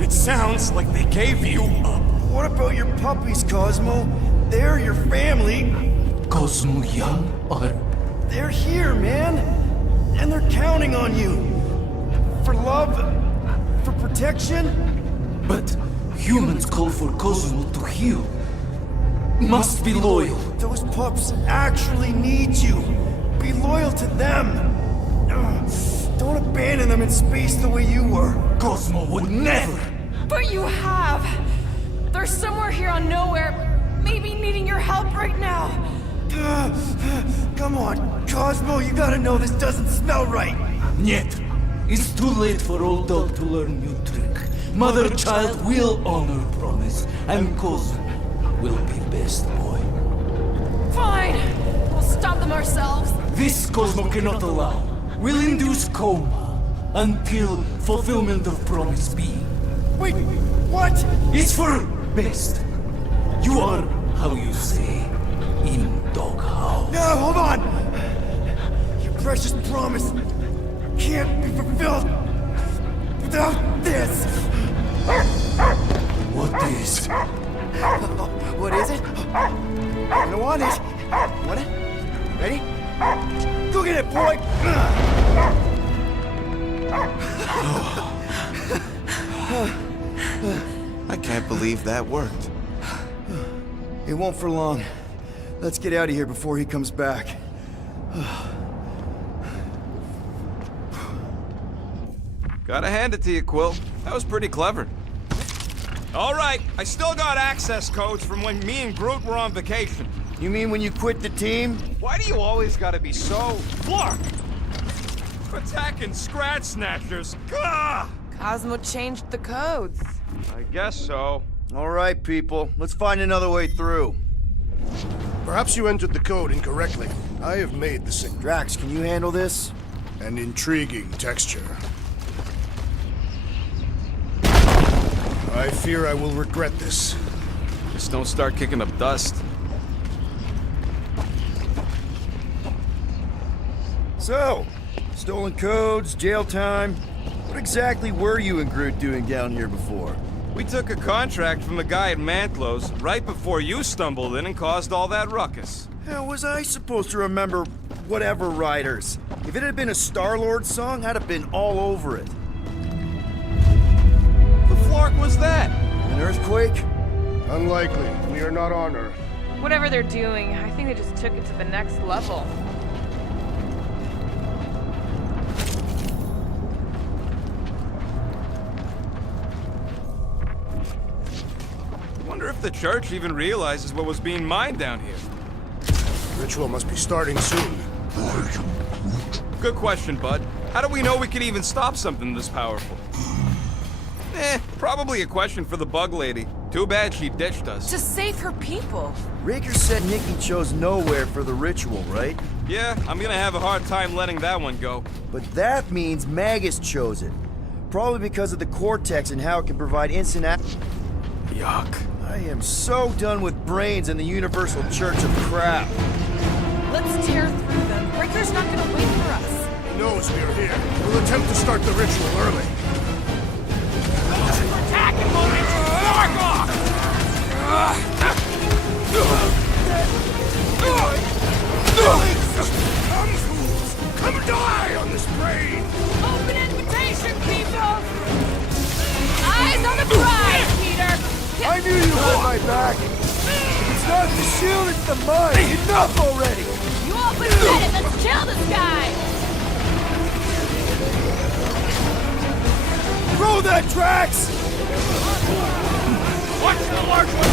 It sounds like they gave you up. What about your puppies, Cosmo? They're your family. Cosmo young or... They're here, man. And they're counting on you. For love, for protection. But humans call for Cosmo to heal. Must be loyal. Those pups actually need you. Be loyal to them. Don't abandon them in space the way you were. Cosmo would never. But you have! They're somewhere here on Nowhere, maybe needing your help right now. Come on, Cosmo, you gotta know this doesn't smell right. Yet, it's too late for old dog to learn new trick. Mother-child will honor promise, and Cosmo will be best boy. Fine! We'll stop them ourselves. This Cosmo cannot allow. Will induce coma until fulfillment of promise be. Wait, what? It's for best. You are, how you say, in doghouse. No, hold on! Your precious promise can't be fulfilled without this! What is? What is it? You're gonna want it. Want it? Ready? Go get it, boy! I can't believe that worked. It won't for long. Let's get out of here before he comes back. Gotta hand it to you, Quill. That was pretty clever. All right, I still got access codes from when me and Groot were on vacation. You mean when you quit the team? Why do you always gotta be so... Clark! Attacking Scratch Snatchers. Gah! Cosmo changed the codes. I guess so. All right, people. Let's find another way through. Perhaps you entered the code incorrectly. I have made the signal. Drax, can you handle this? An intriguing texture. I fear I will regret this. Just don't start kicking up dust. So, stolen codes, jail time. What exactly were you and Groot doing down here before? We took a contract from the guy at Mantlo's right before you stumbled in and caused all that ruckus. How was I supposed to remember whatever riders? If it had been a Star-Lord song, I'd have been all over it. The Flark was that? An earthquake? Unlikely. We are not on Earth. Whatever they're doing, I think they just took it to the next level. Wonder if the church even realizes what was being mined down here. Ritual must be starting soon. Good question, Bud. How do we know we can even stop something this powerful? Probably a question for the bug lady. Too bad she ditched us. To save her people. Raker said Nikki chose Nowhere for the ritual, right? Yeah, I'm gonna have a hard time letting that one go. But that means Magus chose it. Probably because of the Cortex and how it can provide instant Yuck. I am so done with brains and the Universal Church of crap. Let's tear through them. Breaker's not gonna wait for us. He knows we are here. We'll attempt to start the ritual early. Attack him, Mummy! Mark off! Come, fools! Come die on this brain! Open invitation, people! Eyes on the prize, Peter! I knew you had my back! It's not the shield, it's the mind! Enough already! You all pathetic! Let's kill this guy! Throw that, Drax! Watch the large one!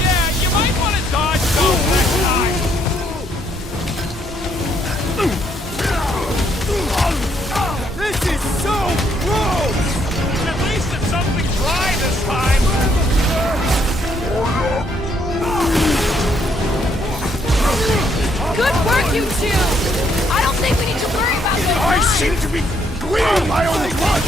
Yeah, you might want to dodge those next time! This is so gross! At least it's something dry this time! Good work, you two! I don't think we need to worry about this. I seem to be bleeding my own blood!